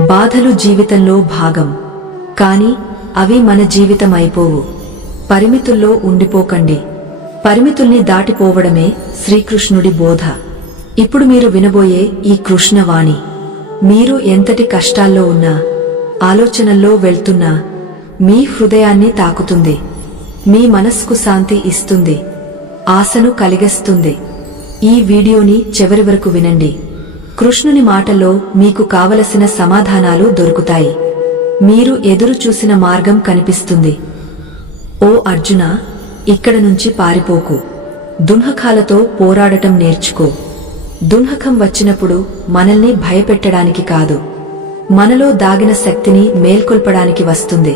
బాధలు జీవితంలో భాగం, కాని అవి మన జీవితం అయిపోవు. పరిమితుల్లో ఉండిపోకండి. పరిమితుల్ని దాటిపోవడమే శ్రీకృష్ణుడి బోధ. ఇప్పుడు మీరు వినబోయే ఈ కృష్ణవాణి మీరు ఎంతటి కష్టాల్లో ఉన్నా, ఆలోచనల్లో వెళ్తున్నా మీ హృదయాన్ని తాకుతుంది. మీ మనస్సుకు శాంతి ఇస్తుంది, ఆశను కలిగిస్తుంది. ఈ వీడియోని చివరి వరకు వినండి. కృష్ణుని మాటల్లో మీకు కావలసిన సమాధానాలు దొరుకుతాయి. మీరు ఎదురు చూసిన మార్గం కనిపిస్తుంది. ఓ అర్జునా, ఇక్కడ నుంచి పారిపోకు. దున్హకాలతో పోరాడటం నేర్చుకో. దున్హకం వచ్చినప్పుడు మనల్ని భయపెట్టడానికి కాదు, మనలో దాగిన శక్తిని మేల్కొల్పడానికి వస్తుంది.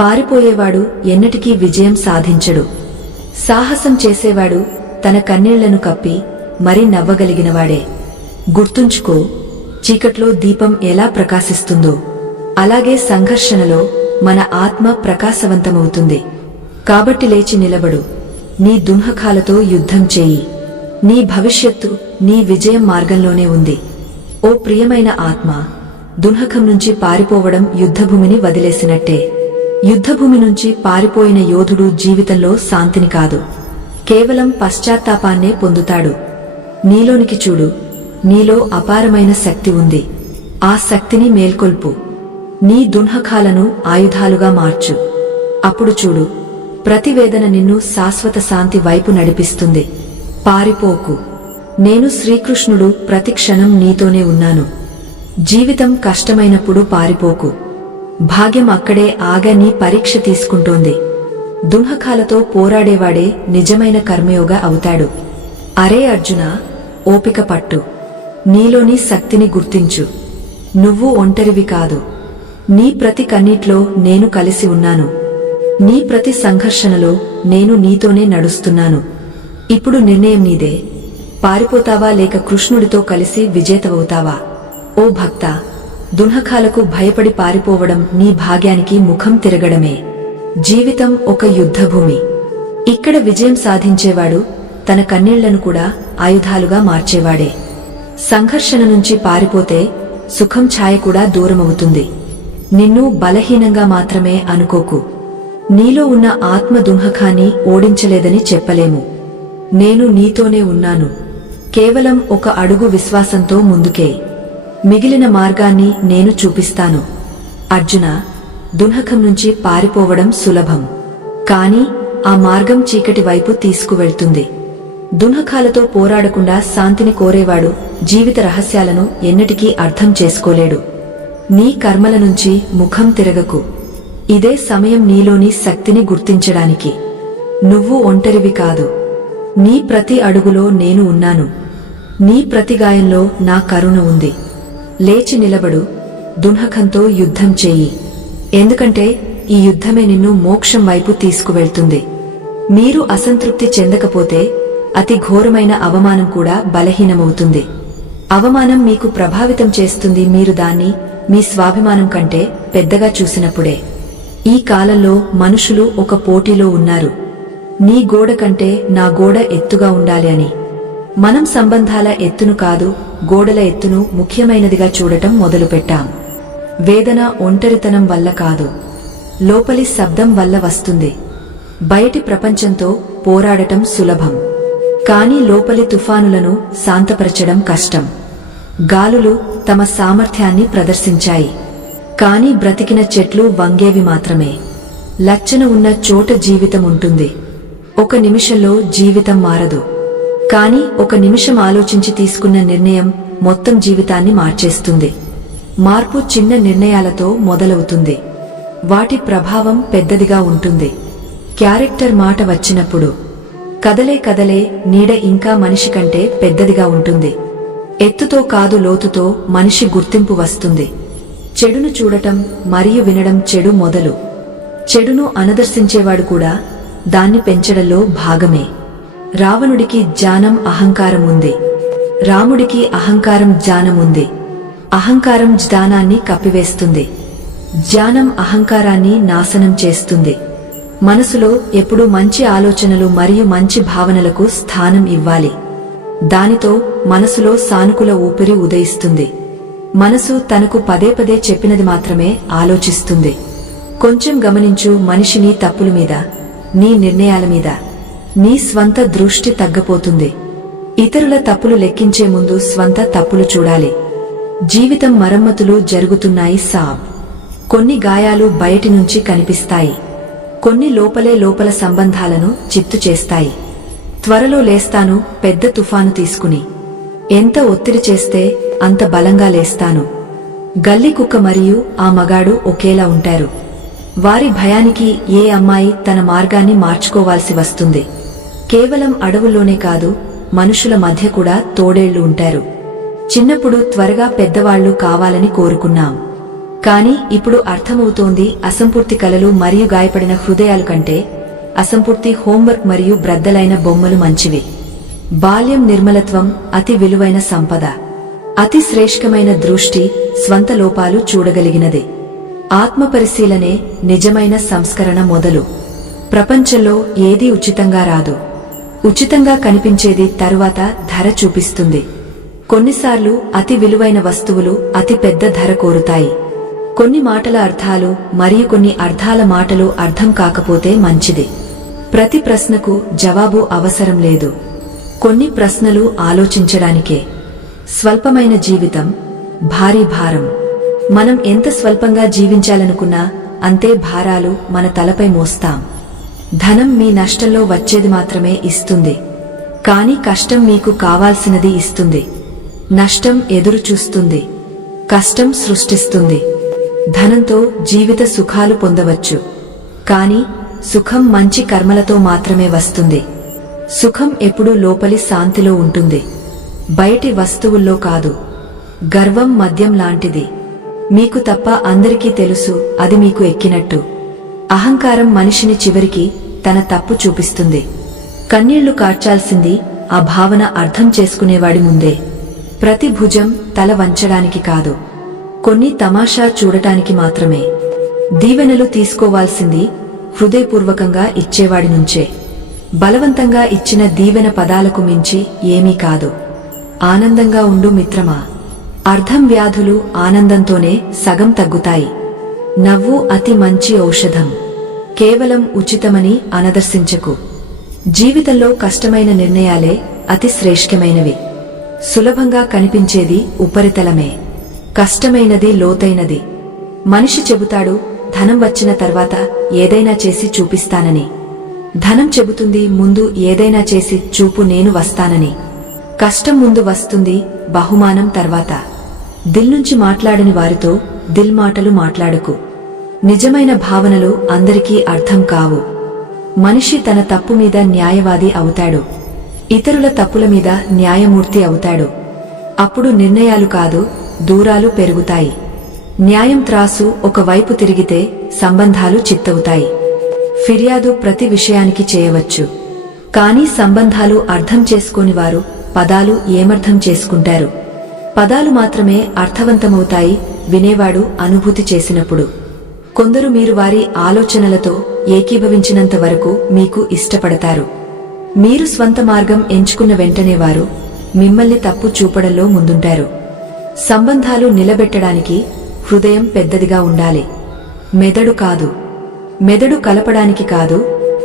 పారిపోయేవాడు ఎన్నటికీ విజయం సాధించడు. సాహసం చేసేవాడు తన కన్నీళ్లను కప్పి మరి నవ్వగలిగినవాడే. గుర్తుంచుకో, చీకట్లో దీపం ఎలా ప్రకాశిస్తుందో అలాగే సంఘర్షణలో మన ఆత్మ ప్రకాశవంతమవుతుంది. కాబట్టి లేచి నిలబడు. నీ దున్హకాలతో యుద్ధం చేయి. నీ భవిష్యత్తు నీ విజయం మార్గంలోనే ఉంది. ఓ ప్రియమైన ఆత్మ, దున్హకం నుంచి పారిపోవడం యుద్ధభూమిని వదిలేసినట్టే. యుద్ధభూమి నుంచి పారిపోయిన యోధుడు జీవితంలో శాంతిని కాదు, కేవలం పశ్చాత్తాపాన్నే పొందుతాడు. నీలోనికి చూడు. నీలో అపారమైన శక్తి ఉంది. ఆ శక్తిని మేల్కొల్పు. నీ దున్హకాలను ఆయుధాలుగా మార్చు. అప్పుడు చూడు, ప్రతి వేదన నిన్ను శాశ్వత శాంతి వైపు నడిపిస్తుంది. పారిపోకు. నేను శ్రీకృష్ణుడు ప్రతి క్షణం నీతోనే ఉన్నాను. జీవితం కష్టమైనప్పుడు పారిపోకు. భాగ్యం అక్కడే ఆగా నీ పరీక్ష తీసుకుంటోంది. దున్హకాలతో పోరాడేవాడే నిజమైన కర్మయోగ అవుతాడు. అరే అర్జునా, ఓపిక పట్టు. నీలోని శక్తిని గుర్తించు. నువ్వు ఒంటరివి కాదు. నీ ప్రతి కన్నీట్లో నేను కలిసి ఉన్నాను. నీ ప్రతి సంఘర్షణలో నేను నీతోనే నడుస్తున్నాను. ఇప్పుడు నిర్ణయం నీదే. పారిపోతావా లేక కృష్ణుడితో కలిసి విజేతవవుతావా? ఓ భక్తా, దున్హకాలకు భయపడి పారిపోవడం నీ భాగ్యానికి ముఖం తిరగడమే. జీవితం ఒక యుద్ధభూమి. ఇక్కడ విజయం సాధించేవాడు తన కన్నీళ్లను కూడా ఆయుధాలుగా మార్చేవాడే. సంఘర్షణ నుంచి పారిపోతే సుఖం ఛాయ కూడా దూరమవుతుంది. నిన్ను బలహీనంగా మాత్రమే అనుకోకు. నీలో ఉన్న ఆత్మ దున్హకాన్ని ఓడించలేదని చెప్పలేము. నేను నీతోనే ఉన్నాను. కేవలం ఒక అడుగు విశ్వాసంతో ముందుకే. మిగిలిన మార్గాన్ని నేను చూపిస్తాను. అర్జునా, దున్హకం నుంచి పారిపోవడం సులభం, కాని ఆ మార్గం చీకటి వైపు తీసుకువెళ్తుంది. దున్హకాలతో పోరాడకుండా శాంతిని కోరేవాడు జీవిత రహస్యాలను ఎన్నటికీ అర్థం చేసుకోలేడు. నీ కర్మల నుంచి ముఖం తిరగకు. ఇదే సమయం నీలోని శక్తిని గుర్తించడానికి. నువ్వు ఒంటరివి కాదు. నీ ప్రతి అడుగులో నేను ఉన్నాను. నీ ప్రతి గాయంలో నా కరుణ ఉంది. లేచి నిలబడు. దున్హకంతో యుద్ధం చెయ్యి. ఎందుకంటే ఈ యుద్ధమే నిన్ను మోక్షం వైపు తీసుకువెళ్తుంది. మీరు అసంతృప్తి చెందకపోతే అతి ఘోరమైన అవమానం కూడా బలహీనమవుతుంది. అవమానం మీకు ప్రభావితం చేస్తుంది, మీరు దాన్ని మీ స్వాభిమానం కంటే పెద్దగా చూసినప్పుడే. ఈ కాలంలో మనుషులు ఒక పోటీలో ఉన్నారు. నీ గోడ కంటే నా గోడ ఎత్తుగా ఉండాలి అని. మనం సంబంధాల ఎత్తును కాదు, గోడల ఎత్తును ముఖ్యమైనదిగా చూడటం మొదలుపెట్టాం. వేదన ఒంటరితనం వల్ల కాదు, లోపలి శబ్దం వల్ల వస్తుంది. బయటి ప్రపంచంతో పోరాడటం సులభం, కాని లోపలి తుఫానులను శాంతపరచడం కష్టం. గాలులు తమ సామర్థ్యాన్ని ప్రదర్శించాయి, కాని బ్రతికిన చెట్లు వంగేవి మాత్రమే. లచ్చన ఉన్న చోట జీవితం ఉంటుంది. ఒక నిమిషంలో జీవితం మారదు, కాని ఒక నిమిషం ఆలోచించి తీసుకున్న నిర్ణయం మొత్తం జీవితాన్ని మార్చేస్తుంది. మార్పు చిన్న నిర్ణయాలతో మొదలవుతుంది. వాటి ప్రభావం పెద్దదిగా ఉంటుంది. క్యారెక్టర్ మాట వచ్చినప్పుడు కదలే కదలే నీడ ఇంకా మనిషి కంటే పెద్దదిగా ఉంటుంది. ఎత్తుతో కాదు, లోతుతో మనిషి గుర్తింపు వస్తుంది. చెడును చూడటం మరియు వినడం చెడు మొదలు. చెడును అనదర్శించేవాడు కూడా దాన్ని పెంచడంలో భాగమే. రావణుడికి జ్ఞానం అహంకారం ఉంది, రాముడికి అహంకారం జ్ఞానం ఉంది. అహంకారం జ్ఞానాన్ని కప్పివేస్తుంది, జ్ఞానం అహంకారాన్ని నాశనం చేస్తుంది. మనసులో ఎప్పుడూ మంచి ఆలోచనలు మరియు మంచి భావనలకు స్థానం ఇవ్వాలి. దానితో మనసులో సానుకూల ఊపిరి ఉదయిస్తుంది. మనసు తనకు పదే పదే చెప్పినది మాత్రమే ఆలోచిస్తుంది. కొంచెం గమనించు, మనిషి నీ తప్పుల మీద, నీ నిర్ణయాల మీద నీ స్వంత దృష్టి తగ్గపోతుంది. ఇతరుల తప్పులు లెక్కించే ముందు స్వంత తప్పులు చూడాలి. జీవితం మరమ్మతులు జరుగుతున్నాయి సాబ్. కొన్ని గాయాలు బయటి నుంచి కనిపిస్తాయి, కొన్ని లోపల సంబంధాలను చిత్తు చేస్తాయి. త్వరలో లేస్తాను పెద్ద తుఫాను తీసుకుని, ఎంత ఒత్తిడి చేస్తే అంత బలంగా లేస్తాను. గల్లీ కుక్క మరియు ఆ మగాడు ఒకేలా ఉంటారు. వారి భయానికి ఏ అమ్మాయి తన మార్గాన్ని మార్చుకోవాల్సి వస్తుంది. కేవలం అడవుల్లోనే కాదు, మనుషుల మధ్య కూడా తోడేళ్లు ఉంటారు. చిన్నప్పుడు త్వరగా పెద్దవాళ్లు కావాలని కోరుకున్నాం, కాని ఇప్పుడు అర్థమవుతోంది అసంపూర్తి కలలు మరియు గాయపడిన హృదయాలు కంటే అసంపూర్తి హోంవర్క్ మరియు బ్రద్దలైన బొమ్మలు మంచివి. బాల్యం నిర్మలత్వం అతి విలువైన సంపద. అతి శ్రేష్ఠమైన దృష్టి స్వంత లోపాలు చూడగలిగినది. ఆత్మపరిశీలనే నిజమైన సంస్కరణ మొదలు. ప్రపంచంలో ఏదీ ఉచితంగా రాదు. ఉచితంగా కనిపించేది తరువాత ధర చూపిస్తుంది. కొన్నిసార్లు అతి విలువైన వస్తువులు అతి పెద్ద ధర కోరుతాయి. కొన్ని మాటల అర్థాలు మరియు కొన్ని అర్థాల మాటలు అర్థం కాకపోతే మంచిది. ప్రతి ప్రశ్నకు జవాబు అవసరం లేదు. కొన్ని ప్రశ్నలు ఆలోచించడానికే. స్వల్పమైన జీవితం, భారీ భారం. మనం ఎంత స్వల్పంగా జీవించాలనుకున్నా అంతే భారాలు మన తలపై మోస్తాం. ధనం మీ నష్టంలో వచ్చేది మాత్రమే ఇస్తుంది, కాని కష్టం మీకు కావాల్సినది ఇస్తుంది. నష్టం ఎదురు చూస్తుంది, కష్టం సృష్టిస్తుంది. ధనంతో జీవిత సుఖాలు పొందవచ్చు, కాని సుఖం మంచి కర్మలతో మాత్రమే వస్తుంది. సుఖం ఎప్పుడూ లోపలి శాంతిలో ఉంటుంది, బయటి వస్తువుల్లో కాదు. గర్వం మద్యం లాంటిది. మీకు తప్ప అందరికీ తెలుసు అది మీకు ఎక్కినట్టు. అహంకారం మనిషిని చివరికి తన తప్పు చూపిస్తుంది. కన్నీళ్లు కార్చాల్సింది ఆ భావన అర్థం చేసుకునేవాడి ముందే. ప్రతి భుజం తల వంచడానికి కాదు, కొన్ని తమాషా చూడటానికి మాత్రమే. దీవెనలు తీసుకోవాల్సింది హృదయపూర్వకంగా ఇచ్చేవాడి నుంచే. బలవంతంగా ఇచ్చిన దీవెన పదాలకు మించి ఏమీ కాదు. ఆనందంగా ఉండు మిత్రమా. అర్థం వ్యాధులు ఆనందంతోనే సగం తగ్గుతాయి. నవ్వు అతి మంచి ఔషధం. కేవలం ఉచితమని అనదర్శించకు. జీవితంలో కష్టమైన నిర్ణయాలే అతి శ్రేష్ఠమైనవి. సులభంగా కనిపించేది ఉపరితలమే, కష్టమైనది లోతైనది. మనిషి చెబుతాడు ధనం వచ్చిన తర్వాత ఏదైనా చేసి చూపిస్తానని. ధనం చెబుతుంది ముందు ఏదైనా చేసి చూపు, నేను వస్తానని. కష్టం ముందు వస్తుంది, బహుమానం తర్వాత. దిల్ నుంచి మాట్లాడని వారితో దిల్ మాటలు మాట్లాడకు. నిజమైన భావనలు అందరికీ అర్థం కావు. మనిషి తన తప్పు మీద న్యాయవాది అవుతాడు, ఇతరుల తప్పుల మీద న్యాయమూర్తి అవుతాడు. అప్పుడు నిర్ణయాలు కాదు, దూరాలు పెరుగుతాయి. న్యాయం త్రాసు ఒక వైపు తిరిగితే సంబంధాలు చిత్తవుతాయి. ఫిర్యాదు ప్రతి విషయానికి చేయవచ్చు, కానీ సంబంధాలు అర్థం చేసుకోని వారు పదాలు ఏమర్థం చేసుకుంటారు. పదాలు మాత్రమే అర్థవంతమవుతాయి వినేవాడు అనుభూతి చేసినప్పుడు. కొందరు మీరు వారి ఆలోచనలతో ఏకీభవించినంత వరకు మీకు ఇష్టపడతారు. మీరు స్వంత మార్గం ఎంచుకున్న వెంటనే వారు మిమ్మల్ని తప్పు చూపడంలో ముందుంటారు. సంబంధాలు నిలబెట్టడానికి హృదయం పెద్దదిగా ఉండాలి, మెదడు కాదు. మెదడు కలపడానికి కాదు,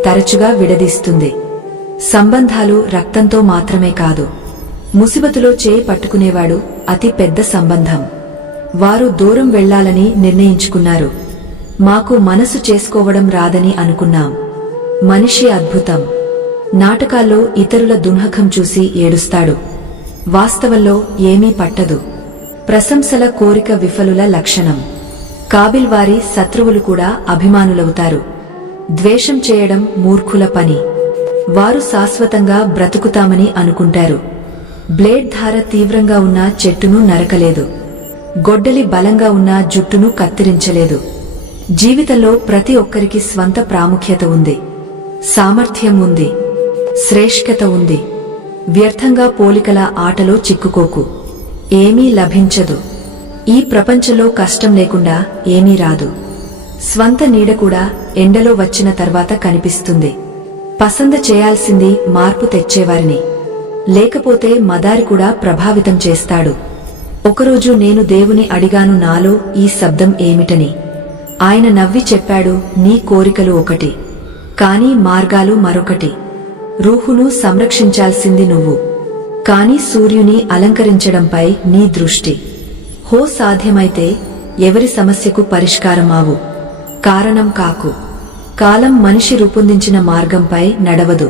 తరచుగా విడదీస్తుంది. సంబంధాలు రక్తంతో మాత్రమే కాదు. ముసిబతులో చేయి పట్టుకునేవాడు అతి పెద్ద సంబంధం. వారు దూరం వెళ్లాలని నిర్ణయించుకున్నారు. మాకు మనసు చేసుకోవడం రాదని అనుకున్నాం. మనిషి అద్భుతం. నాటకాల్లో ఇతరుల దున్హకం చూసి ఏడుస్తాడు, వాస్తవంలో ఏమీ పట్టదు. ప్రశంసల కోరిక విఫలుల లక్షణం. కాబిల్ వారి శత్రువులు కూడా అభిమానులవుతారు. ద్వేషం చేయడం మూర్ఖుల పని. వారు శాశ్వతంగా బ్రతుకుతామని అనుకుంటారు. బ్లేడ్ ధార తీవ్రంగా ఉన్న చెట్టును నరకలేదు, గొడ్డలి బలంగా ఉన్న జుట్టును కత్తిరించలేదు. జీవితంలో ప్రతి ఒక్కరికి స్వంత ప్రాముఖ్యత ఉంది, సామర్థ్యం ఉంది, శ్రేష్ఠత ఉంది. వ్యర్థంగా పోలికల ఆటలో చిక్కుకోకు, ఏమీ లభించదు. ఈ ప్రపంచంలో కష్టం లేకుండా ఏమీ రాదు. స్వంత నీడ కూడా ఎండలో వచ్చిన తర్వాత కనిపిస్తుంది. పసంద చేయాల్సింది మార్పు తెచ్చేవారిని, లేకపోతే మదారి కూడా ప్రభావితం చేస్తాడు. ఒకరోజు నేను దేవుని అడిగాను, నాలో ఈ శబ్దం ఏమిటని. ఆయన నవ్వి చెప్పాడు, నీ కోరికలు ఒకటి, కాని మార్గాలు మరొకటి. రూహును సంరక్షించాల్సింది నువ్వు, కాని సూర్యుని అలంకరించడంపై నీ దృష్టి. సాధ్యమైతే ఎవరి సమస్యకు పరిష్కారమావు, కారణం కాకు. కాలం మనిషి రూపొందించిన మార్గంపై నడవదు,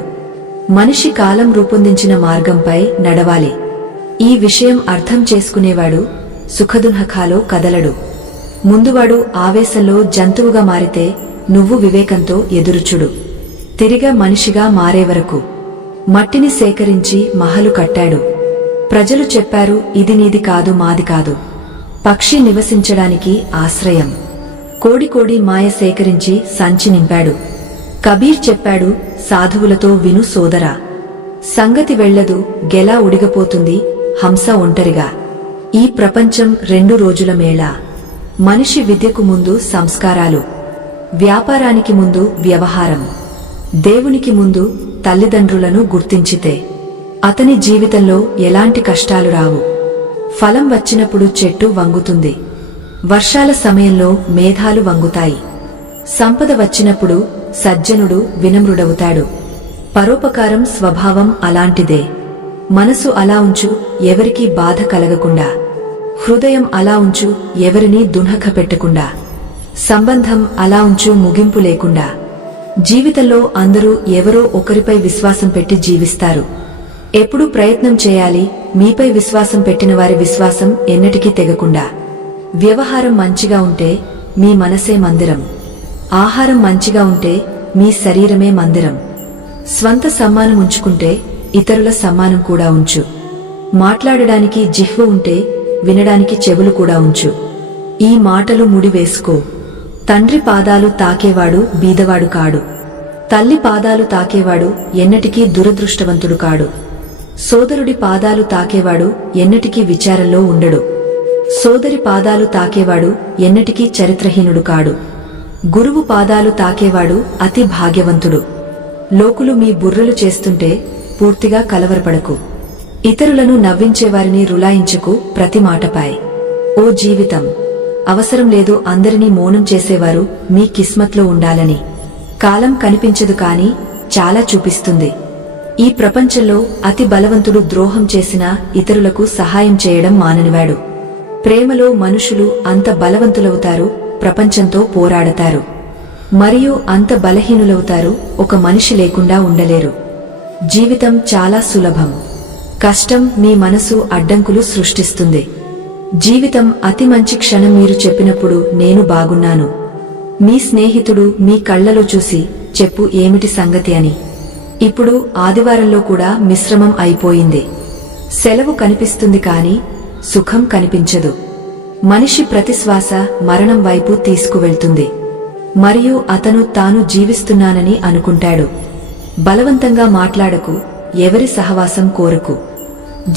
మనిషి కాలం రూపొందించిన మార్గంపై నడవాలి. ఈ విషయం అర్థం చేసుకునేవాడు సుఖదుఃఖాలో కదలడు. ముందువాడు ఆవేశంలో జంతువుగా మారితే నువ్వు వివేకంతో ఎదురుచుడు. తిరిగా మనిషిగా మారేవరకు మట్టిని సేకరించి మహలు కట్టాడు. ప్రజలు చెప్పారు, ఇది నీది కాదు, మాది కాదు. పక్షి నివసించడానికి ఆశ్రయం. కోడి మాయ సేకరించి సంచి నింపాడు. కబీర్ చెప్పాడు, సాధువులతో విను సోదరా, సంగతి వెళ్లదు, గెలా ఉడిగపోతుంది హంస ఒంటరిగా. ఈ ప్రపంచం 2 రోజుల మేళ. మనిషి విద్యకు ముందు సంస్కారాలు, వ్యాపారానికి ముందు వ్యవహారం, దేవునికి ముందు తల్లిదండ్రులను గుర్తించితే అతని జీవితంలో ఎలాంటి కష్టాలు రావు. ఫలం వచ్చినప్పుడు చెట్టు వంగుతుంది, వర్షాల సమయంలో మేఘాలు వంగుతాయి. సంపద వచ్చినప్పుడు సజ్జనుడు వినమ్రుడవుతాడు. పరోపకారం స్వభావం అలాంటిదే. మనసు అలా ఉంచు, ఎవరికీ బాధ కలగకుండా. హృదయం అలా ఉంచు, ఎవరినీ దుఃఖ పెట్టకుండా. సంబంధం అలా ఉంచు, ముగింపు లేకుండా. జీవితంలో అందరూ ఎవరో ఒకరిపై విశ్వాసం పెట్టి జీవిస్తారు. ఎప్పుడూ ప్రయత్నం చేయాలి, మీపై విశ్వాసం పెట్టిన వారి విశ్వాసం ఎన్నటికీ తెగకుండా. వ్యవహారం మంచిగా ఉంటే మీ మనసే మందిరం, ఆహారం మంచిగా ఉంటే మీ శరీరమే మందిరం. స్వంత సమ్మానం ఉంచుకుంటే ఇతరుల సమ్మానం కూడా ఉంచు. మాట్లాడడానికి జిహ్వ ఉంటే వినడానికి చెవులు కూడా ఉంచు. ఈ మాటలు ముడివేసుకో. తండ్రి పాదాలు తాకేవాడు బీదవాడు కాడు, తల్లి పాదాలు తాకేవాడు ఎన్నటికీ దురదృష్టవంతుడు కాడు. సోదరుడి పాదాలు తాకేవాడు ఎన్నటికీ విచారంలో ఉండడు. సోదరి పాదాలు తాకేవాడు ఎన్నటికీ చరిత్రహీనుడు కాడు. గురువు పాదాలు తాకేవాడు అతి భాగ్యవంతుడు. లోకులు మీ బుర్రలు చేస్తుంటే పూర్తిగా కలవరపడకు. ఇతరులను నవ్వించేవారిని రులాయించకు ప్రతి మాటపై. ఓ జీవితం, అవసరం లేదు అందరినీ మౌనం చేసేవారు మీ కిస్మత్లో ఉండాలని. కాలం కనిపించదు కాని చాలా చూపిస్తుంది. ఈ ప్రపంచంలో అతి బలవంతుడు ద్రోహం చేసినా ఇతరులకు సహాయం చేయడం మాననివాడు. ప్రేమలో మనుషులు అంత బలవంతులవుతారు, ప్రపంచంతో పోరాడతారు. మరియు అంత బలహీనులవుతారు, ఒక మనిషి లేకుండా ఉండలేరు. జీవితం చాలా సులభం, కష్టం మీ మనసు అడ్డంకులు సృష్టిస్తుంది. జీవితం అతి మంచి క్షణం మీరు చెప్పినప్పుడు నేను బాగున్నాను. మీ స్నేహితుడు మీ కళ్లలో చూసి చెప్పు ఏమిటి సంగతి అని. ఇప్పుడు ఆదివారంలో కూడా మిశ్రమం అయిపోయింది. సెలవు కనిపిస్తుంది కాని సుఖం కనిపించదు. మనిషి ప్రతిశ్వాస మరణం వైపు తీసుకువెళ్తుంది. మరియు అతను తాను జీవిస్తున్నానని అనుకుంటాడు. బలవంతంగా మాట్లాడకు, ఎవరి సహవాసం కోరకు.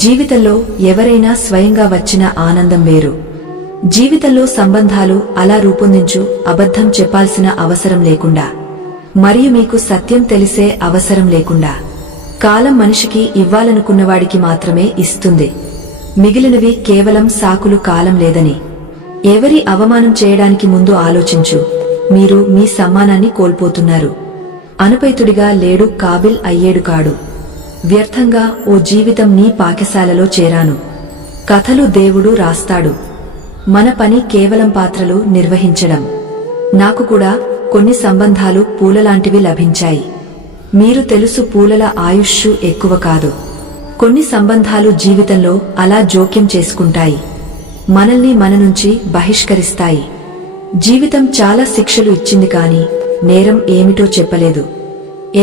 జీవితంలో ఎవరైనా స్వయంగా వచ్చిన ఆనందం వేరు. జీవితంలో సంబంధాలు అలా రూపొందించు, అబద్ధం చెప్పాల్సిన అవసరం లేకుండా, మరియు మీకు సత్యం తెలిసే అవసరం లేకుండా. కాలం మనిషికి ఇవ్వాలనుకున్నవాడికి మాత్రమే ఇస్తుంది. మిగిలినవి కేవలం సాకులు. కాలం లేదని. ఎవరి అవమానం చేయడానికి ముందు ఆలోచించు. మీరు మీ సమ్మానాన్ని కోల్పోతున్నారు. అనుపైతుడిగా లేడు, కాబిల్ అయ్యేడు కాడు. వ్యర్థంగా ఓ జీవితం నీ పాకశాలలో చేరాను. కథలు దేవుడు రాస్తాడు. మన పని కేవలం పాత్రలు నిర్వహించడం. నాకు కూడా కొన్ని సంబంధాలు పూలలాంటివి లభించాయి. మీరు తెలుసు, పూలల ఆయుష్షు ఎక్కువ కాదు. కొన్ని సంబంధాలు జీవితంలో అలా జోక్యం చేసుకుంటాయి, మనల్ని మన నుంచి బహిష్కరిస్తాయి. జీవితం చాలా శిక్షలు ఇచ్చింది కాని నేరం ఏమిటో చెప్పలేదు.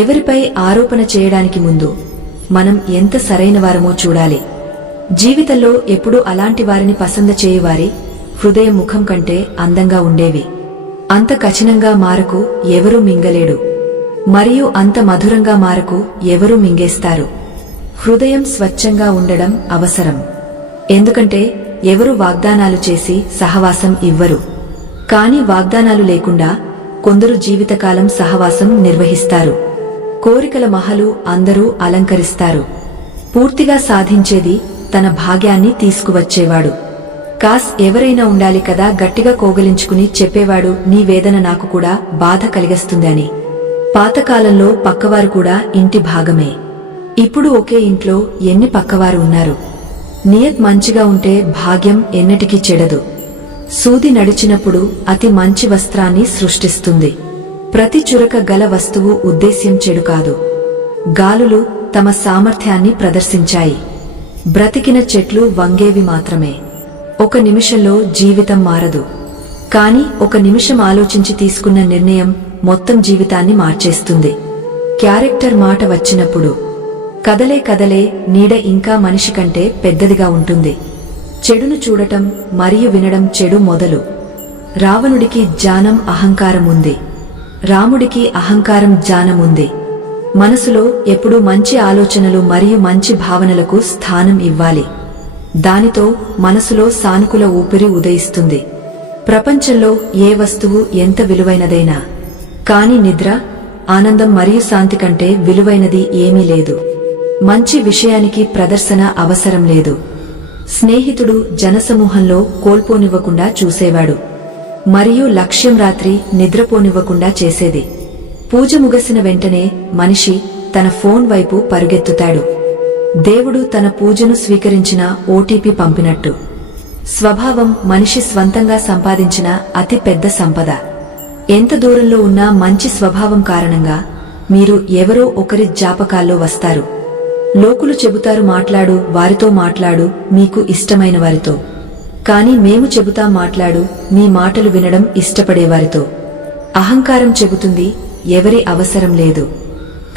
ఎవరిపై ఆరోపణ చేయడానికి ముందు మనం ఎంత సరైనవారమో చూడాలి. జీవితంలో ఎప్పుడూ అలాంటి వారిని పసంద చేయువారి హృదయం ముఖం కంటే అందంగా ఉండేవి. అంత కఠినంగా మారకు ఎవరూ మింగలేడు, మరియు అంత మధురంగా మారకు ఎవరూ మింగేస్తారు. హృదయం స్వచ్ఛంగా ఉండడం అవసరం. ఎందుకంటే ఎవరు వాగ్దానాలు చేసి సహవాసం ఇవ్వరు, కాని వాగ్దానాలు లేకుండా కొందరు జీవితకాలం సహవాసం నిర్వహిస్తారు. కోరికల మహలు అందరూ అలంకరిస్తారు. పూర్తిగా సాధించేది తన భాగ్యాన్ని తీసుకువచ్చేవాడు. కాస్ ఎవరైనా ఉండాలి కదా గట్టిగా కోగలించుకుని చెప్పేవాడు నీ వేదన నాకు కూడా బాధ కలిగిస్తుంది అని. పాతకాలంలో పక్కవారు కూడా ఇంటి భాగమే. ఇప్పుడు ఒకే ఇంట్లో ఎన్ని పక్కవారు ఉన్నారు. నియత్ మంచిగా ఉంటే భాగ్యం ఎన్నటికీ చెడదు. సూది నడిచినప్పుడు అతి మంచి వస్త్రాన్ని సృష్టిస్తుంది. ప్రతి చురక గల వస్తువు ఉద్దేశ్యం చెడు కాదు. గాలులు తమ సామర్థ్యాన్ని ప్రదర్శించాయి. బ్రతికిన చెట్లు వంగేవి మాత్రమే. ఒక నిమిషంలో జీవితం మారదు. కాని ఒక నిమిషం ఆలోచించి తీసుకున్న నిర్ణయం మొత్తం జీవితాన్ని మార్చేస్తుంది. క్యారెక్టర్ మాట వచ్చినప్పుడు కదలే కదలే నీడ ఇంకా మనిషి కంటే పెద్దదిగా ఉంటుంది. చెడును చూడటం మరియు వినడం చెడు మొదలు. రావణుడికి జ్ఞానం అహంకారం ఉంది. రాముడికి అహంకారం జ్ఞానం ఉంది. మనసులో ఎప్పుడూ మంచి ఆలోచనలు మరియు మంచి భావనలకు స్థానం ఇవ్వాలి. దానితో మనసులో సానుకూల ఊపిరి ఉదయిస్తుంది. ప్రపంచంలో ఏ వస్తువు ఎంత విలువైనదైనా కాని నిద్ర, ఆనందం మరియు శాంతి కంటే విలువైనది ఏమీ లేదు. మంచి విషయానికి ప్రదర్శన అవసరం లేదు. స్నేహితుడు జనసమూహంలో కోల్పోనివ్వకుండా చూసేవాడు మరియు లక్ష్యం రాత్రి నిద్రపోనివ్వకుండా చేసేది. పూజ ముగిసిన వెంటనే మనిషి తన ఫోన్ వైపు పరుగెత్తుతాడు. దేవుడు తన పూజను స్వీకరించిన ఓటీపీ పంపినట్టు. స్వభావం మనిషి స్వంతంగా సంపాదించిన అతి పెద్ద సంపద. ఎంత దూరంలో ఉన్నా మంచి స్వభావం కారణంగా మీరు ఎవరో ఒకరి జ్ఞాపకాల్లో వస్తారు. లోకులు చెబుతారు మాట్లాడు, వారితో మాట్లాడు, మీకు ఇష్టమైన వారితో. కాని మేము చెబుతాం మాట్లాడు, మీ మాటలు వినడం ఇష్టపడేవారితో. అహంకారం చెబుతుంది ఎవరి అవసరం లేదు.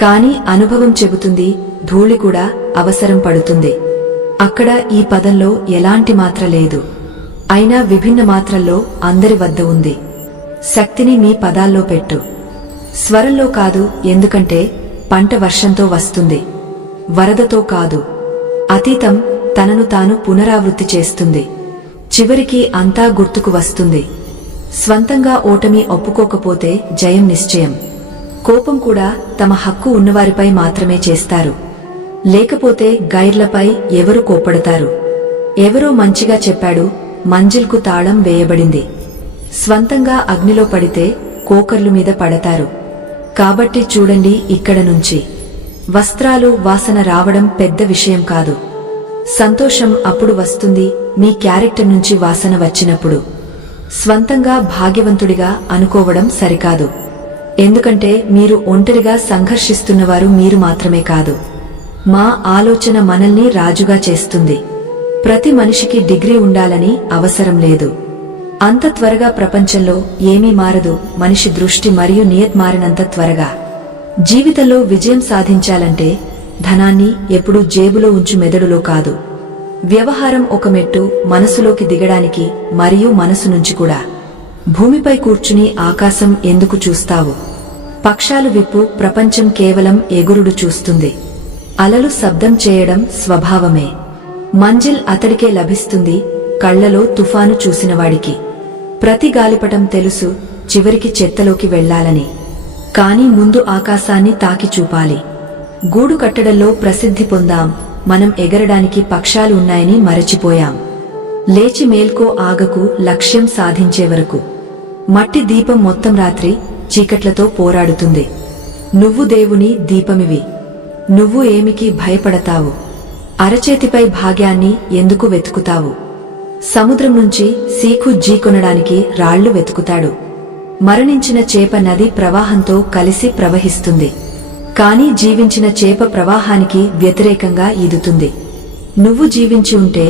కాని అనుభవం చెబుతుంది ధూళి కూడా అవసరం పడుతుంది. అక్కడ ఈ పదంలో ఎలాంటి మాత్ర లేదు. అయినా విభిన్న మాత్రల్లో అందరి వద్ద ఉంది. శక్తిని మీ పదాల్లో పెట్టు, స్వరంలో కాదు. ఎందుకంటే పంట వర్షంతో వస్తుంది, వరదతో కాదు. అతీతం తనను తాను పునరావృత్తి చేస్తుంది. చివరికి అంతా గుర్తుకు వస్తుంది. స్వంతంగా ఓటమి ఒప్పుకోకపోతే జయం నిశ్చయం. కోపం కూడా తమ హక్కు ఉన్నవారిపై మాత్రమే చేస్తారు. లేకపోతే గైర్లపై ఎవరు కోప్పడతారు. ఎవరో మంచిగా చెప్పాడు, మంజిల్కు తాళం వేయబడింది. స్వంతంగా అగ్నిలో పడితే కోకర్లు మీద పడతారు. కాబట్టి చూడండి, ఇక్కడ నుంచి వస్త్రాలు వాసన రావడం పెద్ద విషయం కాదు. సంతోషం అప్పుడు వస్తుంది మీ క్యారెక్టర్ నుంచి వాసన వచ్చినప్పుడు. స్వంతంగా భాగ్యవంతుడిగా అనుకోవడం సరికాదు. ఎందుకంటే మీరు ఒంటరిగా సంఘర్షిస్తున్నవారు మీరు మాత్రమే కాదు. మా ఆలోచన మనల్ని రాజుగా చేస్తుంది. ప్రతి మనిషికి డిగ్రీ ఉండాలని అవసరం లేదు. అంత త్వరగా ప్రపంచంలో ఏమీ మారదు. మనిషి దృష్టి మరియు నియత్ మారినంత త్వరగా. జీవితంలో విజయం సాధించాలంటే ధనాన్ని ఎప్పుడూ జేబులో ఉంచు, మెదడులో కాదు. వ్యవహారం ఒక మెట్టు మనసులోకి దిగడానికి మరియు మనసు నుంచి కూడా. భూమిపై కూర్చుని ఆకాశం ఎందుకు చూస్తావు? పక్షాలు విప్పు, ప్రపంచం కేవలం ఎగురుడు చూస్తుంది. అలలు శబ్దం చేయడం స్వభావమే. మంజిల్ అతడికే లభిస్తుంది, కళ్లలో తుఫాను చూసినవాడికి. ప్రతి గాలిపటం తెలుసు చివరికి చెత్తలోకి వెళ్లాలని. కాని ముందు ఆకాశాన్ని తాకి చూపాలి. గూడు కట్టడంలో ప్రసిద్ధి పొందాం, మనం ఎగరడానికి పక్షాలు ఉన్నాయని మరచిపోయాం. లేచి మేల్కో, ఆగకు, లక్ష్యం సాధించే వరకు. మట్టి దీపం మొత్తం రాత్రి చీకట్లతో పోరాడుతుంది. నువ్వు దేవుని దీపమివి. నువ్వు ఏమికి భయపడతావు? అరచేతిపై భాగ్యాన్ని ఎందుకు వెతుకుతావు? సముద్రం నుంచి సీకు జీకొనడానికి రాళ్లు వెతుకుతాడు. మరణించిన చేప నది ప్రవాహంతో కలిసి ప్రవహిస్తుంది. కాని జీవించిన చేప ప్రవాహానికి వ్యతిరేకంగా ఈదుతుంది. నువ్వు జీవించి ఉంటే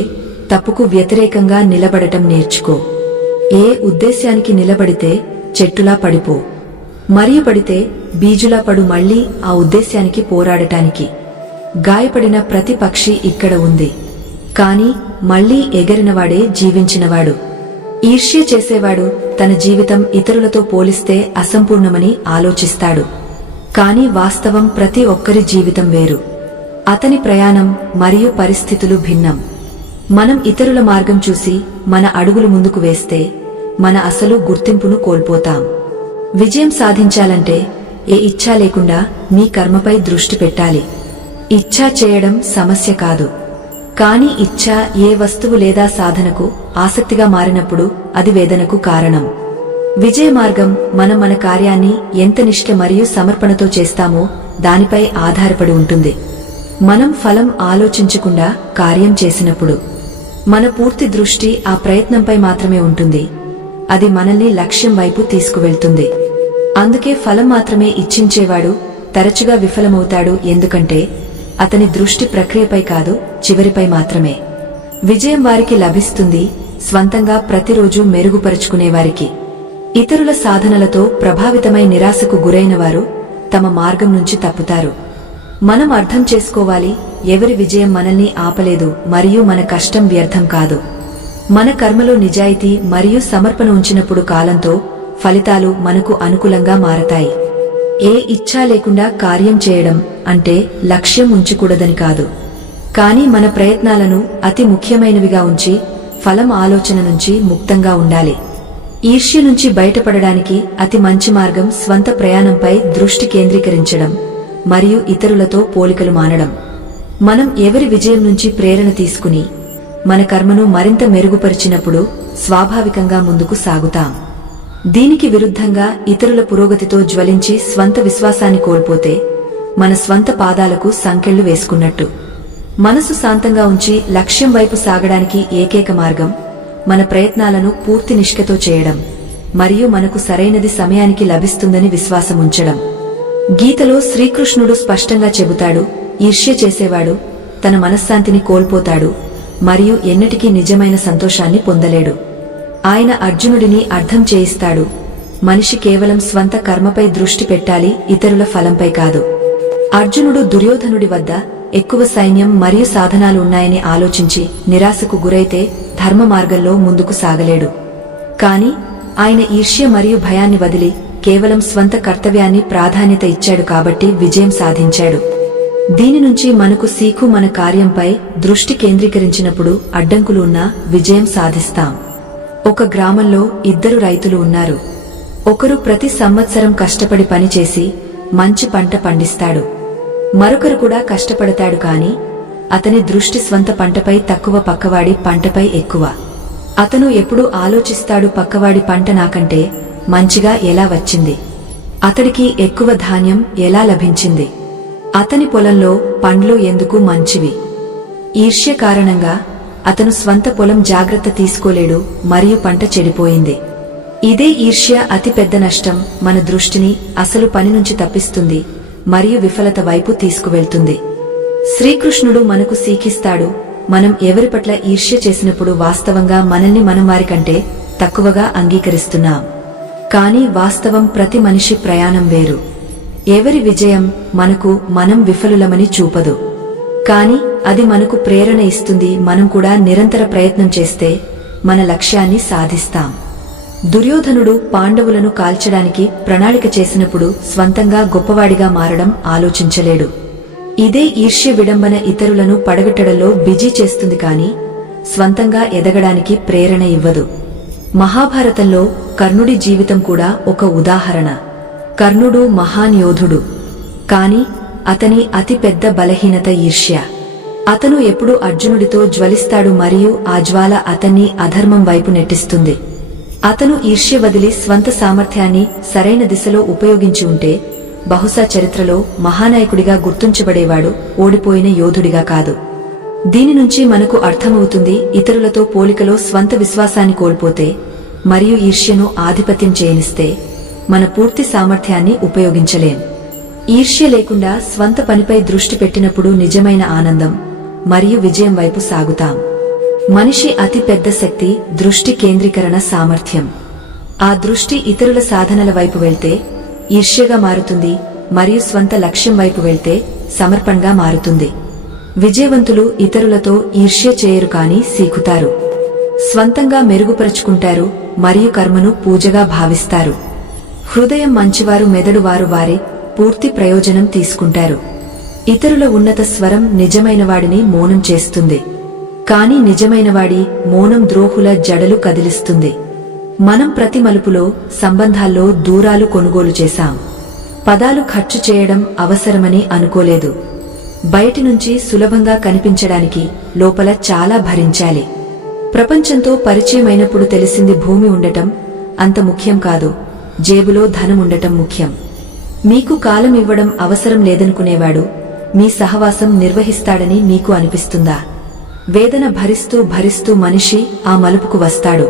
తప్పుకు వ్యతిరేకంగా నిలబడటం నేర్చుకో. ఏ ఉద్దేశ్యానికి నిలబడితే చెట్టులా పడిపో, మరియు పడితే బీజులా పడు. మళ్లీ ఆ ఉద్దేశ్యానికి పోరాడటానికి. గాయపడిన ప్రతి పక్షి ఇక్కడ ఉంది. కాని మళ్లీ ఎగరినవాడే జీవించినవాడు. ఈర్ష్య చేసేవాడు తన జీవితం ఇతరులతో పోలిస్తే అసంపూర్ణమని ఆలోచిస్తాడు. కాని వాస్తవం ప్రతి ఒక్కరి జీవితం వేరు. అతని ప్రయాణం మరియు పరిస్థితులు భిన్నం. మనం ఇతరుల మార్గం చూసి మన అడుగులు ముందుకు వేస్తే మన అసలు గుర్తింపును కోల్పోతాం. విజయం సాధించాలంటే ఏ ఇచ్ఛా లేకుండా మీ కర్మపై దృష్టి పెట్టాలి. ఇచ్ఛా చేయడం సమస్య కాదు, కానీ ఇచ్ఛ ఏ వస్తువు లేదా సాధనకు ఆసక్తిగా మారినప్పుడు అది వేదనకు కారణం. విజయ మార్గం మనం మన కార్యాన్ని ఎంత నిష్ఠ మరియు సమర్పణతో చేస్తామో దానిపై ఆధారపడి ఉంటుంది. మనం ఫలం ఆలోచించకుండా కార్యం చేసినప్పుడు మన పూర్తి దృష్టి ఆ ప్రయత్నంపై మాత్రమే ఉంటుంది. అది మనల్ని లక్ష్యం వైపు తీసుకువెళ్తుంది. అందుకే ఫలం మాత్రమే ఇచ్చించేవాడు తరచుగా విఫలమవుతాడు. ఎందుకంటే అతని దృష్టి ప్రక్రియపై కాదు, చివరిపై మాత్రమే. విజయం వారికి లభిస్తుంది స్వంతంగా ప్రతిరోజు మెరుగుపరుచుకునేవారికి. ఇతరుల సాధనలతో ప్రభావితమై నిరాశకు గురైన వారు తమ మార్గం నుంచి తప్పుతారు. మనం అర్థం చేసుకోవాలి, ఎవరి విజయం మనల్ని ఆపలేదు మరియు మన కష్టం వ్యర్థం కాదు. మన కర్మలో నిజాయితీ మరియు సమర్పణ ఉంచినప్పుడు కాలంతో ఫలితాలు మనకు అనుకూలంగా మారతాయి. ఏ ఇచ్ఛా లేకుండా కార్యం చేయడం అంటే లక్ష్యం ఉంచకూడదని కాదు, కానీ మన ప్రయత్నాలను అతి ముఖ్యమైనవిగా ఉంచి ఫలం ఆలోచన నుంచి ముక్తంగా ఉండాలి. ఈర్ష్య నుంచి బయటపడడానికి అతి మంచి మార్గం స్వంత ప్రయాణంపై దృష్టి కేంద్రీకరించడం మరియు ఇతరులతో పోలికలు మానడం. మనం ఎవరి విజయం నుంచి ప్రేరణ తీసుకుని మన కర్మను మరింత మెరుగుపరిచినప్పుడు స్వాభావికంగా ముందుకు సాగుతాం. దీనికి విరుద్ధంగా ఇతరుల పురోగతితో జ్వలించి స్వంత విశ్వాసాన్ని కోల్పోతే మన స్వంత పాదాలకు సంకెళ్లు వేసుకున్నట్టు. మనసు శాంతంగా ఉంచి లక్ష్యం వైపు సాగడానికి ఏకైక మార్గం మన ప్రయత్నాలను పూర్తి నిష్ఠతో చేయడం మరియు మనకు సరైనది సమయానికి లభిస్తుందని విశ్వాసం ఉంచడం. గీతలో శ్రీకృష్ణుడు స్పష్టంగా చెబుతాడు, ఈర్ష్య చేసేవాడు తన మనశ్శాంతిని కోల్పోతాడు మరియు ఎన్నటికీ నిజమైన సంతోషాన్ని పొందలేడు. ఆయన అర్జునుడిని అర్థం చేయిస్తాడు, మనిషి కేవలం స్వంత కర్మపై దృష్టి పెట్టాలి, ఇతరుల ఫలంపై కాదు. అర్జునుడు దుర్యోధనుడి వద్ద ఎక్కువ సైన్యం మరియు సాధనాలు ఉన్నాయని ఆలోచించి నిరాశకు గురైతే ధర్మ మార్గంలో ముందుకు సాగలేడు. కాని ఆయన ఈర్ష్య మరియు భయాన్ని వదిలి కేవలం స్వంత కర్తవ్యాన్ని ప్రాధాన్యత ఇచ్చాడు కాబట్టి విజయం సాధించాడు. దీని నుంచి మనకు సీకు మన కార్యంపై దృష్టి కేంద్రీకరించినప్పుడు అడ్డంకులు ఉన్నా విజయం సాధిస్తాం. ఒక గ్రామంలో ఇద్దరు రైతులు ఉన్నారు. ఒకరు ప్రతి సంవత్సరం కష్టపడి పనిచేసి మంచి పంట పండిస్తాడు. మరొకరు కూడా కష్టపడతాడు, కాని అతని దృష్టి స్వంత పంటపై తక్కువ, పక్కవాడి పంటపై ఎక్కువ. అతను ఎప్పుడూ ఆలోచిస్తాడు, పక్కవాడి పంట నాకంటే మంచిగా ఎలా వచ్చింది, అతడికి ఎక్కువ ధాన్యం ఎలా లభించింది, అతని పొలంలో పండ్లు ఎందుకు మంచివి. ఈర్ష్య కారణంగా అతను స్వంత పొలం జాగ్రత్త తీసుకోలేడు మరియు పంట చెడిపోయింది. ఇదే ఈర్ష్య అతి పెద్ద నష్టం, మన దృష్టిని అసలు పని నుంచి తప్పిస్తుంది మరియు విఫలత వైపు తీసుకువెళ్తుంది. శ్రీకృష్ణుడు మనకు సీకిస్తాడు, మనం ఎవరి పట్ల ఈర్ష్య చేసినప్పుడు వాస్తవంగా మనల్ని మనం వారికంటే తక్కువగా అంగీకరిస్తున్నాం. కానీ వాస్తవం ప్రతి మనిషి ప్రయాణం వేరు. ఎవరి విజయం మనకు మనం విఫలులమని చూపదు, కాని అది మనకు ప్రేరణ ఇస్తుంది. మనం కూడా నిరంతర ప్రయత్నం చేస్తే మన లక్ష్యాన్ని సాధిస్తాం. దుర్యోధనుడు పాండవులను కాల్చడానికి ప్రణాళిక చేసినప్పుడు స్వంతంగా గొప్పవాడిగా మారడం ఆలోచించలేడు. ఇదే ఈర్ష్య విడంబన ఇతరులను పడగొట్టడంలో బిజీ చేస్తుంది, కాని స్వంతంగా ఎదగడానికి ప్రేరణ ఇవ్వదు. మహాభారతంలో కర్ణుడి జీవితం కూడా ఒక ఉదాహరణ. కర్ణుడు మహాన్ యోధుడు, కాని అతని అతి పెద్ద బలహీనత ఈర్ష్య. అతను ఎప్పుడూ అర్జునుడితో జ్వలిస్తాడు మరియు ఆ జ్వాల అతన్ని అధర్మం వైపు నెట్టిస్తుంది. అతను ఈర్ష్య వదిలి స్వంత సామర్థ్యాన్ని సరైన దిశలో ఉపయోగించి ఉంటే బహుశా చరిత్రలో మహానాయకుడిగా గుర్తుంచబడేవాడు, ఓడిపోయిన యోధుడిగా కాదు. దీని నుంచి మనకు అర్థమవుతుంది, ఇతరులతో పోలికలో స్వంత విశ్వాసాన్ని కోల్పోతే మరియు ఈర్ష్యను ఆధిపత్యం చేయనిస్తే మన పూర్తి సామర్థ్యాన్ని ఉపయోగించలేం. ఈర్ష్య లేకుండా స్వంత పనిపై దృష్టి పెట్టినప్పుడు నిజమైన ఆనందం మరియు విజయం వైపు సాగుతాం. మనిషి అతి పెద్ద శక్తి దృష్టి కేంద్రీకరణ సామర్థ్యం. ఆ దృష్టి ఇతరుల సాధనల వైపు వెళ్తే ఈర్ష్యగా మారుతుంది మరియు స్వంత లక్ష్యం వైపు వెళ్తే సమర్పణగా మారుతుంది. విజయవంతులు ఇతరులతో ఈర్ష్య చేయరు, కాని సీకుతారు. స్వంతంగా మెరుగుపరుచుకుంటారు మరియు కర్మను పూజగా భావిస్తారు. హృదయం మంచివారు, మెదడు వారు వారి పూర్తి ప్రయోజనం తీసుకుంటారు. ఇతరుల ఉన్నత స్వరం నిజమైనవాడిని మౌనం చేస్తుంది, కాని నిజమైనవాడి మౌనం ద్రోహుల జడలు కదిలిస్తుంది. మనం ప్రతి మలుపులో సంబంధాల్లో దూరాలు కొనుగోలు చేశాం. పదాలు ఖర్చు చేయడం అవసరమని అనుకోలేదు. బయటి నుంచి సులభంగా కనిపించడానికి లోపల చాలా భరించాలి. ప్రపంచంతో పరిచయమైనప్పుడు తెలిసింది భూమి ఉండటం అంత ముఖ్యం కాదు, జేబులో ధనముండటం ముఖ్యం. మీకు కాలం ఇవ్వడం అవసరం లేదనుకునేవాడు మీ సహవాసం నిర్వహిస్తాడని మీకు అనిపిస్తుందా? వేదన భరిస్తూ భరిస్తూ మనిషి ఆ మలుపుకు వస్తాడు.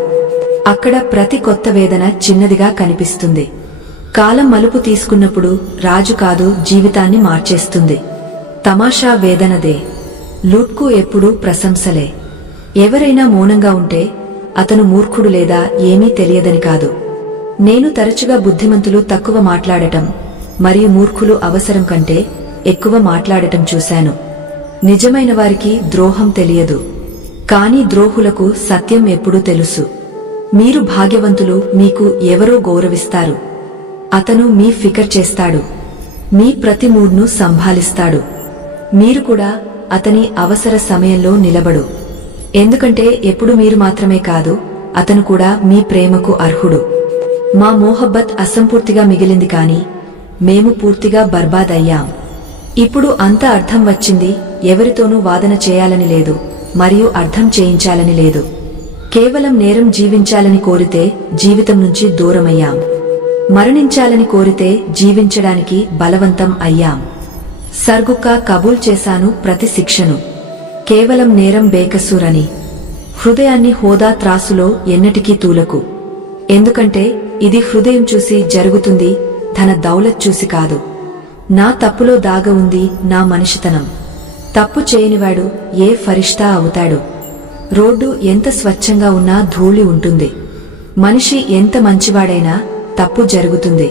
అక్కడ ప్రతి కొత్త వేదన చిన్నదిగా కనిపిస్తుంది. కాలం మలుపు తీసుకున్నప్పుడు రాజు కాదు జీవితాన్ని మార్చేస్తుంది. తమాషా వేదనదే. లూట్కు ఎప్పుడూ ప్రశంసలే. ఎవరైనా మౌనంగా ఉంటే అతను మూర్ఖుడు లేదా ఏమీ తెలియదని కాదు. నేను తరచుగా బుద్ధిమంతులు తక్కువ మాట్లాడటం మరియు మూర్ఖులు అవసరం కంటే ఎక్కువ మాట్లాడటం చూశాను. నిజమైన వారికి ద్రోహం తెలియదు, కానీ ద్రోహులకు సత్యం ఎప్పుడూ తెలుసు. మీరు భాగ్యవంతులు, మీకు ఎవరో గౌరవిస్తారు. అతను మీ ఫికర్ చేస్తాడు, మీ ప్రతి మూడ్ను సంభాలిస్తాడు. మీరు కూడా అతని అవసర సమయంలో నిలబడు. ఎందుకంటే ఎప్పుడు మీరు మాత్రమే కాదు, అతను కూడా మీ ప్రేమకు అర్హుడు. మా మోహబ్బత్ అసంపూర్తిగా మిగిలింది, కాని మేము పూర్తిగా బర్బాద్ అయ్యాం. ఇప్పుడు అంత అర్థం వచ్చింది. ఎవరితోనూ వాదన చేయాలని లేదు మరియు అర్థం చేయించాలని లేదు. కేవలం నేరం జీవించాలని కోరితే జీవితం నుంచి దూరమయ్యాం. మరణించాలని కోరితే జీవించడానికి బలవంతం అయ్యాం. సర్గుక్క కబూల్ చేశాను ప్రతి శిక్షను. కేవలం నేరం బేకసూరని. హృదయాన్ని హోదా త్రాసులో ఎన్నటికీ తూలకు. ఎందుకంటే ఇది హృదయం చూసి జరుగుతుంది, ధన దౌలత్ చూసి కాదు. నా తప్పులో దాగ ఉంది నా మనిషితనం. తప్పు చేయనివాడు ఏ ఫరిష్తా అవుతాడు. రోడ్డు ఎంత స్వచ్ఛంగా ఉన్నా ధూళి ఉంటుంది. మనిషి ఎంత మంచివాడైనా తప్పు జరుగుతుంది.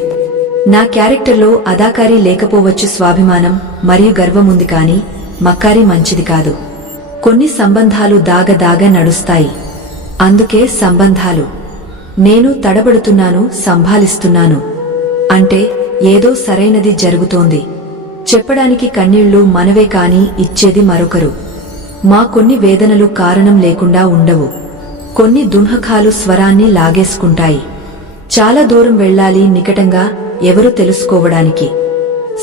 నా క్యారెక్టర్లో అదాకారి లేకపోవచ్చు, స్వాభిమానం మరియు గర్వముంది, కాని మక్కారి మంచిది కాదు. కొన్ని సంబంధాలు దాగ నడుస్తాయి. అందుకే సంబంధాలు. నేను తడబడుతున్నాను, సంభాలిస్తున్నాను అంటే ఏదో సరైనది జరుగుతోంది. చెప్పడానికి కన్నీళ్లు మనవే కాని ఇచ్చేది మరొకరు. మా కొన్ని వేదనలు కారణం లేకుండా ఉండవు. కొన్ని దుంహకాలు స్వరాన్ని లాగేసుకుంటాయి. చాలా దూరం వెళ్ళాలి నికటంగా ఎవరు తెలుసుకోవడానికి.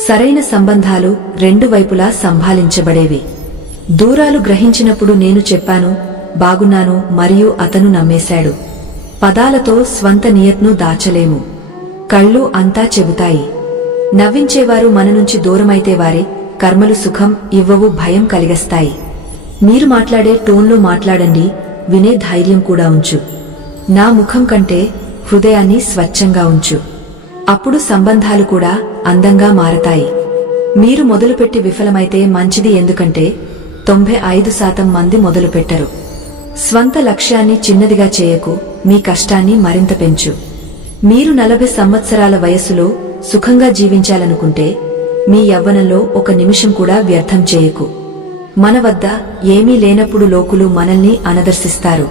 సరైన సంబంధాలు రెండు వైపులా సంభాలించబడేవి. దూరాలు గ్రహించినప్పుడు నేను చెప్పాను, బాగున్నాను, మరియు అతను నమ్మేశాడు. పదాలతో స్వంత నియత్ను దాచలేము. కళ్ళు అంతా చెబుతాయి. నవ్వించేవారు మన నుంచి దూరమైతే వారి కర్మలు సుఖం ఇవ్వవు, భయం కలిగస్తాయి. మీరు మాట్లాడే టోన్లో మాట్లాడండి, వినే ధైర్యం కూడా ఉంచు. నా ముఖం కంటే హృదయాన్ని స్వచ్ఛంగా ఉంచు. అప్పుడు సంబంధాలు కూడా అందంగా మారతాయి. మీరు మొదలుపెట్టి విఫలమైతే మంచిది, ఎందుకంటే 95% మంది మొదలుపెట్టరు. స్వంత లక్ష్యాన్ని చిన్నదిగా చేయకు, మీ కష్టాన్ని మరింత పెంచు. మీరు 40 సంవత్సరాల వయస్సులో సుఖంగా జీవించాలనుకుంటే మీ యవ్వనంలో ఒక నిమిషం కూడా వ్యర్థం చేయకు. మన వద్ద ఏమీ లేనప్పుడు లోకులు మనల్ని అనదర్శిస్తారు.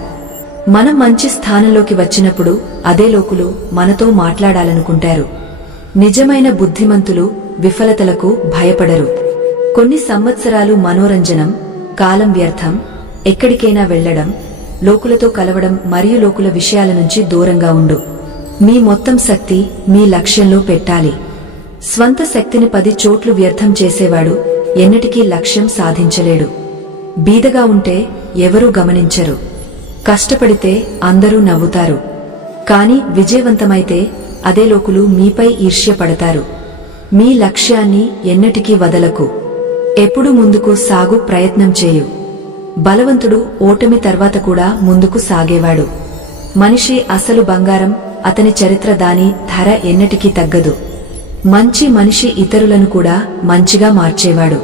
మనం మంచి స్థానంలోకి వచ్చినప్పుడు అదే లోకులు మనతో మాట్లాడాలనుకుంటారు. నిజమైన బుద్ధిమంతులు విఫలతలకు భయపడరు. కొన్ని సంవత్సరాలు మనోరంజనం, కాలం వ్యర్థం, ఎక్కడికైనా వెళ్లడం, లోకులతో కలవడం మరియు లోకుల విషయాల నుంచి దూరంగా ఉండు. మీ మొత్తం శక్తి మీ లక్ష్యంలో పెట్టాలి. స్వంత శక్తిని 10 చోట్లు వ్యర్థం చేసేవాడు ఎన్నటికీ లక్ష్యం సాధించలేడు. బీదగా ఉంటే ఎవరూ గమనించరు. కష్టపడితే అందరూ నవ్వుతారు. కాని విజయవంతమైతే అదే లోకులు మీపై ఈర్ష్యపడతారు. మీ లక్ష్యాన్ని ఎన్నటికీ వదలకు. ఎప్పుడు ముందుకు సాగు ప్రయత్నం చేయు. బలవంతుడు ఓటమి తర్వాత కూడా ముందుకు సాగేవాడు. మనిషి అసలు బంగారం, అతని చరిత్ర, దాని ధర ఎన్నటికీ తగ్గదు. మంచి మనిషి ఇతరులను కూడా మంచిగా మార్చేవాడు.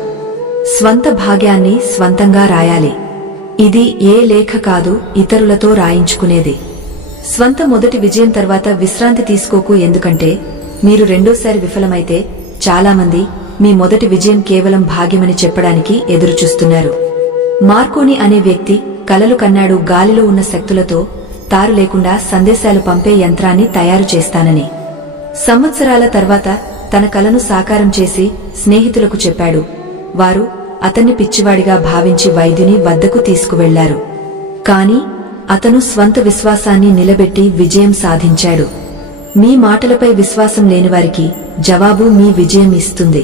స్వంత భాగ్యాన్ని స్వంతంగా రాయాలి. ఇది ఏ లేఖ కాదు, ఇతరులతో రాయించుకునేది. స్వంత మొదటి విజయం తర్వాత విశ్రాంతి తీసుకోకు, ఎందుకంటే మీరు రెండోసారి విఫలమైతే చాలామంది మీ మొదటి విజయం కేవలం భాగ్యమని చెప్పడానికి ఎదురుచూస్తున్నారు. మార్కోని అనే వ్యక్తి కలలు కన్నాడు, గాలిలో ఉన్న శక్తులతో తారు లేకుండా సందేశాలు పంపే యంత్రాన్ని తయారు చేస్తానని. సంవత్సరాల తర్వాత తన కలను సాకారం చేసి స్నేహితులకు చెప్పాడు. వారు అతన్ని పిచ్చివాడిగా భావించి వైద్యుని వద్దకు తీసుకువెళ్లారు. కాని అతను స్వంత విశ్వాసాన్ని నిలబెట్టి విజయం సాధించాడు. మీ మాటలపై విశ్వాసం లేనివారికి జవాబు మీ విజయం ఇస్తుంది.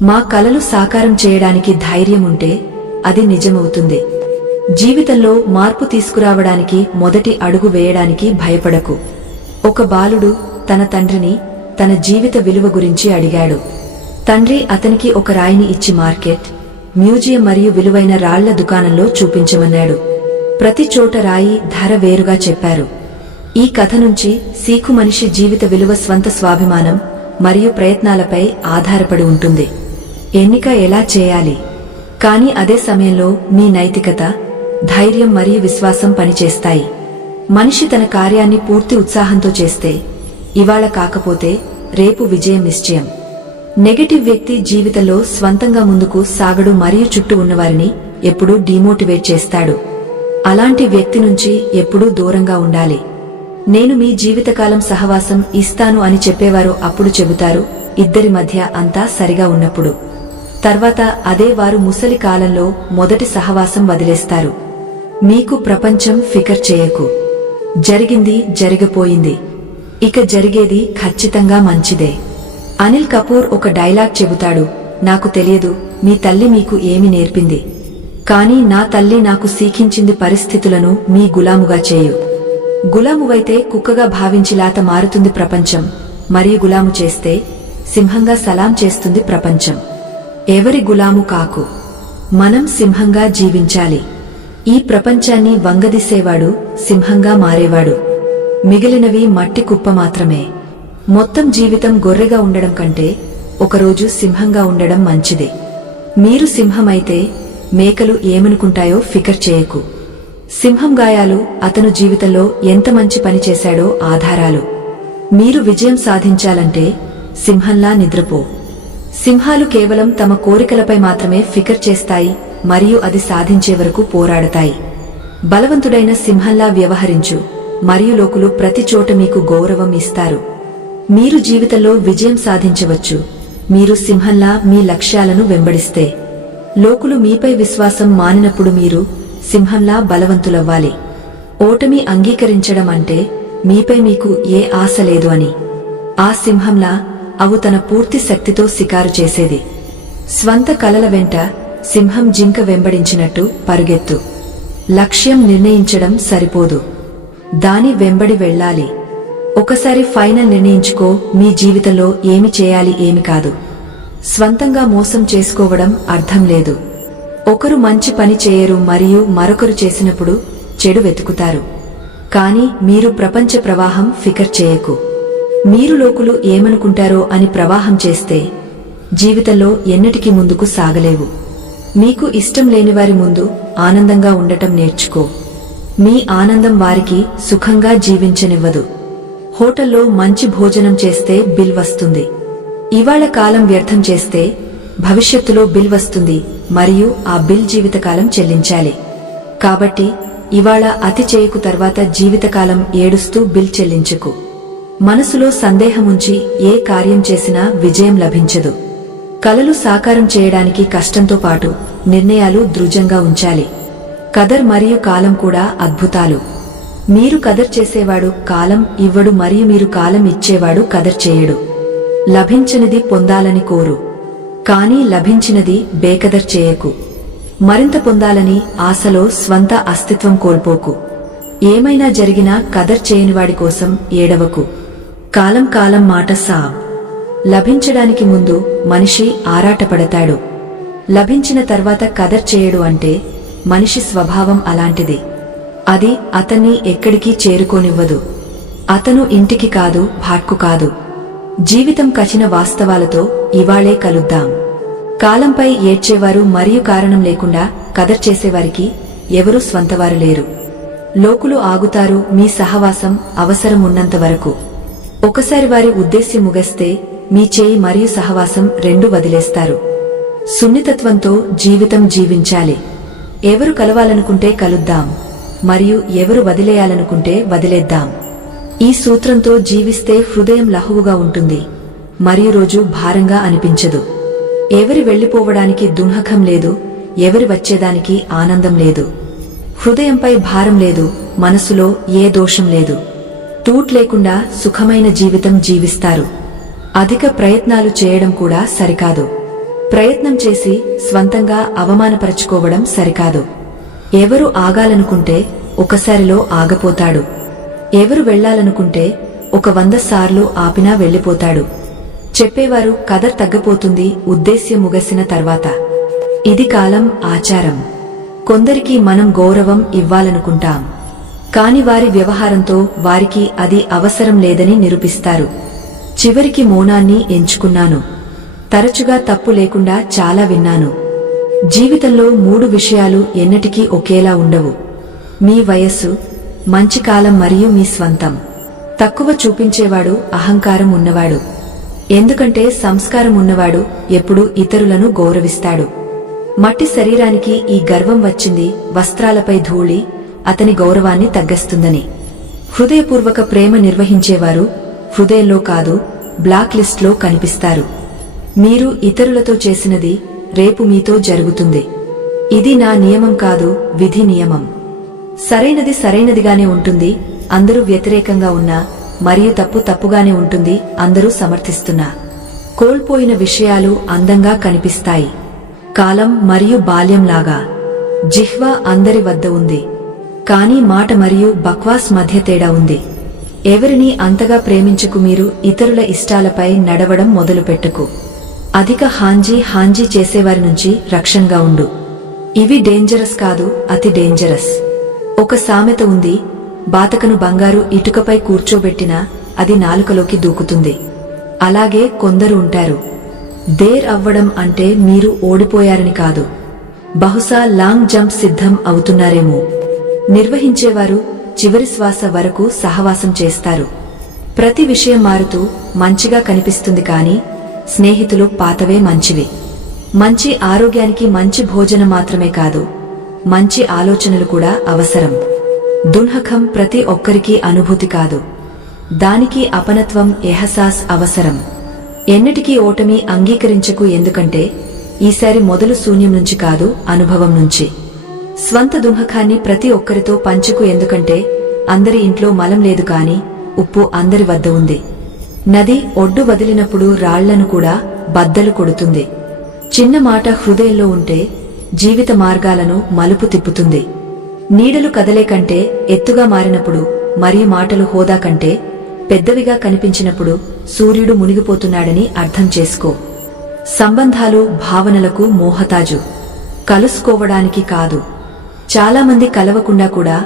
మా కలలు సాకారం చేయడానికి ధైర్యం ఉంటే అది నిజమవుతుంది. జీవితంలో మార్పు తీసుకురావడానికి మొదటి అడుగు వేయడానికి భయపడకు. ఒక బాలుడు తన తండ్రిని తన జీవిత విలువ గురించి అడిగాడు. తండ్రి అతనికి ఒక రాయిని ఇచ్చి మార్కెట్, మ్యూజియం మరియు విలువైన రాళ్ల దుకాణంలో చూపించమన్నాడు. ప్రతి చోట రాయి ధర వేరుగా చెప్పారు. ఈ కథ నుంచి సీకు మనిషి జీవిత విలువ స్వంత స్వాభిమానం మరియు ప్రయత్నాలపై ఆధారపడి ఉంటుంది. ఎన్నిక ఎలా చేయాలి, కానీ అదే సమయంలో మీ నైతికత, ధైర్యం మరియు విశ్వాసం పనిచేస్తాయి. మనిషి తన కార్యాన్ని పూర్తి ఉత్సాహంతో చేస్తే ఇవాళ కాకపోతే రేపు విజయం నిశ్చయం. నెగటివ్ వ్యక్తి జీవితంలో స్వంతంగా ముందుకు సాగడు మరియు చుట్టూ ఉన్నవారిని ఎప్పుడూ డీమోటివేట్ చేస్తాడు. అలాంటి వ్యక్తి నుంచి ఎప్పుడూ దూరంగా ఉండాలి. నేను మీ జీవితకాలం సహవాసం ఇస్తాను అని చెప్పేవారు అప్పుడు చెబుతారు ఇద్దరి మధ్య అంతా సరిగా ఉన్నప్పుడు. తర్వాత అదే వారు ముసలి కాలంలో మొదటి సహవాసం వదిలేస్తారు. మీకు ప్రపంచం ఫికర్ చేయకు. జరిగింది జరిగిపోయింది, ఇక జరిగేది ఖచ్చితంగా మంచిదే. అనిల్ కపూర్ ఒక డైలాగ్ చెబుతాడు, నాకు తెలియదు మీ తల్లి మీకు ఏమి నేర్పింది, కానీ నా తల్లి నాకు సీఖించింది పరిస్థితులను మీ గులాముగా చేయు. గులామువైతే కుక్కగా భావించిలాత మారుతుంది ప్రపంచం, మరియు గులాము చేస్తే సింహంగా సలాం చేస్తుంది ప్రపంచం. ఎవరి గులాము కాకు. మనం సింహంగా జీవించాలి. ఈ ప్రపంచాన్ని వంగదీసేవాడు సింహంగా మారేవాడు. మిగిలినవి మట్టి కుప్ప మాత్రమే. మొత్తం జీవితం గొర్రెగా ఉండడం కంటే ఒకరోజు సింహంగా ఉండడం మంచిది. మీరు సింహమైతే మేకలు ఏమనుకుంటాయో ఫికర్ చేయకు. సింహం గాయాలు అతను జీవితంలో ఎంత మంచి పని చేశాడో ఆధారాలు. మీరు విజయం సాధించాలంటే సింహంలా నిద్రపో. సింహాలు కేవలం తమ కోరికలపై మాత్రమే ఫికర్ చేస్తాయి మరియు అది సాధించే వరకు పోరాడతాయి. బలవంతుడైన సింహంలా వ్యవహరించు మరియు లోకులు ప్రతి చోట మీకు గౌరవం ఇస్తారు. మీరు జీవితంలో విజయం సాధించవచ్చు మీరు సింహంలా మీ లక్ష్యాలను వెంబడిస్తే. లోకులు మీపై విశ్వాసం మానినప్పుడు మీరు సింహంలా బలవంతులవ్వాలి. ఓటమి అంగీకరించడం అంటే మీపై మీకు ఏ ఆశ లేదు అని. ఆ సింహంలా అవు తన పూర్తి శక్తితో శికారు చేసేది. స్వంత కలల వెంట సింహం జింక వెంబడించినట్టు పరుగెత్తు. లక్ష్యం నిర్ణయించడం సరిపోదు, దాని వెంబడి వెళ్ళాలి. ఒకసారి ఫైనల్ నిర్ణయించుకో, మీ జీవితంలో ఏమి చేయాలి ఏమి కాదు. స్వంతంగా మోసం చేసుకోవడం అర్థం లేదు. ఒకరు మంచి పని చేయరు మరియు మరొకరు చేసినప్పుడు చెడు వెతుకుతారు. కాని మీరు ప్రపంచ ప్రవాహం ఫికర్ చేయకు. మీరు లోకులు ఏమనుకుంటారో అని ప్రవాహం చేస్తే జీవితంలో ఎన్నటికీ ముందుకు సాగలేవు. మీకు ఇష్టం లేనివారి ముందు ఆనందంగా ఉండటం నేర్చుకో. మీ ఆనందం వారికి సుఖంగా జీవించనివ్వదు. హోటల్లో మంచి భోజనం చేస్తే బిల్ వస్తుంది. ఇవాళ కాలం వ్యర్థం చేస్తే భవిష్యత్తులో బిల్ వస్తుంది మరియు ఆ బిల్ జీవితకాలం చెల్లించాలి. కాబట్టి ఇవాళ అతి చేయకు, తర్వాత జీవితకాలం ఏడుస్తూ బిల్ చెల్లించకు. మనసులో సందేహముంచి ఏ కార్యం చేసినా విజయం లభించదు. కలలు సాకారం చేయడానికి కష్టంతో పాటు నిర్ణయాలు దృఢంగా ఉంచాలి. కదర్ మరియు కాలం కూడా అద్భుతాలు. మీరు కదర్ చేసేవాడు కాలం ఇవ్వడు మరియు మీరు కాలం ఇచ్చేవాడు కదర్ చేయడు. లభించనిది పొందాలని కోరు, కానీ లభించినది బేకదర్ చేయకు. మరింత పొందాలని ఆశలో స్వంత అస్తిత్వం కోల్పోకు. ఏమైనా జరిగినా కదర్ చేయనివాడి కోసం ఏడవకు. కాలం కాలం మాట సాబ్. లభించడానికి ముందు మనిషి ఆరాటపడతాడు, లభించిన తర్వాత కదర్ చేయడు అంటే మనిషి స్వభావం అలాంటిది. అది అతన్ని ఎక్కడికి చేరుకోనివ్వదు. అతను ఇంటికి కాదు, భాట్కు కాదు. జీవితం కఠిన వాస్తవాలతో ఇవాళే కలుద్దాం. కాలంపై ఏడ్చేవారు మరియు కారణం లేకుండా కదర్ చేసేవారికి ఎవరూ స్వంతవారు లేరు. లోకులు ఆగుతారు మీ సహవాసం అవసరం ఉన్నంత వరకు. ఒకసారి వారి ఉద్దేశ్యం ముగిస్తే మీ చేయి మరియు సహవాసం రెండు వదిలేస్తారు. సున్నితత్వంతో జీవితం జీవించాలి. ఎవరు కలవాలనుకుంటే కలుద్దాం మరియు ఎవరు వదిలేయాలనుకుంటే వదిలేద్దాం. ఈ సూత్రంతో జీవిస్తే హృదయం లహువుగా ఉంటుంది మరియు రోజు భారంగా అనిపించదు. ఎవరి వెళ్లిపోవడానికి దుఃఖం లేదు, ఎవరి వచ్చేదానికి ఆనందం లేదు. హృదయంపై భారం లేదు, మనసులో ఏ దోషం లేదు. టూట్ లేకుండా సుఖమైన జీవితం జీవిస్తారు. అధిక ప్రయత్నాలు చేయడం కూడా సరికాదు. ప్రయత్నం చేసి స్వంతంగా అవమానపరచుకోవడం సరికాదు. ఎవరు ఆగాలనుకుంటే ఒకసారిలో ఆగపోతాడు. ఎవరు వెళ్లాలనుకుంటే 100 సార్లు ఆపినా వెళ్లిపోతాడు. చెప్పేవారు కదర్ తగ్గపోతుంది ఉద్దేశ్యం ముగిసిన తర్వాత. ఇది కాలం ఆచారం. కొందరికి మనం గౌరవం ఇవ్వాలనుకుంటాం, కాని వారి వ్యవహారంతో వారికి అది అవసరం లేదని నిరూపిస్తారు. చివరికి మౌనాన్ని ఎంచుకున్నాను. తరచుగా తప్పు లేకుండా చాలా విన్నాను. జీవితంలో 3 విషయాలు ఎన్నటికీ ఒకేలా ఉండవు: మీ వయస్సు, మంచి కాలం మరియు మీ స్వంతం. తక్కువ చూపించేవాడు అహంకారం ఉన్నవాడు. ఎందుకంటే సంస్కారం ఉన్నవాడు ఎప్పుడూ ఇతరులను గౌరవిస్తాడు. మట్టి శరీరానికి ఈ గర్వం వచ్చింది వస్త్రాలపై ధూళి అతని గౌరవాన్ని తగ్గస్తుందని. హృదయపూర్వక ప్రేమ నిర్వహించేవారు హృదయంలో కాదు, బ్లాక్ లిస్ట్లో కనిపిస్తారు. మీరు ఇతరులతో చేసినది రేపు మీతో జరుగుతుంది. ఇది నా నియమం కాదు, విధి నియమం. సరైనది సరైనదిగానే ఉంటుంది, అందరూ వ్యతిరేకంగా ఉన్నా, మరియు తప్పు తప్పుగానే ఉంటుంది, అందరూ సమర్థిస్తున్నా. కోల్పోయిన విషయాలు అందంగా కనిపిస్తాయి. కాలం మరియు బాల్యంలాగా. జిహ్వ అందరి వద్ద ఉంది, కానీ మాట మరియు బక్వాస్ మధ్య తేడా ఉంది. ఎవరినీ అంతగా ప్రేమించకు, మీరు ఇతరుల ఇష్టాలపై నడవడం మొదలుపెట్టకు. అధిక హాంజీ చేసేవారి నుంచి రక్షణగా ఉండు. ఇవి డేంజరస్ కాదు, అతి డేంజరస్. ఒక సామెత ఉంది, బాతకను బంగారు ఇటుకపై కూర్చోబెట్టినా అది నాలుకలోకి దూకుతుంది. అలాగే కొందరు ఉంటారు. దేర్ అవ్వడం అంటే మీరు ఓడిపోయారని కాదు, బహుశా లాంగ్ జంప్ సిద్ధం అవుతున్నారేమో. నిర్వహించేవారు చివరి శ్వాస వరకు సహవాసం చేస్తారు. ప్రతి విషయం మారుతూ మంచిగా కనిపిస్తుంది, కానీ స్నేహితులు పాతవే మంచివి. మంచి ఆరోగ్యానికి మంచి భోజనం మాత్రమే కాదు, మంచి ఆలోచనలు కూడా అవసరం. దున్హకం ప్రతి ఒక్కరికి అనుభూతి కాదు, దానికి అపనత్వం ఎహసాస్ అవసరం. ఎన్నటికీ ఓటమి అంగీకరించకు, ఎందుకంటే ఈసారి మొదలు శూన్యం నుంచి కాదు, అనుభవం నుంచి. స్వంత దున్హకాన్ని ప్రతి ఒక్కరితో పంచకు, ఎందుకంటే అందరి ఇంట్లో మలం లేదు, కాని ఉప్పు అందరి వద్ద ఉంది. నది ఒడ్డు వదిలినప్పుడు రాళ్లను కూడా బద్దలు కొడుతుంది. చిన్న మాట హృదయంలో ఉంటే జీవిత మార్గాలను మలుపు తిప్పుతుంది. నీడలు కదలే కంటే ఎత్తుగా మారినప్పుడు, మరియు మాటలు హోదా కంటే పెద్దవిగా కనిపించినప్పుడు సూర్యుడు మునిగిపోతున్నాడని అర్థం చేసుకో. సంబంధాలు భావనలకు మోహతాజు, కలుసుకోవడానికి కాదు. చాలామంది కలవకుండా కూడా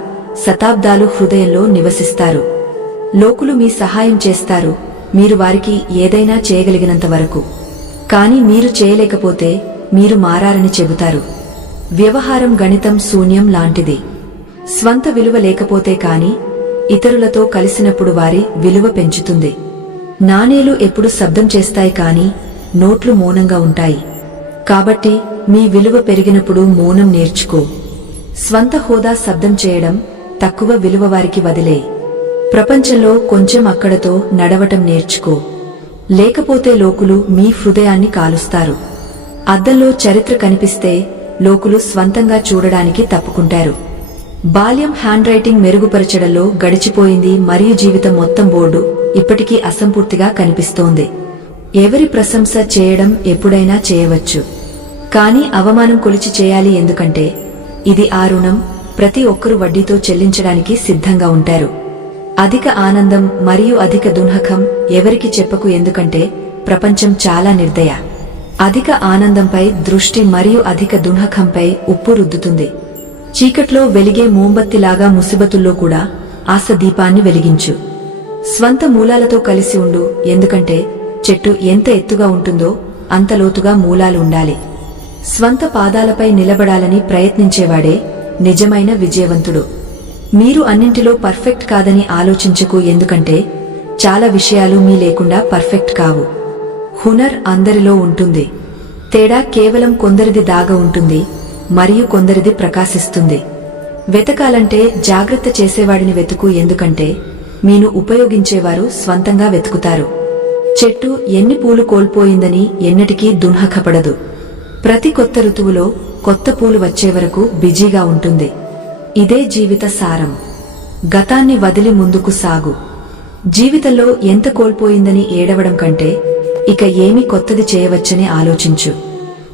శతాబ్దాలు హృదయంలో నివసిస్తారు. లోకులు మీ సహాయం చేస్తారు, మీరు వారికి ఏదైనా చేయగలిగినంత వరకు. కాని మీరు చేయలేకపోతే మీరు మారారని చెబుతారు. వ్యవహారం గణితం శూన్యం లాంటిది. స్వంత విలువ లేకపోతే కాని ఇతరులతో కలిసినప్పుడు వారి విలువ పెంచుతుంది. నాణేలు ఎప్పుడు శబ్దం చేస్తాయి, కాని నోట్లు మౌనంగా ఉంటాయి. కాబట్టి మీ విలువ పెరిగినప్పుడు మౌనం నేర్చుకో. స్వంత హోదా శబ్దం చేయడం తక్కువ విలువ వారికి వదిలే. ప్రపంచంలో కొంచెం అక్కడతో నడవటం నేర్చుకో, లేకపోతే లోకులు మీ హృదయాన్ని కాలుస్తారు. అద్దంలో చరిత్ర కనిపిస్తే లోకులు స్వంతంగా చూడడానికి తప్పుకుంటారు. బాల్యం హ్యాండ్ రైటింగ్ మెరుగుపరచడంలో గడిచిపోయింది, మరియు జీవితం మొత్తం బోర్డు ఇప్పటికీ అసంపూర్తిగా కనిపిస్తోంది. ఎవరి ప్రశంస చేయడం ఎప్పుడైనా చేయవచ్చు, కాని అవమానం కొలిచి చేయాలి, ఎందుకంటే ఇది ఆ రుణం ప్రతి ఒక్కరూ వడ్డీతో చెల్లించడానికి సిద్ధంగా ఉంటారు. అధిక ఆనందం మరియు అధిక దున్హకం ఎవరికి చెప్పకు, ఎందుకంటే ప్రపంచం చాలా నిర్దయ. అధిక ఆనందంపై దృష్టి మరియు అధిక దున్హకంపై ఉప్పు రుద్దుతుంది. చీకట్లో వెలిగే మోంబత్తిలాగా ముసిబతుల్లో కూడా ఆశ దీపాన్ని వెలిగించు. స్వంత మూలాలతో కలిసి ఉండు, ఎందుకంటే చెట్టు ఎంత ఎత్తుగా ఉంటుందో అంత లోతుగా మూలాలు ఉండాలి. స్వంత పాదాలపై నిలబడాలని ప్రయత్నించేవాడే నిజమైన విజయవంతుడు. మీరు అన్నింటిలో పర్ఫెక్ట్ కాదని ఆలోచించకు, ఎందుకంటే చాలా విషయాలు మీ లేకుండా పర్ఫెక్ట్ కావు. హునర్ అందరిలో ఉంటుంది, తేడా కేవలం కొందరిది దాగా ఉంటుంది మరియు కొందరిది ప్రకాశిస్తుంది. వెతకాలంటే జాగ్రత్త చేసేవాడిని వెతుకు, ఎందుకంటే మీను ఉపయోగించేవారు స్వంతంగా వెతుకుతారు. చెట్టు ఎన్ని పూలు కోల్పోయిందని ఎన్నటికీ దున్హకపడదు. ప్రతి కొత్త ఋతువులో కొత్త పూలు వచ్చే వరకు బిజీగా ఉంటుంది. ఇదే జీవిత సారం. గతాన్ని వదిలి ముందుకు సాగు. జీవితంలో ఎంత కోల్పోయిందని ఏడవడం కంటే ఇక ఏమి కొత్తది చేయవచ్చని ఆలోచించు.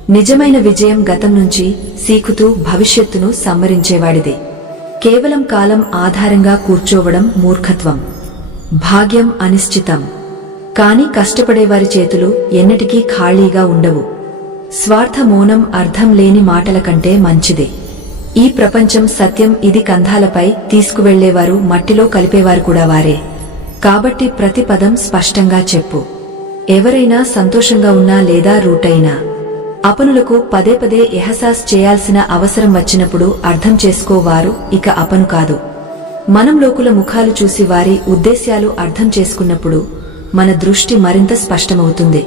నిజమైన విజయం గతం నుంచి సీకుతూ భవిష్యత్తును సంవరించేవాడిది. కేవలం కాలం ఆధారంగా కూర్చోవడం మూర్ఖత్వం. భాగ్యం అనిశ్చితం. కాని కష్టపడేవారి చేతులు ఎన్నటికీ ఖాళీగా ఉండవు. స్వార్థ మౌనం అర్థం లేని మాటల కంటే మంచిది. ఈ ప్రపంచం సత్యం. ఇది కంధాలపై తీసుకువెళ్లేవారు, మట్టిలో కలిపేవారు కూడా వారే. కాబట్టి ప్రతి పదం స్పష్టంగా చెప్పు. ఎవరైనా సంతోషంగా ఉన్నా లేదా రూటైనా అపనులకు పదే పదే ఎహసాస్ చేయాల్సిన అవసరం వచ్చినప్పుడు అర్థం చేసుకోవారు ఇక అపను కాదు. మనం లోకుల ముఖాలు చూసి వారి ఉద్దేశ్యాలు అర్థం చేసుకున్నప్పుడు మన దృష్టి మరింత స్పష్టమవుతుంది.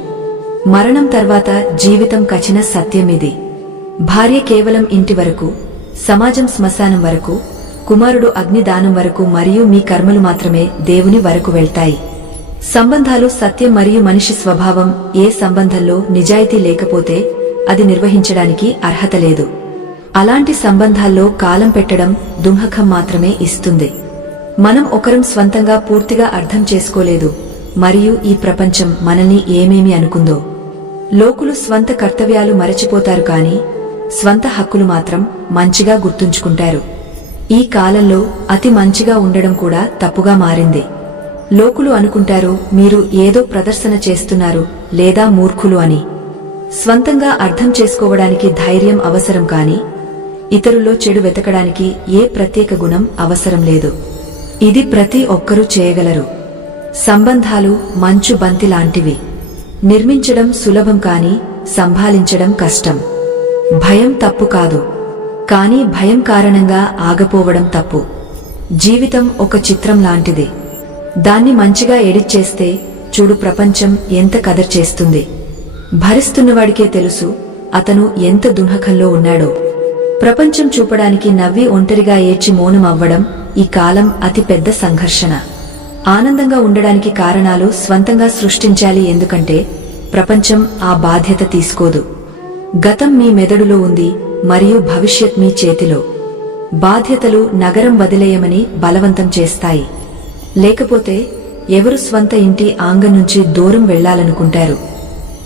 మరణం తర్వాత జీవితం కచిన సత్యమిది. భార్య కేవలం ఇంటి వరకు, సమాజం శ్మశానం వరకు, కుమారుడు అగ్నిదానం వరకు మరియు మీ కర్మలు మాత్రమే దేవుని వరకు వెళ్తాయి. సంబంధాలు సత్యం మరియు మనిషి స్వభావం. ఏ సంబంధంలో నిజాయితీ లేకపోతే అది నిర్వహించడానికి అర్హత లేదు. అలాంటి సంబంధాల్లో కాలం పెట్టడం దుంహకం మాత్రమే ఇస్తుంది. మనం ఒకరం స్వంతంగా పూర్తిగా అర్థం చేసుకోలేదు మరియు ఈ ప్రపంచం మనల్ని ఏమేమి అనుకుందో. లోకులు స్వంత కర్తవ్యాలు మరచిపోతారు కాని స్వంత హక్కులు మాత్రం మంచిగా గుర్తుంచుకుంటారు. ఈ కాలంలో అతి మంచిగా ఉండడం కూడా తప్పుగా మారింది. లోకులు అనుకుంటారు మీరు ఏదో ప్రదర్శన చేస్తున్నారు లేదా మూర్ఖులు అని. స్వంతంగా అర్థం చేసుకోవడానికి ధైర్యం అవసరం కాని ఇతరుల్లో చెడు వెతకడానికి ఏ ప్రత్యేక గుణం అవసరం లేదు. ఇది ప్రతి ఒక్కరూ చేయగలరు. సంబంధాలు మంచు బంతి లాంటివి. నిర్మించడం సులభం కాని సంభాళించడం కష్టం. భయం తప్పు కాదు, కాని భయం కారణంగా ఆగపోవడం తప్పు. జీవితం ఒక చిత్రం లాంటిది. దాన్ని మంచిగా ఎడిట్ చేస్తే చూడు ప్రపంచం ఎంత కదర్ చేస్తుంది. భరిస్తున్నవాడికే తెలుసు అతను ఎంత దుంహకంలో ఉన్నాడో. ప్రపంచం చూపడానికి నవ్వి ఒంటరిగా ఏడ్చి మౌనం అవ్వడం ఈ కాలం అతి పెద్ద సంఘర్షణ. ఆనందంగా ఉండడానికి కారణాలు స్వంతంగా సృష్టించాలి, ఎందుకంటే ప్రపంచం ఆ బాధ్యత తీసుకోదు. గతం మీ మెదడులో ఉంది మరియు భవిష్యత్ మీ చేతిలో. బాధ్యతలు నగరం వదిలేయమని బలవంతం చేస్తాయి. లేకపోతే ఎవరు స్వంత ఇంటి ఆంగం నుంచి దూరం వెళ్లాలనుకుంటారు.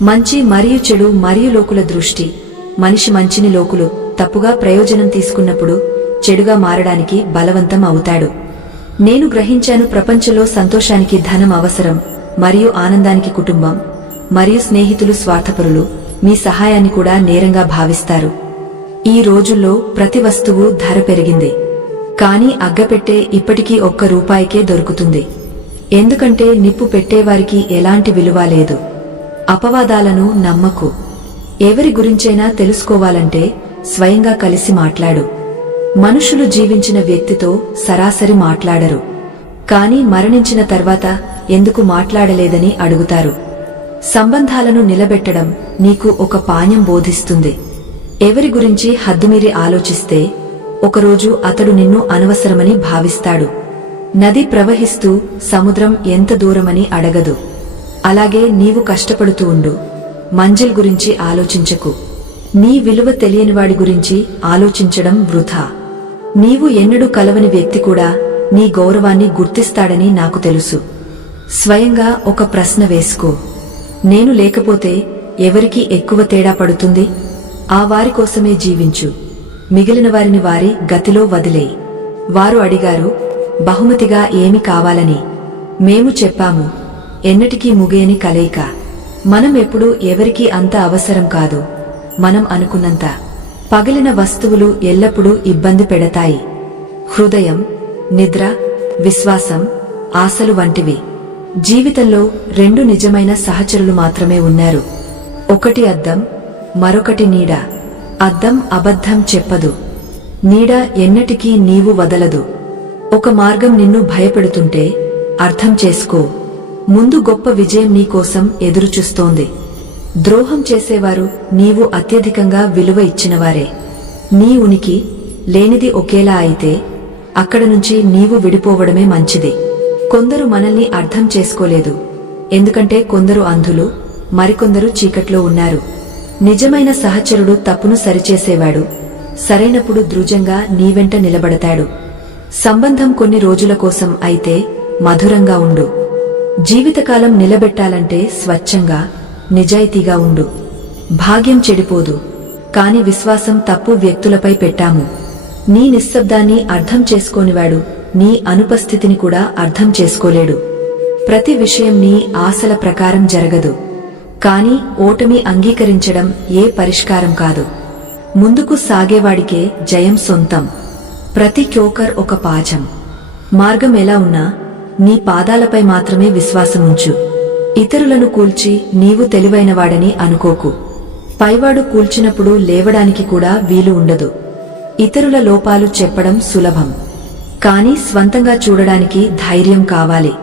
మంచి మరియు చెడు మరియు లోకుల దృష్టి. మనిషి మంచిని లోకులు తప్పుగా ప్రయోజనం తీసుకున్నప్పుడు చెడుగా మారడానికి బలవంతం అవుతాడు. నేను గ్రహించాను, ప్రపంచంలో సంతోషానికి ధనం అవసరం మరియు ఆనందానికి కుటుంబం మరియు స్నేహితులు స్వార్థపరులు. మీ సహాయాన్ని కూడా నేరంగా భావిస్తారు. ఈ రోజుల్లో ప్రతి వస్తువు ధర పెరిగింది, కాని అగ్గపెట్టే ఇప్పటికీ ₹1కే దొరుకుతుంది. ఎందుకంటే నిప్పు పెట్టేవారికి ఎలాంటి విలువ లేదు. అపవాదాలను నమ్మకు. ఎవరి గురించైనా తెలుసుకోవాలంటే స్వయంగా కలిసి మాట్లాడు. మనుషులు జీవించిన వ్యక్తితో సరాసరి మాట్లాడరు, కాని మరణించిన తర్వాత ఎందుకు మాట్లాడలేదని అడుగుతారు. సంబంధాలను నిలబెట్టడం నీకు ఒక పాఠం బోధిస్తుంది. ఎవరి గురించి హద్దుమీరి ఆలోచిస్తే ఒకరోజు అతడు నిన్ను అనవసరమని భావిస్తాడు. నది ప్రవహిస్తూ సముద్రం ఎంత దూరమని అడగదు. అలాగే నీవు కష్టపడుతూ ఉండు, మంజిల్ గురించి ఆలోచించకు. నీ విలువ తెలియనివాడి గురించి ఆలోచించడం వృథా. నీవు ఎన్నడూ కలవని వ్యక్తి కూడా నీ గౌరవాన్ని గుర్తిస్తాడని నాకు తెలుసు. స్వయంగా ఒక ప్రశ్న వేసుకో, నేను లేకపోతే ఎవరికి ఎక్కువ తేడా పడుతుంది? ఆ వారి కోసమే జీవించు. మిగిలిన వారిని వారి గతిలో వదిలేయి. వారు అడిగారు బహుమతిగా ఏమి కావాలని. మేము చెప్పాము ఎన్నటికీ ముగియని కలయిక. మనం ఎప్పుడూ ఎవరికీ అంత అవసరం కాదు. మనం అనుకున్నంత. పగిలిన వస్తువులు ఎల్లప్పుడూ ఇబ్బంది పెడతాయి. హృదయం, నిద్ర, విశ్వాసం, ఆశలు వంటివి. జీవితంలో 2 నిజమైన సహచరులు మాత్రమే ఉన్నారు. ఒకటి అద్దం, మరొకటి నీడ. అద్దం అబద్ధం చెప్పదు. నీడ ఎన్నటికీ నీవు వదలదు. ఒక మార్గం నిన్ను భయపెడుతుంటే అర్థం చేసుకో. ముందు గొప్ప విజయం నీకోసం ఎదురుచూస్తోంది. ద్రోహం చేసేవారు నీవు అత్యధికంగా విలువ ఇచ్చినవారే. నీ ఉనికి లేనిది ఒకేలా అయితే అక్కడ నుంచి నీవు విడిపోవడమే మంచిది. కొందరు మనల్ని అర్థం చేసుకోలేదు, ఎందుకంటే కొందరు అంధులు, మరికొందరు చీకట్లో ఉన్నారు. నిజమైన సహచరుడు తప్పును సరిచేసేవాడు. సరైనప్పుడు దృఢంగా నీవెంట నిలబడతాడు. సంబంధం కొన్ని రోజుల కోసం అయితే మధురంగా ఉండు. జీవితకాలం నిలబెట్టాలంటే స్వచ్ఛంగా, నిజాయితీగా ఉండు. భాగ్యం చెడిపోదు, కాని విశ్వాసం తప్పు వ్యక్తులపై పెట్టాము. నీ నిశ్శబ్దాన్ని అర్థం చేసుకోనివాడు నీ అనుపస్థితిని కూడా అర్థం చేసుకోలేడు. ప్రతి విషయం నీ ఆశల ప్రకారం జరగదు, కాని ఓటమి అంగీకరించడం ఏ పరిష్కారం కాదు. ముందుకు సాగేవాడికే జయం సొంతం. ప్రతి క్యోకర్ ఒక పాఠం. మార్గం ఎలా ఉన్నా నీ పాదాలపై మాత్రమే విశ్వాసముంచు. ఇతరులను కూల్చి నీవు తెలివైనవాడని అనుకోకు. పైవాడు కూల్చినప్పుడు లేవడానికి కూడా వీలు ఉండదు. ఇతరుల లోపాలు చెప్పడం సులభం, కాని స్వంతంగా చూడడానికి ధైర్యం కావాలి.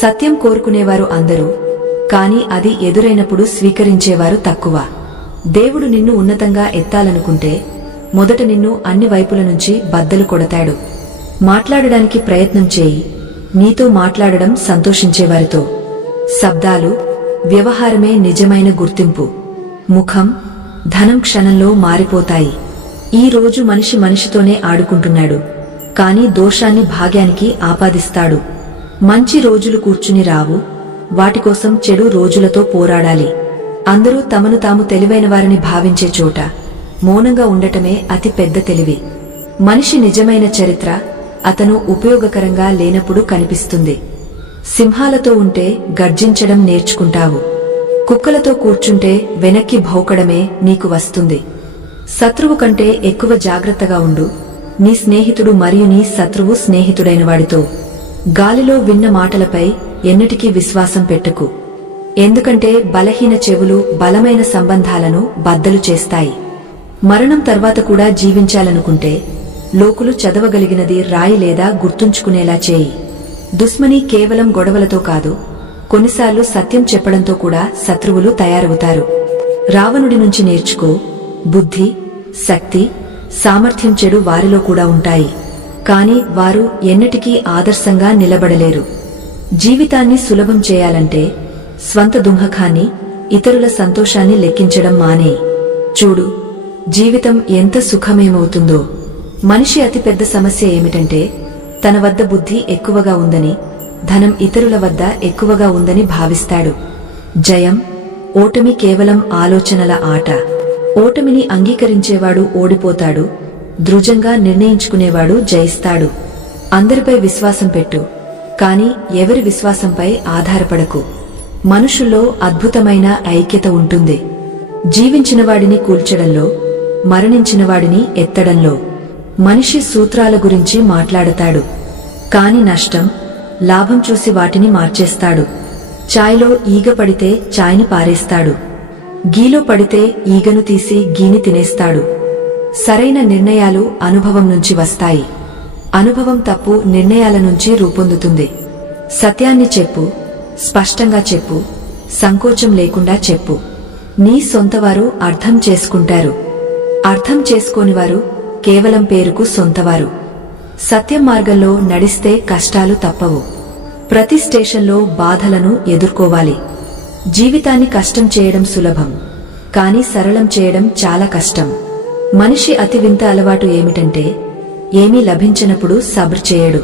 సత్యం కోరుకునేవారు అందరూ, కాని అది ఎదురైనప్పుడు స్వీకరించేవారు తక్కువ. దేవుడు నిన్ను ఉన్నతంగా ఎత్తాలనుకుంటే మొదట నిన్ను అన్ని వైపుల నుంచి బద్దలు కొడతాడు. మాట్లాడడానికి ప్రయత్నం చేయి, నీతో మాట్లాడడం సంతోషించేవారితో. శబ్దాలు, వ్యవహారమే నిజమైన గుర్తింపు. ముఖం, ధనం క్షణంలో మారిపోతాయి. ఈ రోజు మనిషి మనిషితోనే ఆడుకుంటున్నాడు, కాని దోషాన్ని భాగ్యానికి ఆపాదిస్తాడు. మంచి రోజులు కూర్చుని రావు, వాటికోసం చెడు రోజులతో పోరాడాలి. అందరూ తమను తాము తెలివైనవారని భావించే చోట మౌనంగా ఉండటమే అతి పెద్ద తెలివి. మనిషి నిజమైన చరిత్ర అతను ఉపయోగకరంగా లేనప్పుడు కనిపిస్తుంది. సింహాలతో ఉంటే గర్జించడం నేర్చుకుంటావు, కుక్కలతో కూర్చుంటే వెనక్కి భౌకడమే నీకు వస్తుంది. శత్రువు కంటే ఎక్కువ జాగ్రత్తగా ఉండు, నీ స్నేహితుడు మరియు నీ శత్రువు స్నేహితుడైన వాడితో. గాలిలో విన్న మాటలపై ఎన్నటికీ విశ్వాసం పెట్టకు, ఎందుకంటే బలహీన చెవులు బలమైన సంబంధాలను బద్దలు చేస్తాయి. మరణం తర్వాత కూడా జీవించాలనుకుంటే లోకులు చదవగలిగినది రాయి లేదా గుర్తుంచుకునేలా చేయి. దుశ్మని కేవలం గొడవలతో కాదు, కొన్నిసార్లు సత్యం చెప్పడంతో కూడా శత్రువులు తయారవుతారు. రావణుడి నుంచి నేర్చుకో. బుద్ధి, శక్తి, సామర్థ్యం చెడు వారిలో కూడా ఉంటాయి, కాని వారు ఎన్నటికీ ఆదర్శంగా నిలబడలేరు. జీవితాన్ని సులభం చేయాలంటే స్వంత దుంహకాన్ని, ఇతరుల సంతోషాన్ని లెక్కించడం మానేయి. చూడు, జీవితం ఎంత సుఖమేమవుతుందో. మనిషి అతిపెద్ద సమస్య ఏమిటంటే తన వద్ద బుద్ధి ఎక్కువగా ఉందని, ధనం ఇతరుల వద్ద ఎక్కువగా ఉందని భావిస్తాడు. జయం, ఓటమి కేవలం ఆలోచనల ఆట. ఓటమిని అంగీకరించేవాడు ఓడిపోతాడు, దృఢంగా నిర్ణయించుకునేవాడు జయిస్తాడు. అందరిపై విశ్వాసం పెట్టు, కాని ఎవరి విశ్వాసంపై ఆధారపడకు. మనుషుల్లో అద్భుతమైన ఐక్యత ఉంటుంది. జీవించినవాడిని కూల్చడంలో, మరణించినవాడిని ఎత్తడంలో. మనిషి సూత్రాల గురించి మాట్లాడతాడు, కాని నష్టం, లాభం చూసి వాటిని మార్చేస్తాడు. చాయ్లో ఈగ పడితే చాయ్ని పారేస్తాడు, గీలో పడితే ఈగను తీసి గీని తినేస్తాడు. సరైన నిర్ణయాలు అనుభవం నుంచి వస్తాయి, అనుభవం తప్పు నిర్ణయాల నుంచి రూపొందుతుంది. సత్యాన్ని చెప్పు, స్పష్టంగా చెప్పు, సంకోచం లేకుండా చెప్పు. నీ సొంతవారు అర్థం చేసుకుంటారు, అర్థం చేసుకోనివారు కేవలం పేరుకు సొంతవారు. సత్యం మార్గంలో నడిస్తే కష్టాలు తప్పవు. ప్రతి స్టేషన్లో బాధలను ఎదుర్కోవాలి. జీవితాన్ని కష్టం చేయడం సులభం, కాని సరళం చేయడం చాలా కష్టం. మనిషి అతి వింత అలవాటు ఏమిటంటే ఏమీ లభించినప్పుడు సబ్ర్ చేయడు,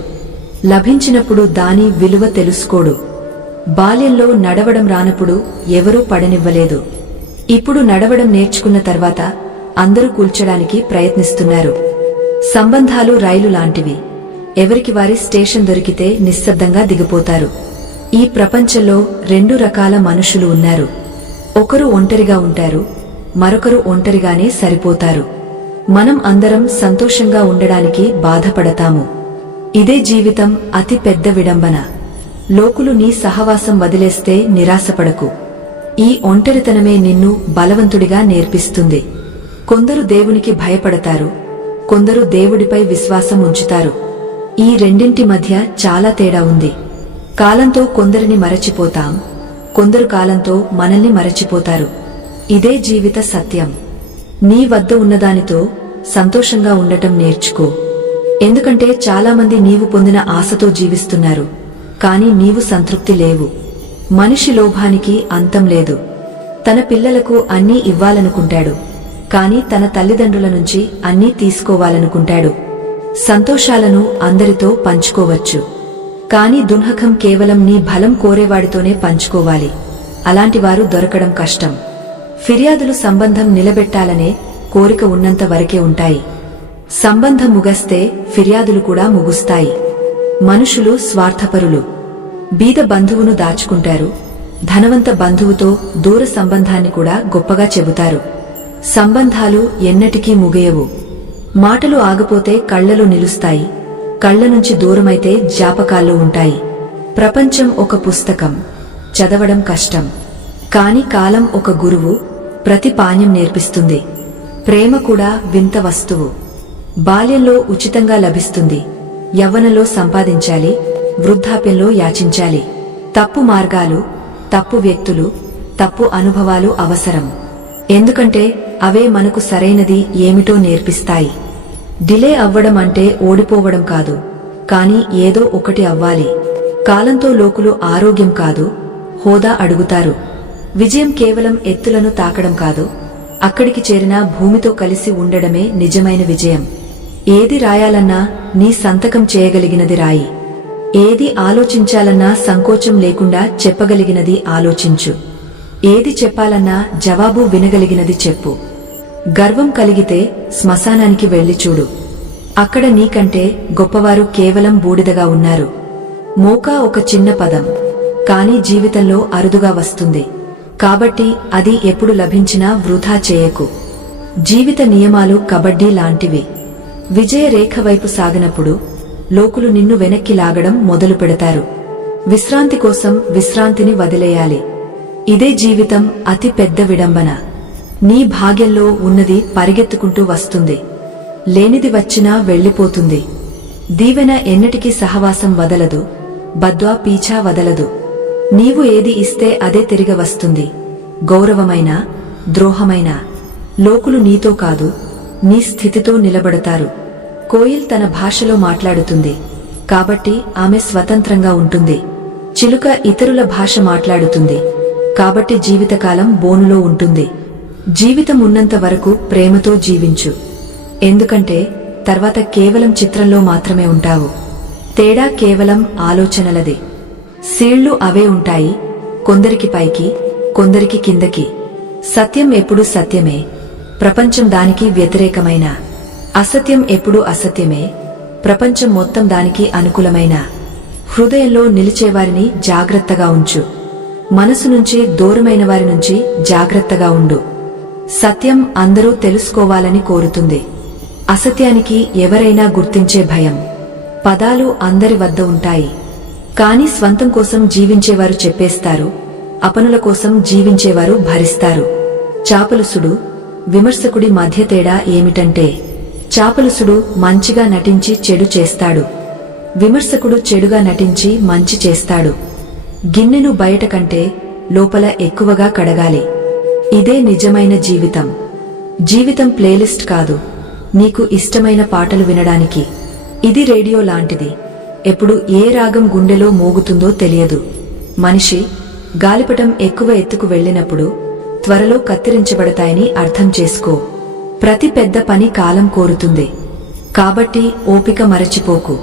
లభించినప్పుడు దాని విలువ తెలుసుకోడు. బాల్యంలో నడవడం రానప్పుడు ఎవరూ పడనివ్వలేదు. ఇప్పుడు నడవడం నేర్చుకున్న తర్వాత అందరూ కూల్చడానికి ప్రయత్నిస్తున్నారు. సంబంధాలు రైలు లాంటివి, ఎవరికి వారి స్టేషన్ దొరికితే నిశ్శబ్దంగా దిగిపోతారు. ఈ ప్రపంచంలో రెండు రకాల మనుషులు ఉన్నారు. ఒకరు ఒంటరిగా ఉంటారు, మరొకరు ఒంటరిగానే సరిపోతారు. మనం అందరం సంతోషంగా ఉండడానికి బాధపడతాము. ఇదే జీవితం అతి పెద్ద విడంబన. లోకులు నీ సహవాసం వదిలేస్తే నిరాశపడకు. ఈ ఒంటరితనమే నిన్ను బలవంతుడిగా నేర్పిస్తుంది. కొందరు దేవునికి భయపడతారు, కొందరు దేవుడిపై విశ్వాసం ఉంచుతారు. ఈ రెండింటి మధ్య చాలా తేడా ఉంది. కాలంతో కొందరిని మరచిపోతాం, కొందరు కాలంతో మనల్ని మరచిపోతారు. ఇదే జీవిత సత్యం. నీ వద్ద ఉన్నదానితో సంతోషంగా ఉండటం నేర్చుకో. ఎందుకంటే చాలామంది నీవు పొందిన ఆశతో జీవిస్తున్నారు, కాని నీవు సంతృప్తి లేవు. మనిషి లోభానికి అంతం లేదు. తన పిల్లలకు అన్నీ ఇవ్వాలనుకుంటాడు, కాని తన తల్లిదండ్రుల నుంచి అన్నీ తీసుకోవాలనుకుంటాడు. సంతోషాలను అందరితో పంచుకోవచ్చు, కాని దున్హకం కేవలం నీ బలం కోరేవాడితోనే పంచుకోవాలి. అలాంటివారు దొరకడం కష్టం. ఫిర్యాదులు సంబంధం నిలబెట్టాలనే కోరిక ఉన్నంత వరకే ఉంటాయి. సంబంధం ముగస్తే ఫిర్యాదులు కూడా ముగుస్తాయి. మనుషులు స్వార్థపరులు. బీద బంధువును దాచుకుంటారు, ధనవంత బంధువుతో దూర సంబంధాన్ని కూడా గొప్పగా చెబుతారు. సంబంధాలు ఎన్నటికీ ముగియవు. మాటలు ఆగిపోతే కళ్లలో నిలుస్తాయి, కళ్ల నుంచి దూరమైతే జ్ఞాపకాల్లో ఉంటాయి. ప్రపంచం ఒక పుస్తకం, చదవడం కష్టం. కాని కాలం ఒక గురువు, ప్రతి పాణ్యం నేర్పిస్తుంది. ప్రేమ కూడా వింత వస్తువు. బాల్యంలో ఉచితంగా లభిస్తుంది, యవ్వనంలో సంపాదించాలి, వృద్ధాప్యంలో యాచించాలి. తప్పు మార్గాలు, తప్పు వ్యక్తులు, తప్పు అనుభవాలు అవసరం. ఎందుకంటే అవే మనకు సరైనది ఏమిటో నేర్పిస్తాయి. డిలే అవ్వడం అంటే ఓడిపోవడం కాదు, కాని ఏదో ఒకటి అవ్వాలి. కాలంతో లోకులు ఆరోగ్యం కాదు, హోదా అడుగుతారు. విజయం కేవలం ఎత్తులను తాకడం కాదు, అక్కడికి చేరిన భూమితో కలిసి ఉండడమే నిజమైన విజయం. ఏది రాయాలన్నా నీ సంతకం చేయగలిగినది రాయి. ఏది ఆలోచించాలన్నా సంకోచం లేకుండా చెప్పగలిగినది ఆలోచించు. ఏది చెప్పాలన్నా జవాబు వినగలిగినది చెప్పు. గర్వం కలిగితే శ్మశానానికి వెళ్లి చూడు, అక్కడ నీకంటే గొప్పవారు కేవలం బూడిదగా ఉన్నారు. మోకా ఒక చిన్న పదం, కాని జీవితంలో అరుదుగా వస్తుంది. కాబట్టి అది ఎప్పుడు లభించినా వృధా చేయకు. జీవిత నియమాలు కబడ్డీ లాంటివి. విజయ రేఖ వైపు సాగినప్పుడు లోకులు నిన్ను వెనక్కి లాగడం మొదలు పెడతారు. విశ్రాంతి కోసం విశ్రాంతిని వదిలేయాలి. ఇదే జీవితం అతి పెద్ద విడంబన. నీ భాగ్యంలో ఉన్నది పరిగెత్తుకుంటూ వస్తుంది, లేనిది వచ్చినా వెళ్లిపోతుంది. దీవెన ఎన్నటికీ సహవాసం వదలదు, బద్వా పీఛా వదలదు. నీవు ఏది ఇస్తే అదే తిరిగి వస్తుంది. గౌరవమైనా ద్రోహమైనా లోకులు నీతో కాదు, నీ స్థితితో నిలబడతారు. కోయిల్ తన భాషలో మాట్లాడుతుంది, కాబట్టి ఆమె స్వతంత్రంగా ఉంటుంది. చిలుక ఇతరుల భాష మాట్లాడుతుంది, కాబట్టి జీవితకాలం బోనులో ఉంటుంది. జీవితం ఉన్నంత వరకు ప్రేమతో జీవించు, ఎందుకంటే తర్వాత కేవలం చిత్రంలో మాత్రమే ఉంటావు. తేడా కేవలం ఆలోచనలది. సీళ్లు అవే ఉంటాయి, కొందరికి పైకి, కొందరికి కిందకి. సత్యం ఎప్పుడూ సత్యమే, ప్రపంచం దానికి వ్యతిరేకమైన. అసత్యం ఎప్పుడూ అసత్యమే, ప్రపంచం మొత్తం దానికి అనుకూలమైన. హృదయంలో నిలిచేవారిని జాగ్రత్తగా ఉంచు, మనసు నుంచి దూరమైన వారి నుంచి జాగ్రత్తగా ఉండు. సత్యం అందరూ తెలుసుకోవాలని కోరుతుంది, అసత్యానికి ఎవరైనా గుర్తించే భయం. పదాలు అందరి వద్ద ఉంటాయి, కాని స్వంతం కోసం జీవించేవారు చెప్పేస్తారు, అపనుల కోసం జీవించేవారు భరిస్తారు. చాపలుసుడు విమర్శకుడి మధ్య తేడా ఏమిటంటే, చాపలుసుడు మంచిగా నటించి చెడు చేస్తాడు, విమర్శకుడు చెడుగా నటించి మంచి చేస్తాడు. గిన్నెను బయట కంటే లోపల ఎక్కువగా కడగాలి. ఇదే నిజమైన జీవితం. జీవితం ప్లేలిస్ట్ కాదు, నీకు ఇష్టమైన పాటలు వినడానికి. ఇది రేడియో లాంటిది, ఎప్పుడు ఏ రాగం గుండెలో మోగుతుందో తెలియదు. మనిషి గాలిపటం ఎక్కువ ఎత్తుకు వెళ్లినప్పుడు త్వరలో కత్తిరించబడతాయని అర్థం చేసుకో. ప్రతి పెద్ద పని కాలం కోరుతుంది, కాబట్టి ఓపిక మరచిపోకు.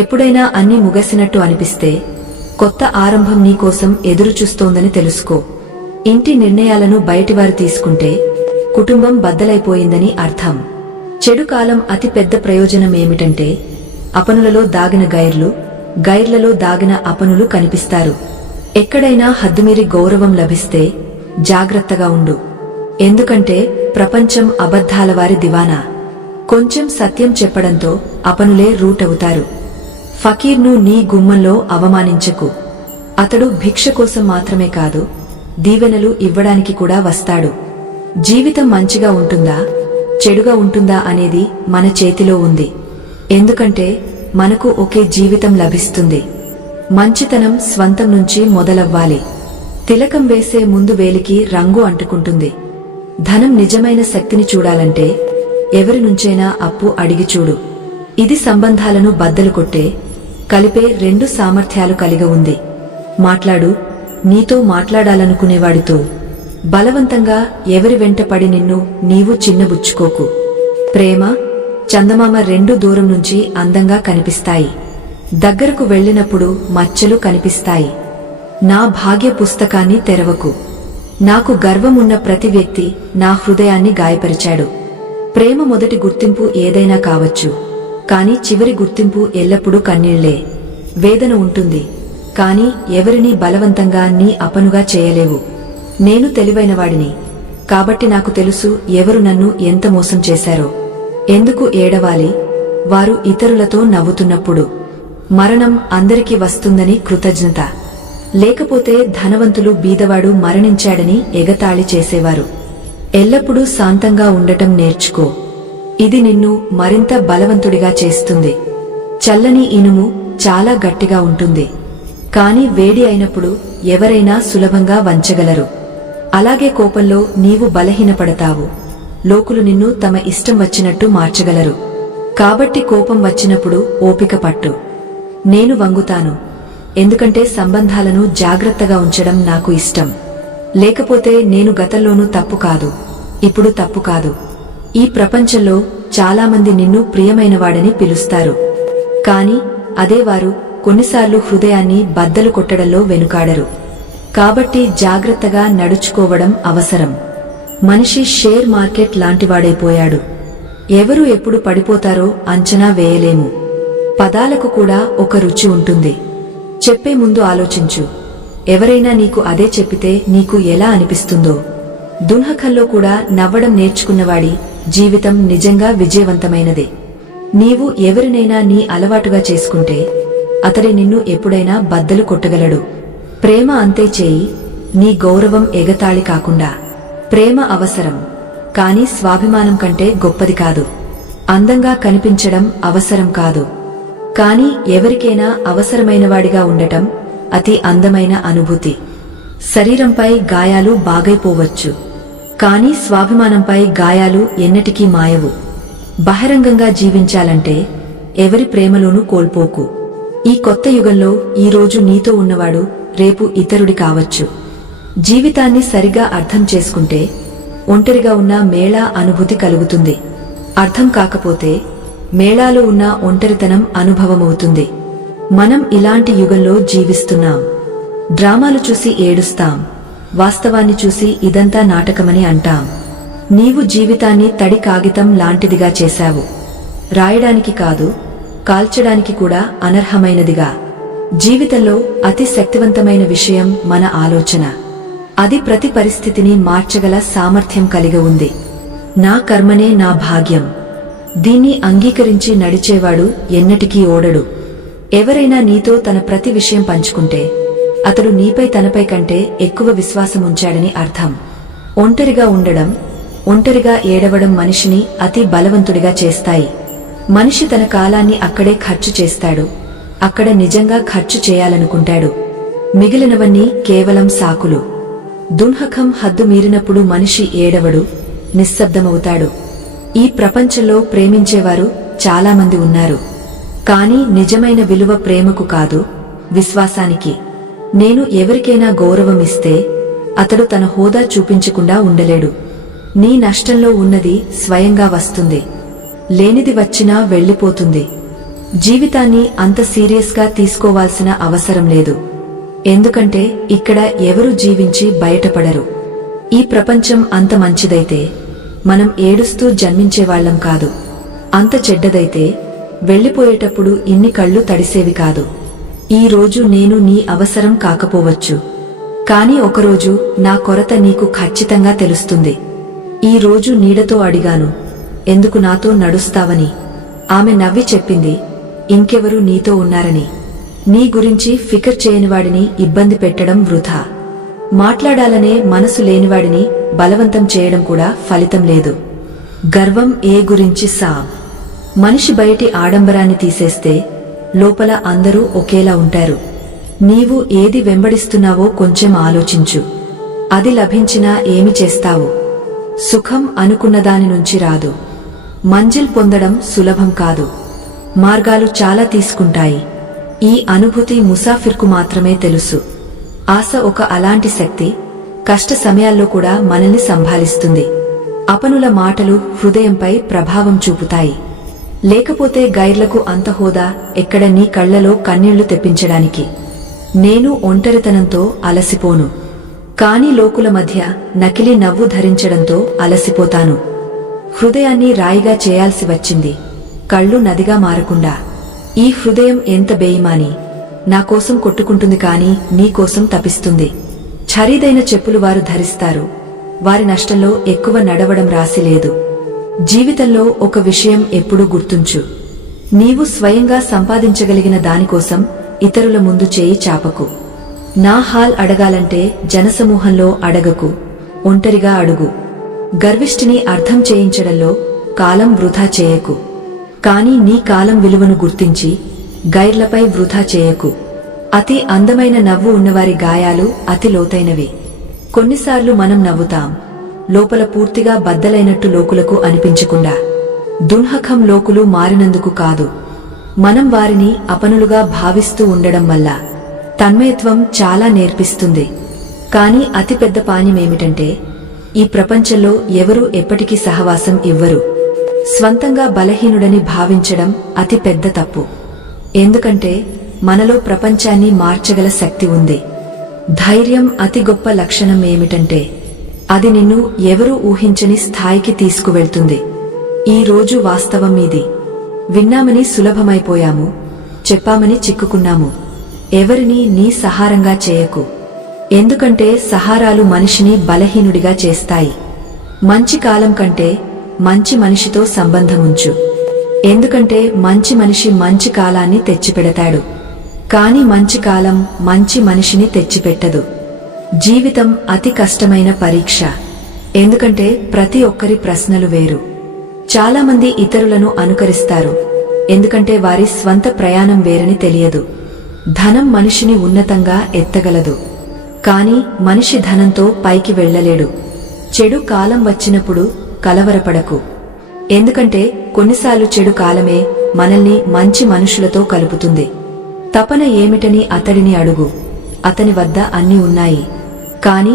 ఎప్పుడైనా అన్నీ ముగసినట్టు అనిపిస్తే కొత్త ఆరంభం నీకోసం ఎదురుచూస్తోందని తెలుసుకో. ఇంటి నిర్ణయాలను బయటివారు తీసుకుంటే కుటుంబం బద్దలైపోయిందని అర్థం. చెడు కాలం అతి పెద్ద ప్రయోజనమేమిటంటే, అపనులలో దాగిన గైర్లు, గైర్లలో దాగిన అపనులు కనిపిస్తారు. ఎక్కడైనా హద్దుమీరి గౌరవం లభిస్తే జాగ్రత్తగా ఉండు, ఎందుకంటే ప్రపంచం అబద్ధాలవారి దివానా. కొంచెం సత్యం చెప్పడంతో అపనులే రూటవుతారు. ఫకీర్ను నీ గుమ్మంలో అవమానించకు. అతడు భిక్ష కోసం మాత్రమే కాదు, దీవెనలు ఇవ్వడానికి కూడా వస్తాడు. జీవితం మంచిగా ఉంటుందా చెడుగా ఉంటుందా అనేది మన చేతిలో ఉంది, ఎందుకంటే మనకు ఒకే జీవితం లభిస్తుంది. మంచితనం స్వంతం నుంచి మొదలవ్వాలి. తిలకం వేసే ముందు వేలికి రంగు అంటుకుంటుంది. ధనం నిజమైన శక్తిని చూడాలంటే ఎవరి నుంచైనా అప్పు అడిగి చూడు. ఇది సంబంధాలను బద్దలు కొట్టే, కలిపే రెండు సామర్థ్యాలు కలిగి ఉంది. మాట్లాడు, నీతో మాట్లాడాలనుకునేవాడితో. బలవంతంగా ఎవరి వెంట పడి నిన్ను నీవు చిన్నబుచ్చుకోకు. ప్రేమ, చందమామ రెండు దూరం నుంచి అందంగా కనిపిస్తాయి, దగ్గరకు వెళ్లినప్పుడు మచ్చలు కనిపిస్తాయి. నా భాగ్య పుస్తకాన్ని తెరవకు. నాకు గర్వమున్న ప్రతి వ్యక్తి నా హృదయాన్ని గాయపరిచాడు. ప్రేమ మొదటి గుర్తింపు ఏదైనా కావచ్చు, కాని చివరి గుర్తింపు ఎల్లప్పుడూ కన్నీళ్లే. వేదన ఉంటుంది, కాని ఎవరినీ బలవంతంగా నీ అపనుగా చేయలేవు. నేను తెలివైనవాడిని, కాబట్టి నాకు తెలుసు ఎవరు నన్ను ఎంత మోసం చేశారో. ఎందుకు ఏడవాలి? వారు ఇతరులతో నవ్వుతున్నప్పుడు. మరణం అందరికీ వస్తుందని కృతజ్ఞత. లేకపోతే ధనవంతులు బీదవాడు మరణించాడని ఎగతాళి చేసేవారు. ఎల్లప్పుడూ శాంతంగా ఉండటం నేర్చుకో. ఇది నిన్ను మరింత బలవంతుడిగా చేస్తుంది. చల్లని ఇనుము చాలా గట్టిగా ఉంటుంది, కాని వేడి అయినప్పుడు ఎవరైనా సులభంగా వంచగలరు. అలాగే కోపంలో నీవు బలహీనపడతావు. లోకులు నిన్ను తమ ఇష్టం వచ్చినట్టు మార్చగలరు. కాబట్టి కోపం వచ్చినప్పుడు ఓపిక పట్టు. నేను వంగుతాను, ఎందుకంటే సంబంధాలను జాగ్రత్తగా ఉంచడం నాకు ఇష్టం. లేకపోతే నేను గతంలోనూ తప్పు కాదు, ఇప్పుడు తప్పు కాదు. ఈ ప్రపంచంలో చాలామంది నిన్ను ప్రియమైనవాడని పిలుస్తారు, కాని అదే వారు కొన్నిసార్లు హృదయాన్ని బద్దలు కొట్టడంలో వెనుకాడరు. కాబట్టి జాగ్రత్తగా నడుచుకోవడం అవసరం. మనిషి షేర్ మార్కెట్ లాంటివాడైపోయాడు. ఎవరు ఎప్పుడు పడిపోతారో అంచనా వేయలేము. పదాలకు కూడా ఒక రుచి ఉంటుంది. చెప్పే ముందు ఆలోచించు. ఎవరైనా నీకు అదే చెప్పితే నీకు ఎలా అనిపిస్తుందో. దున్హకంలో కూడా నవ్వడం నేర్చుకున్నవాడి జీవితం నిజంగా విజయవంతమైనదే. నీవు ఎవరినైనా నీ అలవాటుగా చేసుకుంటే అతడి నిన్ను ఎప్పుడైనా బద్దలు కొట్టగలడు. ప్రేమ అంతే చేయి, నీ గౌరవం ఎగతాళి కాకుండా. ప్రేమ అవసరం, కాని స్వాభిమానం కంటే గొప్పది కాదు. అందంగా కనిపించడం అవసరం కాదు, కాని ఎవరికైనా అవసరమైనవాడిగా ఉండటం అతి అందమైన అనుభూతి. శరీరంపై గాయాలు బాగైపోవచ్చు, కాని స్వాభిమానంపై గాయాలు ఎన్నటికీ మాయవు. బహిరంగంగా జీవించాలంటే ఎవరి ప్రేమలోనూ కోల్పోకు. ఈ కొత్త యుగంలో ఈరోజు నీతో ఉన్నవాడు రేపు ఇతరుడి కావచ్చు. జీవితాన్ని సరిగా అర్థం చేసుకుంటే ఒంటరిగా ఉన్న మేళా అనుభూతి కలుగుతుంది. అర్థం కాకపోతే మేళాలో ఉన్న ఒంటరితనం అనుభవమవుతుంది. మనం ఇలాంటి యుగంలో జీవిస్తున్నాం. డ్రామాలు చూసి ఏడుస్తాం, వాస్తవాన్ని చూసి ఇదంతా నాటకమని అంటాం. నీవు జీవితాన్ని తడి కాగితం లాంటిదిగా చేశావు. రాయడానికి కాదు, కాల్చడానికి కూడా అనర్హమైనదిగా. జీవితంలో అతి శక్తివంతమైన విషయం మన ఆలోచన. అది ప్రతి పరిస్థితిని మార్చగల సామర్థ్యం కలిగి ఉంది. నా కర్మనే నా భాగ్యం. దీన్ని అంగీకరించి నడిచేవాడు ఎన్నటికీ ఓడడు. ఎవరైనా నీతో తన ప్రతి విషయం పంచుకుంటే అతడు నీపై తనపై కంటే ఎక్కువ విశ్వాసముంచాడని అర్థం. ఒంటరిగా ఉండడం, ఒంటరిగా ఏడవడం మనిషిని అతి బలవంతుడిగా చేస్తాయి. మనిషి తన కాలాన్ని అక్కడే ఖర్చు చేస్తాడు, అక్కడ నిజంగా ఖర్చు చేయాలనుకుంటాడు. మిగిలినవన్నీ కేవలం సాకులు. దున్హకం హద్దు మీరినప్పుడు మనిషి ఏడవడు, నిశ్శబ్దమవుతాడు. ఈ ప్రపంచంలో ప్రేమించేవారు చాలామంది ఉన్నారు, కాని నిజమైన విలువ ప్రేమకు కాదు, విశ్వాసానికి. నేను ఎవరికైనా గౌరవం ఇస్తే అతడు తన హోదా చూపించకుండా ఉండలేడు. నీ నష్టంలో ఉన్నది స్వయంగా వస్తుంది, లేనిది వచ్చినా వెళ్లిపోతుంది. జీవితాన్ని అంత సీరియస్గా తీసుకోవాల్సిన అవసరం లేదు, ఎందుకంటే ఇక్కడ ఎవరు జీవించి బయటపడరు. ఈ ప్రపంచం అంత మంచిదైతే మనం ఏడుస్తూ జన్మించేవాళ్లం కాదు. అంత చెడ్డదైతే వెళ్లిపోయేటప్పుడు ఇన్ని కళ్ళు తడిసేవి కాదు. ఈ రోజు నేను నీ అవసరం కాకపోవచ్చు, కాని ఒకరోజు నా కొరత నీకు ఖచ్చితంగా తెలుస్తుంది. ఈ రోజు నీడతో అడిగాను, ఎందుకు నాతో నడుస్తావని. ఆమె నవ్వి చెప్పింది, ఇంకెవరు నీతో ఉన్నారని. నీ గురించి ఫికర్ చేయనివాడిని ఇబ్బంది పెట్టడం వృథా. మాట్లాడాలనే మనసు లేనివాడిని బలవంతం చేయడం కూడా ఫలితం లేదు. గర్వం ఏ గురించి మనిషి బయటి ఆడంబరాన్ని తీసేస్తే లోపల అందరూ ఒకేలా ఉంటారు. నీవు ఏది వెంబడిస్తున్నావో కొంచెం ఆలోచించు. అది లభించినా ఏమి చేస్తావు? సుఖం అనుకున్నదాని నుంచి రాదు. మంజిల్ పొందడం సులభం కాదు. మార్గాలు చాలా తీసుకుంటాయి. ఈ అనుభూతి ముసాఫిర్కు మాత్రమే తెలుసు. ఆశ ఒక అలాంటి శక్తి, కష్ట సమయాల్లో కూడా మనల్ని సంభాలిస్తుంది. అపనుల మాటలు హృదయంపై ప్రభావం చూపుతాయి. లేకపోతే గైర్లకు అంత హోదా ఎక్కడ నీ కళ్లలో కన్నీళ్లు తెప్పించడానికి. నేను ఒంటరితనంతో అలసిపోను. కాని లోకుల మధ్య నకిలీ నవ్వు ధరించడంతో అలసిపోతాను. హృదయాన్ని రాయిగా చేయాల్సి వచ్చింది, కళ్ళు నదిగా మారకుండా. ఈ హృదయం ఎంత బేయిమాని, నాకోసం కొట్టుకుంటుంది కాని నీకోసం తపిస్తుంది. ఖరీదైన చెప్పులు వారు ధరిస్తారు, వారి నష్టంలో ఎక్కువ నడవడం రాసిలేదు. జీవితంలో ఒక విషయం ఎప్పుడూ గుర్తుంచు, నీవు స్వయంగా సంపాదించగలిగిన దానికోసం ఇతరుల ముందు చేయి చాపకు. నా హాల్ అడగాలంటే జనసమూహంలో అడగకు, ఒంటరిగా అడుగు. గర్విష్ఠిని అర్థం చేయించడంలో కాలం వృధా చేయకు, కాని నీ కాలం విలువను గుర్తించి గైర్లపై వృధా చేయకు. అతి అందమైన నవ్వు ఉన్నవారి గాయాలు అతి లోతైనవి. కొన్నిసార్లు మనం నవ్వుతాం, లోపల పూర్తిగా బద్దలైనట్టు లోకులకు అనిపించకుండా. దున్హకం లోకులు మారినందుకు కాదు, మనం వారిని అపనులుగా భావిస్తూ ఉండడం వల్ల. తన్మయత్వం చాలా నేర్పిస్తుంది. కాని అతిపెద్ద పానీయమేమిటంటే, ఈ ప్రపంచంలో ఎవరూ ఎప్పటికీ సహవాసం ఇవ్వరు. స్వంతంగా బలహీనుడని భావించడం అతి పెద్ద తప్పు. ఎందుకంటే మనలో ప్రపంచాన్ని మార్చగల శక్తి ఉంది. ధైర్యం అతి గొప్ప లక్షణం ఏమిటంటే, అది నిన్ను ఎవరూ ఊహించని స్థాయికి తీసుకువెళ్తుంది. ఈ రోజు వాస్తవం ఇది. విన్నామని సులభమైపోయాము, చెప్పామని చిక్కుకున్నాము. ఎవరినీ నీ సహారంగా చేయకు, ఎందుకంటే సహారాలు మనిషిని బలహీనుడిగా చేస్తాయి. మంచి కాలం కంటే మంచి మనిషితో సంబంధముంచు, ఎందుకంటే మంచి మనిషి మంచి కాలాన్ని తెచ్చిపెడతాడు. కాని మంచి కాలం మంచి మనిషిని తెచ్చిపెట్టదు. జీవితం అతి కష్టమైన పరీక్ష, ఎందుకంటే ప్రతి ఒక్కరి ప్రశ్నలు వేరు. చాలామంది ఇతరులను అనుకరిస్తారు, ఎందుకంటే వారి స్వంత ప్రయాణం వేరని తెలియదు. ధనం మనిషిని ఉన్నతంగా ఎత్తగలదు, కాని మనిషి ధనంతో పైకి వెళ్లలేడు. చెడు కాలం వచ్చినప్పుడు కలవరపడకు, ఎందుకంటే కొన్నిసార్లు చెడు కాలమే మనల్ని మంచి మనుషులతో కలుపుతుంది. తపన ఏమిటని అతడిని అడుగు, అతని వద్ద అన్నీ ఉన్నాయి, కాని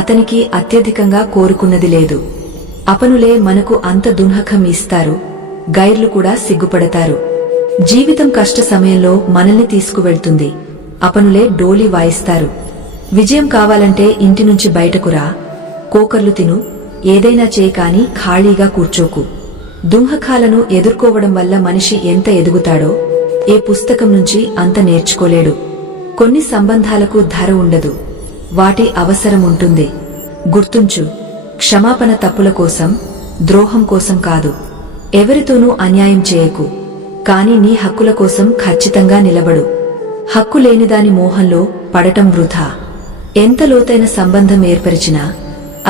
అతనికి అత్యధికంగా కోరుకున్నది లేదు. అపనులే మనకు అంత దున్హకం ఇస్తారు, గైర్లు కూడా సిగ్గుపడతారు. జీవితం కష్ట సమయంలో మనల్ని తీసుకువెళ్తుంది, అపనులే డోలి వాయిస్తారు. విజయం కావాలంటే ఇంటి నుంచి బయటకు రా, కోకర్లు తిను, ఏదైనా చేయకాని ఖాళీగా కూర్చోకు. దుంహకాలను ఎదుర్కోవడం వల్ల మనిషి ఎంత ఎదుగుతాడో ఏ పుస్తకం నుంచి అంత నేర్చుకోలేడు. కొన్ని సంబంధాలకు ధర ఉండదు, వాటి అవసరం ఉంటుంది. గుర్తుంచు, క్షమాపణ తప్పుల కోసం, ద్రోహం కోసం కాదు. ఎవరితోనూ అన్యాయం చేయకు, కాని నీ హక్కుల కోసం ఖచ్చితంగా నిలబడు. హక్కు లేనిదాని మోహంలో పడటం వృథా. ఎంత లోతైన సంబంధం ఏర్పరిచినా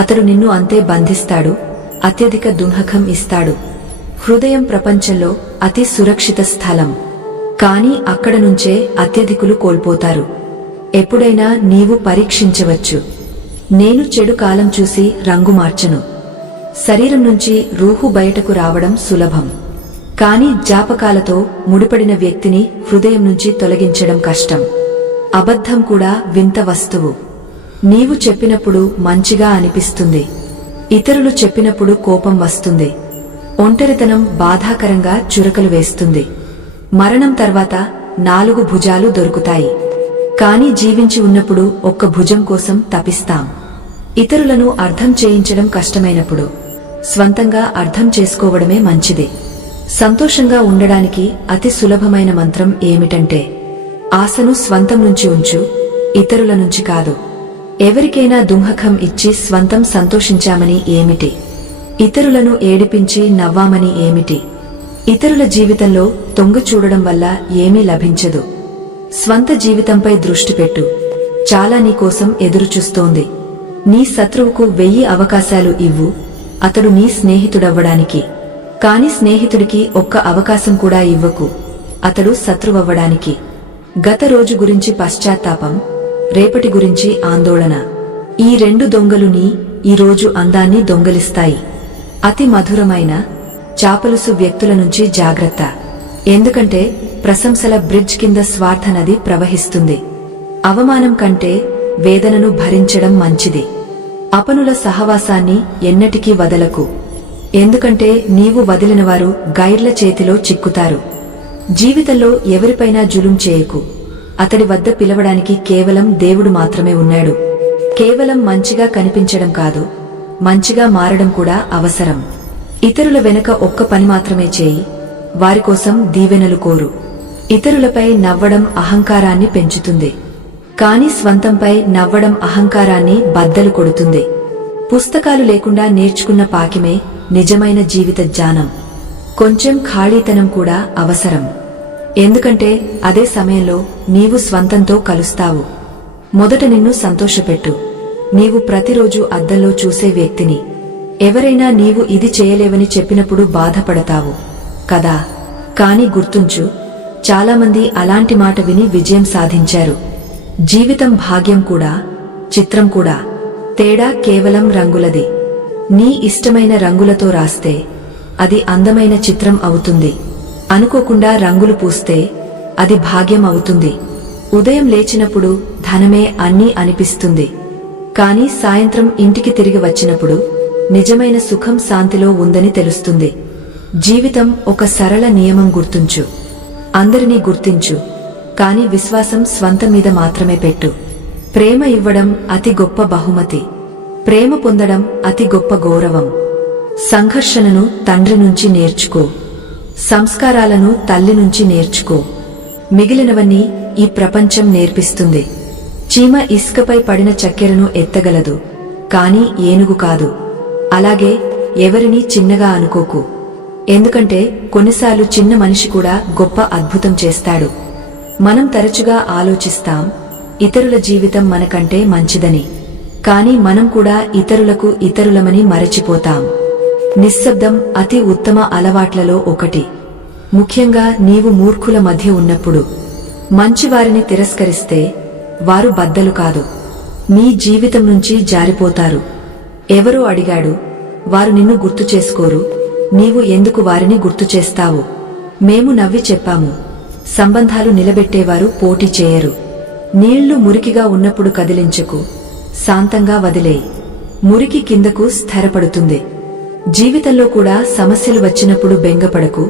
అతడు నిన్ను అంతే బంధిస్తాడు, అత్యధిక దున్హకం ఇస్తాడు. హృదయం ప్రపంచంలో అతి సురక్షిత స్థలం, కాని అక్కడ నుంచే అత్యధికులు కోల్పోతారు. ఎప్పుడైనా నీవు పరీక్షించవచ్చు, నేను చెడు కాలం చూసి రంగు మార్చను. శరీరం నుంచి రూహు బయటకు రావడం సులభం, కాని జ్ఞాపకాలతో ముడిపడిన వ్యక్తిని హృదయం నుంచి తొలగించడం కష్టం. అబద్ధం కూడా వింత వస్తువు. నీవు చెప్పినప్పుడు మంచిగా అనిపిస్తుంది, ఇతరులు చెప్పినప్పుడు కోపం వస్తుంది. ఒంటరితనం బాధాకరంగా చురకలు వేస్తుంది. మరణం తర్వాత 4 భుజాలు దొరుకుతాయి, కాని జీవించి ఉన్నప్పుడు ఒక్క భుజం కోసం తపిస్తాం. ఇతరులను అర్థం చేయించడం కష్టమైనప్పుడు స్వంతంగా అర్థం చేసుకోవడమే మంచిది. సంతోషంగా ఉండడానికి అతి సులభమైన మంత్రం ఏమిటంటే, ఆశను స్వంతం నుంచి ఉంచు, ఇతరుల నుంచి కాదు. ఎవరికైనా దుంహకం ఇచ్చి స్వంతం సంతోషించామని ఏమిటి? ఇతరులను ఏడిపించి నవ్వామని ఏమిటి? ఇతరుల జీవితంలో తొంగి చూడడం వల్ల ఏమీ లభించదు. స్వంత జీవితంపై దృష్టి పెట్టు, చాలా నీకోసం ఎదురుచూస్తోంది. నీ శత్రువుకు 1000 అవకాశాలు ఇవ్వు, అతడు నీ స్నేహితుడవ్వడానికి. కాని స్నేహితుడికి ఒక్క అవకాశం కూడా ఇవ్వకు, అతడు శత్రువవ్వడానికి. గత రోజు గురించి పశ్చాత్తాపం, రేపటి గురించి ఆందోళన. ఈ 2 దొంగలు నీ ఈ రోజు అందాన్ని దొంగలిస్తాయి. అతి మధురమైన చాపలుసు వ్యక్తుల నుంచి జాగ్రత్త, ఎందుకంటే ప్రశంసల బ్రిడ్జ్ కింద స్వార్థ నది ప్రవహిస్తుంది. అవమానం కంటే వేదనను భరించడం మంచిది. అపనుల సహవాసాన్ని ఎన్నటికీ వదలకు, ఎందుకంటే నీవు వదిలినవారు గైర్ల చేతిలో చిక్కుతారు. జీవితంలో ఎవరిపైనా జులుం చేయకు, అతడి వద్ద పిలవడానికి కేవలం దేవుడు మాత్రమే ఉన్నాడు. కేవలం మంచిగా కనిపించడం కాదు, మంచిగా మారడం కూడా అవసరం. ఇతరుల వెనుక ఒక్క పని మాత్రమే చేయి, వారికోసం దీవెనలు కోరు. ఇతరులపై నవ్వడం అహంకారాన్ని పెంచుతుంది, కాని స్వంతంపై నవ్వడం అహంకారాన్ని బద్దలు కొడుతుంది. పుస్తకాలు లేకుండా నేర్చుకున్న పాకిమే నిజమైన జీవిత జ్ఞానం. కొంచెం ఖాళీతనం కూడా అవసరం, ఎందుకంటే అదే సమయంలో నీవు స్వంతంతో కలుస్తావు. మొదట నిన్ను సంతోషపెట్టు. నీవు ప్రతిరోజు అద్దంలో చూసే వ్యక్తిని. ఎవరైనా నీవు ఇది చేయలేవని చెప్పినప్పుడు బాధపడతావు కదా, కాని గుర్తుంచు, చాలామంది అలాంటి మాట విని విజయం సాధించారు. జీవితం భాగ్యం కూడా, చిత్రం కూడా. తేడా కేవలం రంగులది. నీ ఇష్టమైన రంగులతో రాస్తే అది అందమైన చిత్రం అవుతుంది. అనుకోకుండా రంగులు పూస్తే అది భాగ్యం అవుతుంది. ఉదయం లేచినప్పుడు ధనమే అన్నీ అనిపిస్తుంది, కాని సాయంత్రం ఇంటికి తిరిగి వచ్చినప్పుడు నిజమైన సుఖం శాంతిలో ఉందని తెలుస్తుంది. జీవితం ఒక సరళ నియమం. గుర్తుంచు, అందరినీ గుర్తించు, కాని విశ్వాసం స్వంతం మీద మాత్రమే పెట్టు. ప్రేమ ఇవ్వడం అతి గొప్ప బహుమతి, ప్రేమ పొందడం అతి గొప్ప గౌరవం. సంఘర్షణను తండ్రి నుంచి నేర్చుకో, సంస్కారాలను తల్లి నుంచి నేర్చుకో. మిగిలినవన్నీ ఈ ప్రపంచం నేర్పిస్తుంది. చీమ ఇసుకపై పడిన చక్కెరను ఎత్తగలదు, కాని ఏనుగు కాదు. అలాగే ఎవరినీ చిన్నగా అనుకోకు, ఎందుకంటే కొన్నిసార్లు చిన్న మనిషి కూడా గొప్ప అద్భుతం చేస్తాడు. మనం తరచుగా ఆలోచిస్తాం ఇతరుల జీవితం మనకంటే మంచిదని, కాని మనం కూడా ఇతరులకు ఇతరులమని మరచిపోతాం. నిశ్శబ్దం అతి ఉత్తమ అలవాట్లలో ఒకటి. ముఖ్యంగా నీవు మూర్ఖుల మధ్య ఉన్నప్పుడు. మంచివారిని తిరస్కరిస్తే వారు బద్దలు కాదు, నీ జీవితం నుంచి జారిపోతారు. ఎవరో అడిగాడు, వారు నిన్ను గుర్తు చేసుకోరు, నీవు ఎందుకు వారిని గుర్తు చేస్తావు? మేము నవ్వి చెప్పాము, సంబంధాలు నిలబెట్టేవారు పోటీ చేయరు. నీళ్లు మురికిగా ఉన్నప్పుడు కదిలించకు, శాంతంగా వదిలేయి. మురికి కిందకు స్థిరపడుతుంది. జీవితంలో కూడా సమస్యలు వచ్చినప్పుడు బెంగపడకు,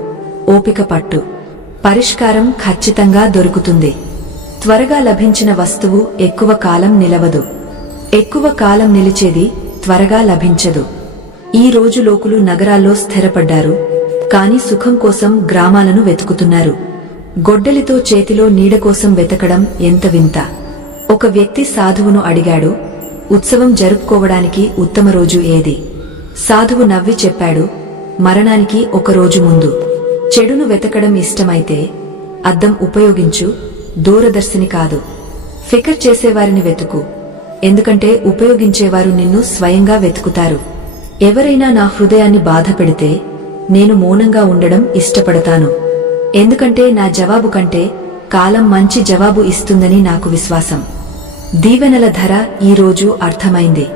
ఓపిక పట్టు. పరిష్కారం ఖచ్చితంగా దొరుకుతుంది. త్వరగా లభించిన వస్తువు ఎక్కువ కాలం నిలవదు, ఎక్కువ కాలం నిలిచేది త్వరగా లభించదు. ఈ రోజు లోకులు నగరాల్లో స్థిరపడ్డారు, కాని సుఖం కోసం గ్రామాలను వెతుకుతున్నారు. గొడ్డలితో చేతిలో నీడ కోసం వెతకడం ఎంత వింత. ఒక వ్యక్తి సాధువును అడిగాడు, ఉత్సవం జరుపుకోవడానికి ఉత్తమ రోజు ఏది? సాధువు నవ్వి చెప్పాడు, మరణానికి ఒక రోజు ముందు. చెడును వెతకడం ఇష్టమైతే అద్దం ఉపయోగించు, దూరదర్శిని కాదు. ఫికర్ చేసేవారిని వెతుకు, ఎందుకంటే ఉపయోగించేవారు నిన్ను స్వయంగా వెతుకుతారు. ఎవరైనా నా హృదయాన్ని బాధ పెడితే నేను మౌనంగా ఉండడం ఇష్టపడతాను, ఎందుకంటే నా జవాబు కంటే కాలం మంచి జవాబు ఇస్తుందని నాకు విశ్వాసం. దీవెనల ధర ఈ రోజు అర్థమైంది.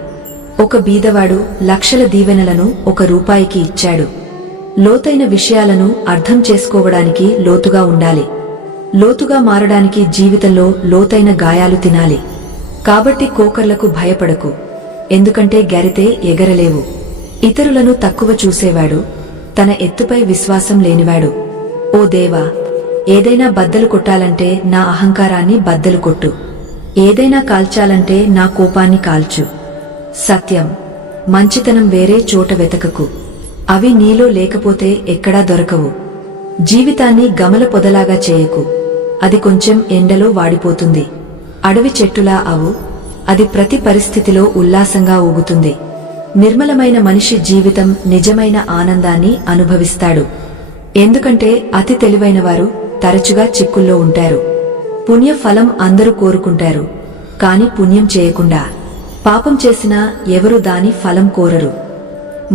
ఒక బీదవాడు లక్షల దీవెనలను ₹1 ఇచ్చాడు. లోతైన విషయాలను అర్థం చేసుకోవడానికి లోతుగా ఉండాలి. లోతుగా మారడానికి జీవితంలో లోతైన గాయాలు తినాలి. కాబట్టి కోకర్లకు భయపడకు, ఎందుకంటే గరితే ఎగరలేవు. ఇతరులను తక్కువ చూసేవాడు తన ఎత్తుపై విశ్వాసం లేనివాడు. ఓ దేవా, ఏదైనా బద్దలు కొట్టాలంటే నా అహంకారాన్ని బద్దలు కొట్టు, ఏదైనా కాల్చాలంటే నా కోపాన్ని కాల్చు. సత్యం, మంచితనం వేరే చోట వెతకకు, అవి నీలో లేకపోతే ఎక్కడా దొరకవు. జీవితాన్ని గమల పొదలాగా చేయకు, అది కొంచెం ఎండలో వాడిపోతుంది. అడవి చెట్టులా అవు, అది ప్రతి పరిస్థితిలో ఉల్లాసంగా ఊగుతుంది. నిర్మలమైన మనిషి జీవితం నిజమైన ఆనందాన్ని అనుభవిస్తాడు, ఎందుకంటే అతి తెలివైనవారు తరచుగా చిక్కుల్లో ఉంటారు. పుణ్య ఫలం అందరూ కోరుకుంటారు, కాని పుణ్యం చేయకుండా పాపం చేసినా ఎవరు దాని ఫలం కోరరు.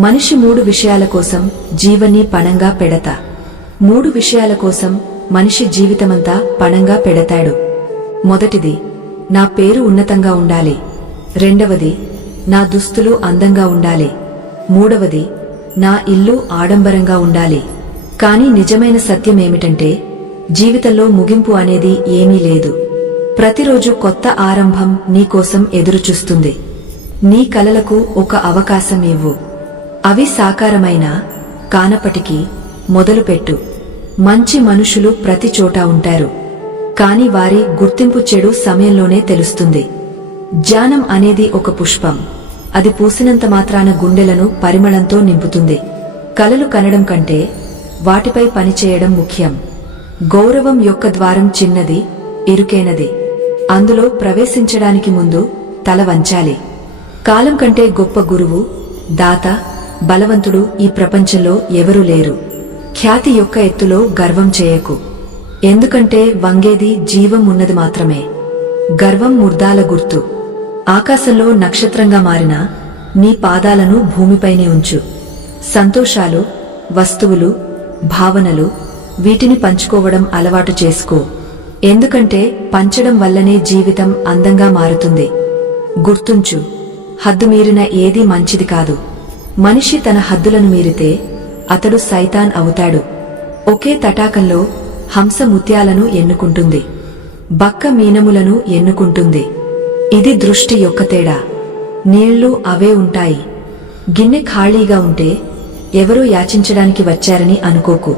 మనిషి 3 విషయాల కోసం జీవన్ని పణంగా పెడతా. 3 విషయాల కోసం మనిషి జీవితమంతా పణంగా పెడతాడు. మొదటిది, నా పేరు ఉన్నతంగా ఉండాలి. రెండవది, నా దుస్తులు అందంగా ఉండాలి. మూడవది, నా ఇల్లు ఆడంబరంగా ఉండాలి. కాని నిజమైన సత్యమేమిటంటే జీవితంలో ముగింపు అనేది ఏమీ లేదు. ప్రతిరోజు కొత్త ఆరంభం నీకోసం ఎదురుచూస్తుంది. నీ కలలకు ఒక అవకాశం ఇవ్వు. అవి సాకారమైనా కానప్పటికీ మొదలుపెట్టు. మంచి మనుషులు ప్రతి చోటా ఉంటారు, కాని వారి గుర్తింపు చెడు సమయంలోనే తెలుస్తుంది. జ్ఞానం అనేది ఒక పుష్పం. అది పూసినంత మాత్రాన గుండెలను పరిమళంతో నింపుతుంది. కలలు కనడం కంటే వాటిపై పనిచేయడం ముఖ్యం. గౌరవం యొక్క ద్వారం చిన్నది, ఇరుకైనది. అందులో ప్రవేశించడానికి ముందు తల వంచాలి. కాలం కంటే గొప్ప గురువు, దాత, బలవంతుడు ఈ ప్రపంచంలో ఎవరూ లేరు. ఖ్యాతి యొక్క ఎత్తులో గర్వం చేయకు. ఎందుకంటే వంగేది జీవం ఉన్నది మాత్రమే. గర్వం ముర్దాల గుర్తు. ఆకాశంలో నక్షత్రంగా మారిన నీ పాదాలను భూమిపైనే ఉంచు. సంతోషాలు, వస్తువులు, భావనలు వీటిని పంచుకోవడం అలవాటు చేసుకో. ఎందుకంటే పంచడం వల్లనే జీవితం అందంగా మారుతుంది. గుర్తుంచు, హద్దు మీరిన ఏదీ మంచిది కాదు. మనిషి తన హద్దులను మీరితే అతడు సైతాన్ అవుతాడు. ఒకే తటాకంలో హంస ముత్యాలను ఎన్నుకుంటుంది, బక్క మీనములను ఎన్నుకుంటుంది. ఇది దృష్టి యొక్క తేడా. నీళ్లు అవే ఉంటాయి. గిన్నె ఖాళీగా ఉంటే ఎవరో యాచించడానికి వచ్చారని అనుకోకు.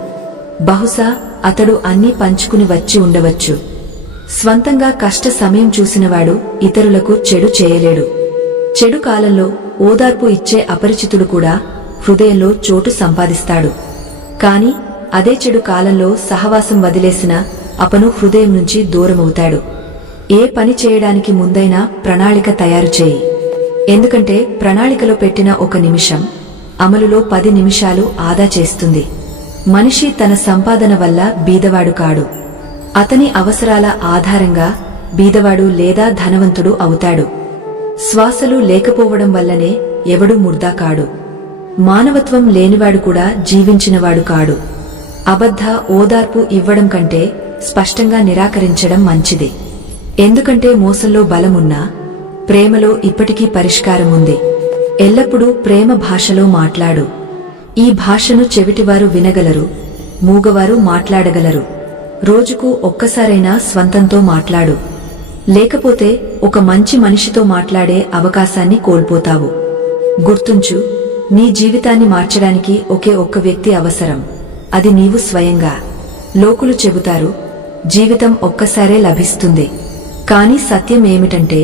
బహుశా అతడు అన్నీ పంచుకుని వచ్చి ఉండవచ్చు. స్వంతంగా కష్ట సమయం చూసినవాడు ఇతరులకు చెడు చేయలేడు. చెడు కాలంలో ఓదార్పు ఇచ్చే అపరిచితుడు కూడా హృదయంలో చోటు సంపాదిస్తాడు. కాని అదే చెడు కాలంలో సహవాసం వదిలేసిన అపను హృదయం నుంచి దూరమవుతాడు. ఏ పని చేయడానికి ముందైనా ప్రణాళిక తయారు చేయి. ఎందుకంటే ప్రణాళికలో పెట్టిన ఒక నిమిషం అమలులో 10 నిమిషాలు ఆదా చేస్తుంది. మనిషి తన సంపాదన వల్ల బీదవాడు కాడు. అతని అవసరాల ఆధారంగా బీదవాడు లేదా ధనవంతుడు అవుతాడు. శ్వాసలు లేకపోవడం వల్లనే ఎవడూ ముర్దా కాడు. మానవత్వం లేనివాడు కూడా జీవించినవాడు కాడు. అబద్ధ ఓదార్పు ఇవ్వడం కంటే స్పష్టంగా నిరాకరించడం మంచిది. ఎందుకంటే మోసంలో బలమున్నా ప్రేమలో ఇప్పటికీ పరిష్కారం ఉంది. ఎల్లప్పుడూ ప్రేమ భాషలో మాట్లాడు. ఈ భాషను చెవిటివారు వినగలరు, మూగవారు మాట్లాడగలరు. రోజుకు ఒక్కసారైనా స్వంతంతో మాట్లాడు. లేకపోతే ఒక మంచి మనిషితో మాట్లాడే అవకాశాన్ని కోల్పోతావు. గుర్తుంచు, నీ జీవితాన్ని మార్చడానికి ఒకే ఒక్క వ్యక్తి అవసరం. అది నీవు స్వయంగా. లోకులు చెబుతారు, జీవితం ఒక్కసారే లభిస్తుంది. కాని సత్యం ఏమిటంటే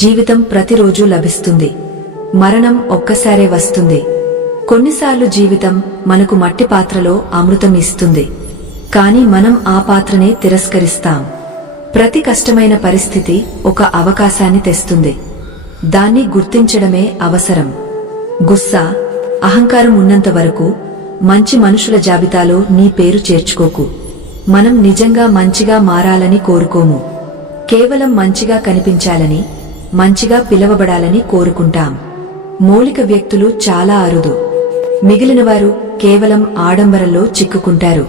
జీవితం ప్రతిరోజూ లభిస్తుంది. మరణం ఒక్కసారే వస్తుంది. కొన్నిసార్లు జీవితం మనకు మట్టి పాత్రలో అమృతం ఇస్తుంది. కాని మనం ఆ పాత్రనే తిరస్కరిస్తాం. ప్రతి కష్టమైన పరిస్థితి ఒక అవకాశాన్ని తెస్తుంది. దాన్ని గుర్తించడమే అవసరం. గుస్సా, అహంకారం ఉన్నంత వరకు మంచి మనుషుల జాబితాలో నీ పేరు చేర్చుకోకు. మనం నిజంగా మంచిగా మారాలని కోరుకోము. కేవలం మంచిగా కనిపించాలని, మంచిగా పిలవబడాలని కోరుకుంటాం. మౌలిక వ్యక్తులు చాలా అరుదు. మిగిలినవారు కేవలం ఆడంబరంలో చిక్కుకుంటారు.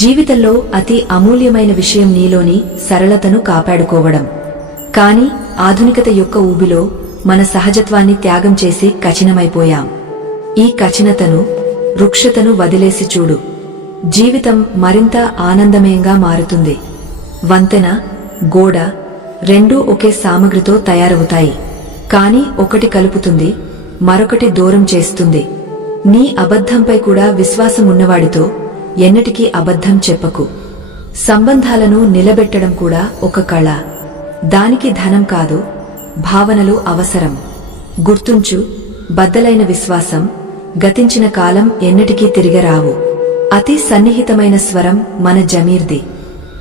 జీవితంలో అతి అమూల్యమైన విషయం నీలోని సరళతను కాపాడుకోవడం. కాని ఆధునికత యొక్క ఊబిలో మన సహజత్వాన్ని త్యాగం చేసి కఠినమైపోయాం. ఈ కఠినతను, రుక్షతను వదిలేసి చూడు. జీవితం మరింత ఆనందమయంగా మారుతుంది. వంతెన, గోడ రెండూ ఒకే సామగ్రితో తయారవుతాయి. కాని ఒకటి కలుపుతుంది, మరొకటి దూరం చేస్తుంది. నీ అబద్ధంపై కూడా విశ్వాసం ఉన్నవాడితో ఎన్నటికీ అబద్ధం చెప్పకు. సంబంధాలను నిలబెట్టడం కూడా ఒక కళ. దానికి ధనం కాదు, భావనలు అవసరం. గుర్తుంచు, బద్దలైన విశ్వాసం, గతించిన కాలం ఎన్నటికీ తిరిగరావు. అతి సన్నిహితమైన స్వరం మన జమీర్ది.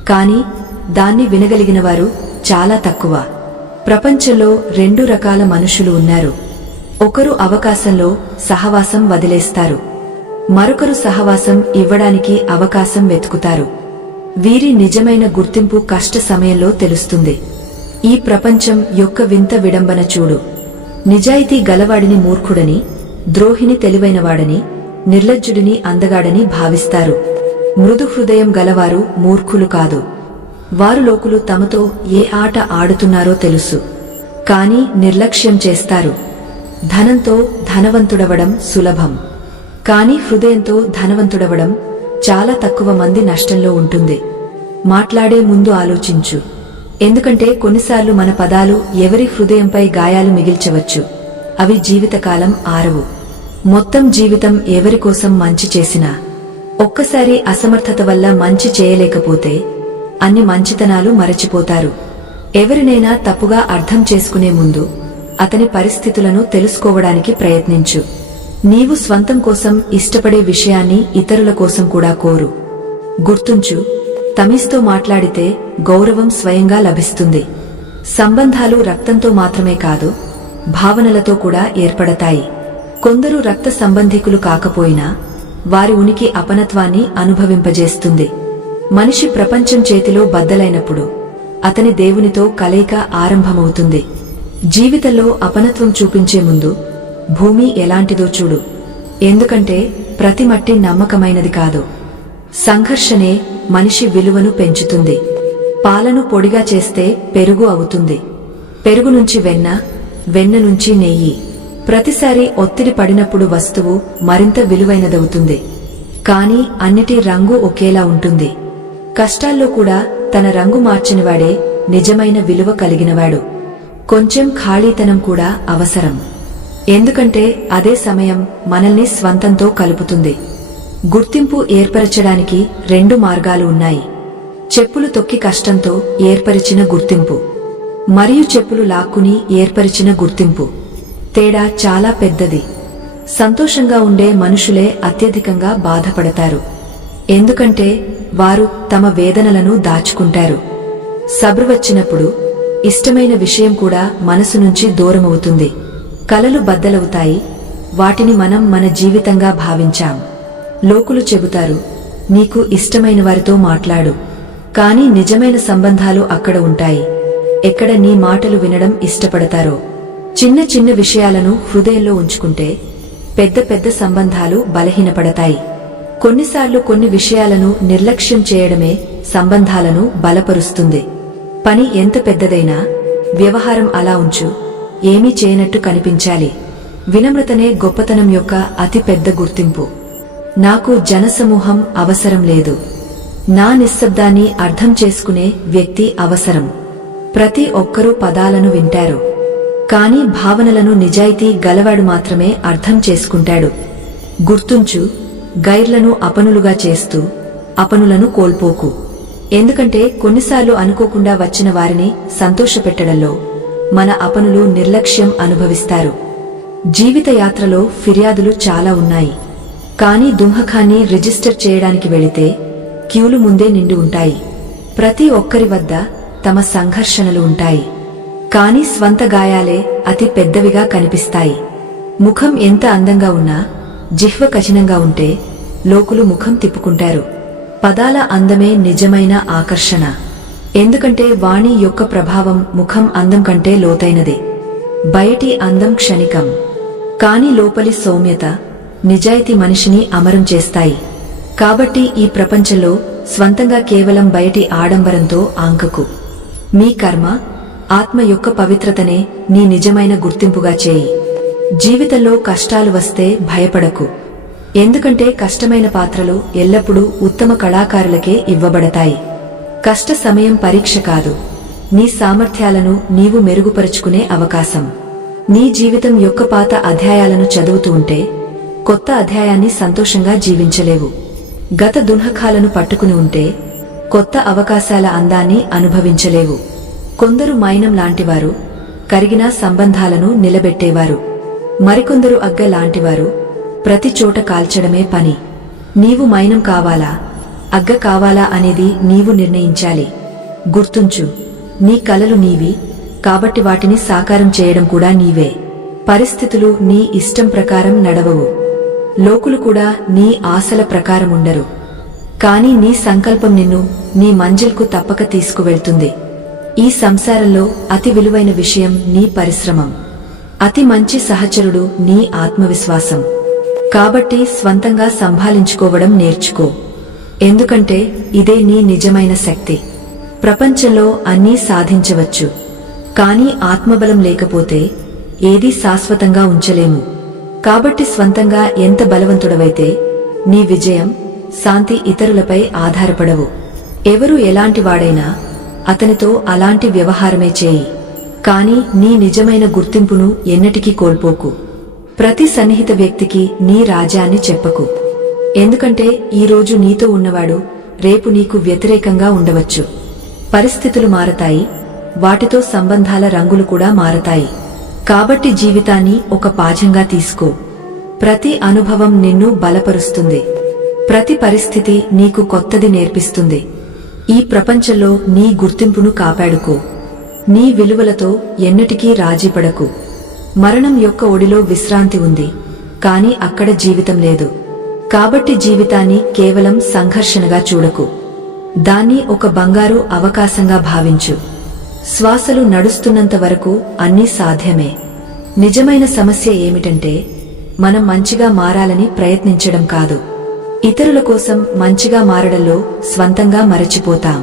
కాని దాన్ని వినగలిగినవారు చాలా తక్కువ. ప్రపంచంలో 2 రకాల మనుషులు ఉన్నారు. ఒకరు అవకాశంలో సహవాసం వదిలేస్తారు. మరొకరు సహవాసం ఇవ్వడానికి అవకాశం వెతుకుతారు. వీరి నిజమైన గుర్తింపు కష్ట సమయంలో తెలుస్తుంది. ఈ ప్రపంచం యొక్క వింత విడంబన చూడు. నిజాయితీ గలవాడిని మూర్ఖుడని, ద్రోహిని తెలివైనవాడని, నిర్లజ్జుడిని అందగాడని భావిస్తారు. మృదు హృదయం గలవారు మూర్ఖులు కాదు. వారు లోకులు తమతో ఏ ఆట ఆడుతున్నారో తెలుసు. కాని నిర్లక్ష్యం చేస్తారు. ధనంతో ధనవంతుడవడం సులభం. కాని హృదయంతో ధనవంతుడవడం చాలా తక్కువ మంది నష్టంలో ఉంటుంది. మాట్లాడే ముందు ఆలోచించు. ఎందుకంటే కొన్నిసార్లు మన పదాలు ఎవరి హృదయంపై గాయాలు మిగిల్చవచ్చు. అవి జీవితకాలం ఆరవు. మొత్తం జీవితం ఎవరికోసం మంచి చేసినా ఒక్కసారి అసమర్థత వల్ల మంచి చేయలేకపోతే అన్ని మంచితనాలు మరచిపోతారు. ఎవరినైనా తప్పుగా అర్థం చేసుకునే ముందు అతని పరిస్థితులను తెలుసుకోవడానికి ప్రయత్నించు. నీవు స్వంతం కోసం ఇష్టపడే విషయాన్ని ఇతరుల కోసం కూడా కోరు. గుర్తుంచు, తమీస్తో మాట్లాడితే గౌరవం స్వయంగా లభిస్తుంది. సంబంధాలు రక్తంతో మాత్రమే కాదు, భావనలతో కూడా ఏర్పడతాయి. కొందరు రక్త సంబంధికులు కాకపోయినా వారి ఉనికి అపనత్వాన్ని అనుభవింపజేస్తుంది. మనిషి ప్రపంచం చేతిలో బద్దలైనప్పుడు అతని దేవునితో కలయిక ఆరంభమవుతుంది. జీవితంలో అపనత్వం చూపించే ముందు భూమి ఎలాంటిదో చూడు. ఎందుకంటే ప్రతి మట్టి నమ్మకమైనది కాదు. సంఘర్షణే మనిషి విలువను పెంచుతుంది. పాలను పొడిగా చేస్తే పెరుగు అవుతుంది. పెరుగు నుంచి వెన్న, వెన్న నుంచి నెయ్యి. ప్రతిసారి ఒత్తిడి పడినప్పుడు వస్తువు మరింత విలువైనదవుతుంది. కాని అన్నిటి రంగు ఒకేలా ఉంటుంది. కష్టాల్లో కూడా తన రంగు మార్చనివాడే నిజమైన విలువ కలిగినవాడు. కొంచెం ఖాళీతనం కూడా అవసరం. ఎందుకంటే అదే సమయం మనల్ని స్వంతంతో కలుపుతుంది. గుర్తింపు ఏర్పరచడానికి 2 మార్గాలు ఉన్నాయి. చెప్పులు తొక్కి కష్టంతో ఏర్పరిచిన గుర్తింపు మరియు చెప్పులు లాక్కుని ఏర్పరిచిన గుర్తింపు. తేడా చాలా పెద్దది. సంతోషంగా ఉండే మనుషులే అత్యధికంగా బాధపడతారు. ఎందుకంటే వారు తమ వేదనలను దాచుకుంటారు. సబ్రు వచ్చినప్పుడు ఇష్టమైన విషయం కూడా మనసు నుంచి దూరమవుతుంది. కలలు బద్దలవుతాయి. వాటిని మనం మన జీవితంగా భావించాం. లోకులు చెబుతారు, నీకు ఇష్టమైన వారితో మాట్లాడు. కాని నిజమైన సంబంధాలు అక్కడ ఉంటాయి, ఎక్కడ నీ మాటలు వినడం ఇష్టపడతారో. చిన్న చిన్న విషయాలను హృదయంలో ఉంచుకుంటే పెద్ద పెద్ద సంబంధాలు బలహీనపడతాయి. కొన్నిసార్లు కొన్ని విషయాలను నిర్లక్ష్యం చేయడమే సంబంధాలను బలపరుస్తుంది. పని ఎంత పెద్దదైనా వ్యవహారం అలా ఉంచు, ఏమీ చేయనట్టు కనిపించాలి. వినమ్రతనే గొప్పతనం యొక్క అతి పెద్ద గుర్తింపు. నాకు జనసమూహం అవసరం లేదు. నా నిశ్శబ్దాన్ని అర్థం చేసుకునే వ్యక్తి అవసరం. ప్రతి ఒక్కరూ పదాలను వింటారు, కాని భావనలను నిజాయితీ గలవాడు మాత్రమే అర్థం చేసుకుంటాడు. గుర్తుంచు, గైర్లను అపనులుగా చేస్తూ అపనులను కోల్పోకు. ఎందుకంటే కొన్నిసార్లు అనుకోకుండా వచ్చిన వారిని సంతోషపెట్టడంలో మన అపనులు నిర్లక్ష్యం అనుభవిస్తారు. జీవిత యాత్రలో ఫిర్యాదులు చాలా ఉన్నాయి. కాని దుంహకాన్ని రిజిస్టర్ చేయడానికి వెళితే క్యూలు ముందే నిండి ఉంటాయి. ప్రతి ఒక్కరి వద్ద తమ సంఘర్షణలు ఉంటాయి. కాని స్వంత గాయాలే అతి పెద్దవిగా కనిపిస్తాయి. ముఖం ఎంత అందంగా ఉన్నా జిహ్వ కఠినంగా ఉంటే లోకులు ముఖం తిప్పుకుంటారు. పదాల అందమే నిజమైన ఆకర్షణ. ఎందుకంటే వాణి యొక్క ప్రభావం ముఖం అందం కంటే లోతైనది. బయటి అందం క్షణికం, కాని లోపలి సౌమ్యత, నిజాయితీ మనిషిని అమరం చేస్తాయి. కాబట్టి ఈ ప్రపంచంలో స్వంతంగా కేవలం బయటి ఆడంబరంతో ఆంకకు. మీ కర్మ, ఆత్మ యొక్క పవిత్రతనే నీ నిజమైన గుర్తింపుగా చేయి. జీవితంలో కష్టాలు వస్తే భయపడకు. ఎందుకంటే కష్టమైన పాత్రలు ఎల్లప్పుడూ ఉత్తమ కళాకారులకే ఇవ్వబడతాయి. కష్ట సమయం పరీక్ష కాదు, నీ సామర్థ్యాలను నీవు మెరుగుపరుచుకునే అవకాశం. నీ జీవితం యొక్క పాత అధ్యాయాలను చదువుతూ ఉంటే కొత్త అధ్యాయాన్ని సంతోషంగా జీవించలేవు. గత దున్హకాలను పట్టుకుని ఉంటే కొత్త అవకాశాల అందాన్ని అనుభవించలేవు. కొందరు మైనం లాంటివారు, కరిగిన సంబంధాలను నిలబెట్టేవారు. మరికొందరు అగ్గ లాంటివారు, ప్రతి చోట కాల్చడమే పని. నీవు మైనం కావాలా, అగ్గ కావాలా అనేది నీవు నిర్ణయించాలి. గుర్తుంచు, నీ కలలు నీవి, కాబట్టి వాటిని సాకారం చేయడం కూడా నీవే. పరిస్థితులు నీ ఇష్టం ప్రకారం నడవవు. లోకులు కూడా నీ ఆశల ప్రకారం ఉండరు. కాని నీ సంకల్పం నిన్ను నీ మంజిల్కు తప్పక తీసుకువెళ్తుంది. ఈ సంసారంలో అతి విలువైన విషయం నీ పరిశ్రమం. అతి మంచి సహచరుడు నీ ఆత్మవిశ్వాసం. కాబట్టి స్వంతంగా సంభాళించుకోవడం నేర్చుకో. ఎందుకంటే ఇదే నీ నిజమైన శక్తి. ప్రపంచంలో అన్నీ సాధించవచ్చు, కాని ఆత్మబలం లేకపోతే ఏదీ శాశ్వతంగా ఉంచలేము. కాబట్టి స్వంతంగా ఎంత బలవంతుడవైతే నీ విజయం, శాంతి ఇతరులపై ఆధారపడవు. ఎవరు ఎలాంటి వాడైనా అతనితో అలాంటి వ్యవహారమే చేయి. కాని నీ నిజమైన గుర్తింపును ఎన్నటికీ కోల్పోకు. ప్రతి సన్నిహిత వ్యక్తికి నీ రాజ్యాన్ని చెప్పకు. ఎందుకంటే ఈరోజు నీతో ఉన్నవాడు రేపు నీకు వ్యతిరేకంగా ఉండవచ్చు. పరిస్థితులు మారతాయి, వాటితో సంబంధాల రంగులు కూడా మారతాయి. కాబట్టి జీవితాన్ని ఒక పాఠంగా తీసుకో. ప్రతి అనుభవం నిన్ను బలపరుస్తుంది. ప్రతి పరిస్థితి నీకు కొత్తది నేర్పిస్తుంది. ఈ ప్రపంచంలో నీ గుర్తింపును కాపాడుకో. నీ విలువలతో ఎన్నటికీ రాజీపడకు. మరణం యొక్క ఒడిలో విశ్రాంతి ఉంది, కాని అక్కడ జీవితం లేదు. కాబట్టి జీవితాన్ని కేవలం సంఘర్షణగా చూడకు. దాన్ని ఒక బంగారు అవకాశంగా భావించు. శ్వాసలు నడుస్తున్నంత వరకు అన్నీ సాధ్యమే. నిజమైన సమస్య ఏమిటంటే మనం మంచిగా మారాలని ప్రయత్నించడం కాదు, ఇతరుల కోసం మంచిగా మారడంలో స్వంతంగా మరచిపోతాం.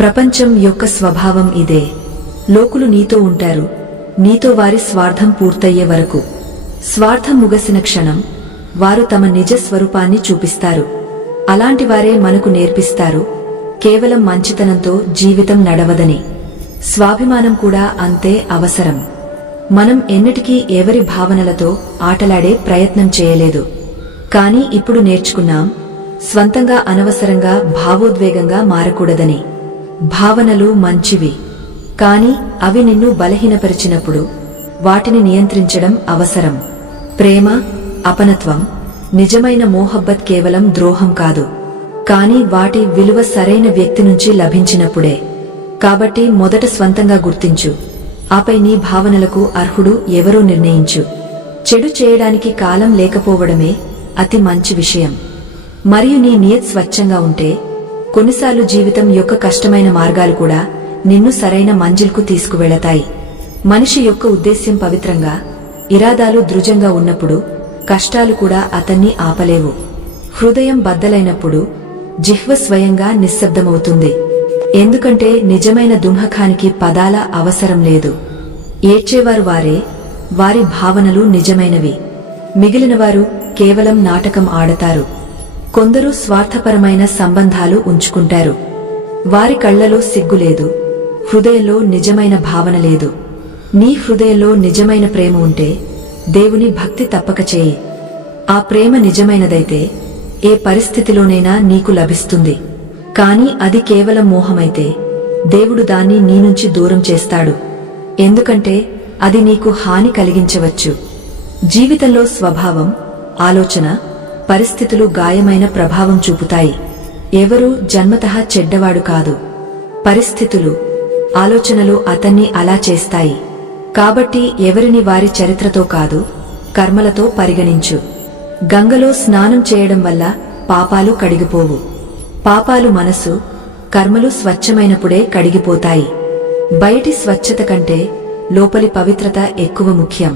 ప్రపంచం యొక్క స్వభావం ఇదే. లోకులు నీతో ఉంటారు, నీతో వారి స్వార్థం పూర్తయ్యే వరకు. స్వార్థం ముగిసిన క్షణం వారు తమ నిజ స్వరూపాన్ని చూపిస్తారు. అలాంటి వారే మనకు నేర్పిస్తారు కేవలం మంచితనంతో జీవితం నడవదని. స్వాభిమానం కూడా అంతే అవసరం. మనం ఎన్నటికీ ఎవరి భావనలతో ఆటలాడే ప్రయత్నం చేయలేదు, కాని ఇప్పుడు నేర్చుకున్నాం స్వంతంగా అనవసరంగా భావోద్వేగంగా మారకూడదని. భావనలు మంచివి, కాని అవి నిన్ను బలహీనపరిచినప్పుడు వాటిని నియంత్రించడం అవసరం. ప్రేమ, అపనత్వం, నిజమైన మోహబ్బత్ కేవలం ద్రోహం కాదు, కాని వాటి విలువ సరైన వ్యక్తి నుంచి లభించినప్పుడే. కాబట్టి మొదట స్వంతంగా గుర్తించు, ఆపై నీ భావనలకు అర్హుడు ఎవరో నిర్ణయించు. చెడు చేయడానికి కాలం లేకపోవడమే అతి మంచి విషయం. మరియు నీ నియత్ స్వచ్ఛంగా ఉంటే కొన్నిసార్లు జీవితం యొక్క కష్టమైన మార్గాలు కూడా నిన్ను సరైన మంజిల్కు తీసుకువెళతాయి. మనిషి యొక్క ఉద్దేశ్యం పవిత్రంగా, ఇరాదాలు దృఢంగా ఉన్నప్పుడు కష్టాలు కూడా అతన్ని ఆపలేవు. హృదయం బద్దలైనప్పుడు జిహ్వ స్వయంగా నిశ్శబ్దమవుతుంది. ఎందుకంటే నిజమైన దుంహకానికి పదాల అవసరం లేదు. ఏడ్చేవారు వారే, వారి భావనలు నిజమైనవి. మిగిలినవారు కేవలం నాటకం ఆడతారు. కొందరు స్వార్థపరమైన సంబంధాలు ఉంచుకుంటారు. వారి కళ్లలో సిగ్గులేదు, హృదయంలో నిజమైన భావన లేదు. నీ హృదయంలో నిజమైన ప్రేమ ఉంటే దేవుని భక్తి తప్పక చేయి. ఆ ప్రేమ నిజమైనదైతే ఏ పరిస్థితిలోనైనా నీకు లభిస్తుంది. కాని అది కేవలం మోహమైతే దేవుడు దాన్ని నీ నుంచి దూరం చేస్తాడు. ఎందుకంటే అది నీకు హాని కలిగించవచ్చు. జీవితంలో స్వభావం, ఆలోచన, పరిస్థితులు గాయమైన ప్రభావం చూపుతాయి. ఎవరూ జన్మతః చెడ్డవాడు కాదు. పరిస్థితులు, ఆలోచనలు అతన్ని అలా చేస్తాయి. కాబట్టి ఎవరిని వారి చరిత్రతో కాదు, కర్మలతో పరిగణించు. గంగలో స్నానం చేయడం వల్ల పాపాలు కడిగిపోవు. పాపాలు మనసు, కర్మలు స్వచ్ఛమైనప్పుడే కడిగిపోతాయి. బయటి స్వచ్ఛత కంటే లోపలి పవిత్రత ఎక్కువ ముఖ్యం.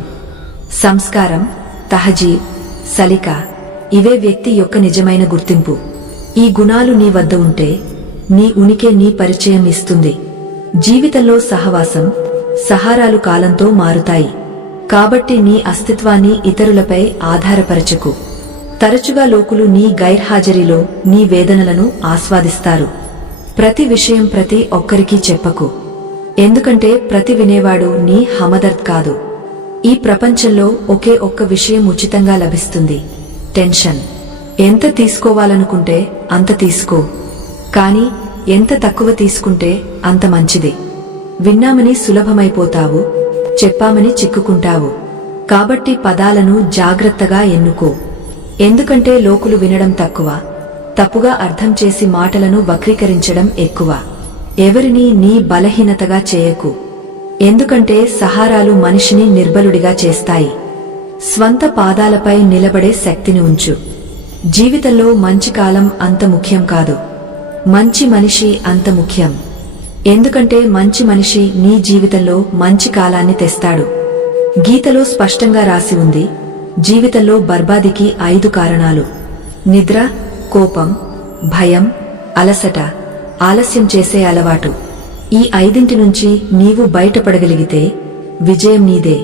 సంస్కారం, తహజీబ్, సలిక ఇవే వ్యక్తి యొక్క నిజమైన గుర్తింపు. ఈ గుణాలు నీ వద్ద ఉంటే నీ ఉనికే నీ పరిచయం ఇస్తుంది. జీవితంలో సహవాసం, సహారాలు కాలంతో మారుతాయి. కాబట్టి నీ అస్తిత్వాన్ని ఇతరులపై ఆధారపరచకు. తరచుగా లోకులు నీ గైర్హాజరీలో నీ వేదనలను ఆస్వాదిస్తారు. ప్రతి విషయం ప్రతి ఒక్కరికీ చెప్పకు, ఎందుకంటే ప్రతి వినేవాడు నీ హమదర్ద్ కాదు. ఈ ప్రపంచంలో ఒకే ఒక్క విషయం ఉచితంగా లభిస్తుంది, టెన్షన్. ఎంత తీసుకోవాలనుకుంటే అంత తీసుకో, కాని ఎంత తక్కువ తీసుకుంటే అంత మంచిది. విన్నామని సులభమైపోతావు, చెప్పామని చిక్కుకుంటావు. కాబట్టి పదాలను జాగ్రత్తగా ఎన్నుకో. ఎందుకంటే లోకులు వినడం తక్కువ, తప్పుగా అర్థం చేసి మాటలను వక్రీకరించడం ఎక్కువ. ఎవరినీ నీ బలహీనతగా చేయకు, ఎందుకంటే సహారాలు మనిషిని నిర్బలుడిగా చేస్తాయి. స్వంత పాదాలపై నిలబడే శక్తిని ఉంచు. జీవితంలో మంచి కాలం అంత ముఖ్యం కాదు, మంచి మనిషి అంత ముఖ్యం. ఎందుకంటే మంచి మనిషి నీ జీవితంలో మంచి కాలాన్ని తెస్తాడు. గీతలో స్పష్టంగా రాసి ఉంది, జీవితంలో బర్బాదికి 5 కారణాలు: నిద్ర, కోపం, భయం, అలసట, ఆలస్యం చేసే అలవాటు. ఈ 5 నుంచి నీవు బయటపడగలిగితే విజయం నీదే.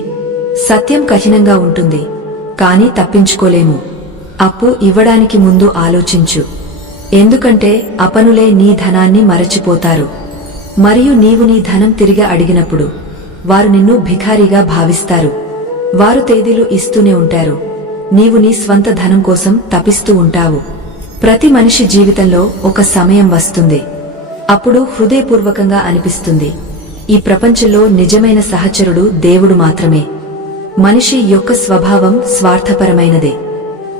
సత్యం కఠినంగా ఉంటుంది, కాని తప్పించుకోలేము. అప్పు ఇవ్వడానికి ముందు ఆలోచించు, ఎందుకంటే అపనులే నీ ధనాన్ని మరచిపోతారు. మరియు నీవు నీ ధనం తిరిగి అడిగినప్పుడు వారు నిన్ను భిఖారీగా భావిస్తారు. వారు తేదీలు ఇస్తూనే ఉంటారు, నీవు నీ స్వంత ధనం కోసం తపిస్తూ ఉంటావు. ప్రతి మనిషి జీవితంలో ఒక సమయం వస్తుంది, అప్పుడు హృదయపూర్వకంగా అనిపిస్తుంది, ఈ ప్రపంచంలో నిజమైన సహచరుడు దేవుడు మాత్రమే. మనిషి యొక్క స్వభావం స్వార్థపరమైనదే.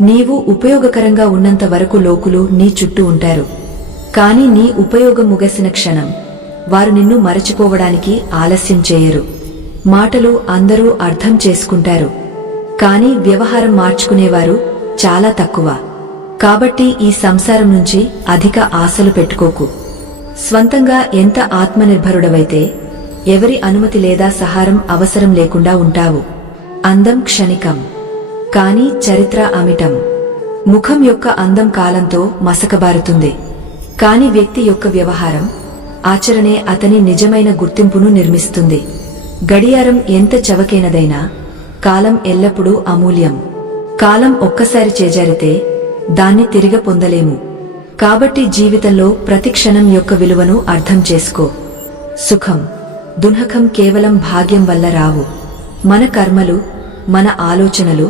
నీవు ఉపయోగకరంగా ఉన్నంత వరకు లోకులు నీ చుట్టూ ఉంటారు. కాని నీ ఉపయోగం ముగిసిన క్షణం వారు నిన్ను మరచిపోవడానికి ఆలస్యం చేయరు. మాటలు అందరూ అర్థం చేసుకుంటారు, కాని వ్యవహారం మార్చుకునేవారు చాలా తక్కువ. కాబట్టి ఈ సంసారం నుంచి అధిక ఆశలు పెట్టుకోకు. స్వంతంగా ఎంత ఆత్మనిర్భరుడవైతే ఎవరి అనుమతి లేదా సహారం అవసరం లేకుండా ఉంటావు. అందం క్షణికం, కాని చరిత్ర అమిటం. ముఖం యొక్క అందం కాలంతో మసకబారుతుంది, కాని వ్యక్తి యొక్క వ్యవహారం ఆచరణే అతని నిజమైన గుర్తింపును నిర్మిస్తుంది. గడియారం ఎంత చవకైనదైనా కాలం ఎల్లప్పుడూ అమూల్యం. కాలం ఒక్కసారి చేజారితే దాన్ని తిరిగి పొందలేము. కాబట్టి జీవితంలో ప్రతి క్షణం యొక్క విలువను అర్థం చేసుకో. సుఖం, దుఃఖం కేవలం భాగ్యం వల్ల రావు. మన కర్మలు, మన ఆలోచనలు,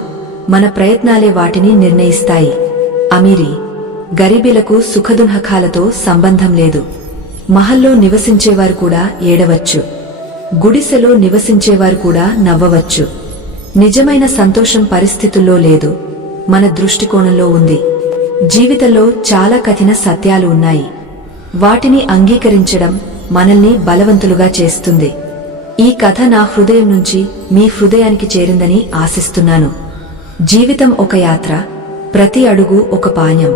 మన ప్రయత్నాలే వాటిని నిర్ణయిస్తాయి. అమీరీ, గరీబీలకు సుఖదుఃఖాలతో సంబంధం లేదు. మహల్లో నివసించేవారు కూడా ఏడవచ్చు, గుడిసెలో నివసించేవారు కూడా నవ్వవచ్చు. నిజమైన సంతోషం పరిస్థితుల్లో లేదు, మన దృష్టికోణంలో ఉంది. జీవితంలో చాలా కఠిన సత్యాలు ఉన్నాయి. వాటిని అంగీకరించడం మనల్ని బలవంతులుగా చేస్తుంది. ఈ కథ నా హృదయం నుంచి మీ హృదయానికి చేరిందని ఆశిస్తున్నాను. జీవితం ఒక యాత్ర, ప్రతి అడుగు ఒక పాణ్యం.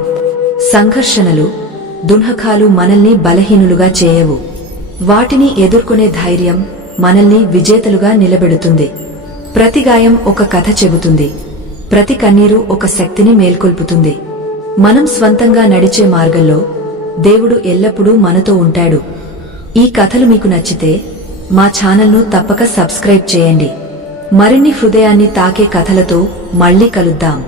సంఘర్షణలు, దుఃఖాలు మనల్ని బలహీనులుగా చేయవు. వాటిని ఎదుర్కొనే ధైర్యం మనల్ని విజేతలుగా నిలబెడుతుంది. ప్రతి గాయం ఒక కథ చెబుతుంది, ప్రతి కన్నీరు ఒక శక్తిని మేల్కొల్పుతుంది. మనం స్వంతంగా నడిచే మార్గంలో దేవుడు ఎల్లప్పుడూ మనతో ఉంటాడు. ఈ కథలు మీకు నచ్చితే మా ఛానల్ను తప్పక సబ్స్క్రైబ్ చేయండి. మరిన్ని హృదయాన్ని తాకే కథలతో మళ్ళీ కలుద్దాం.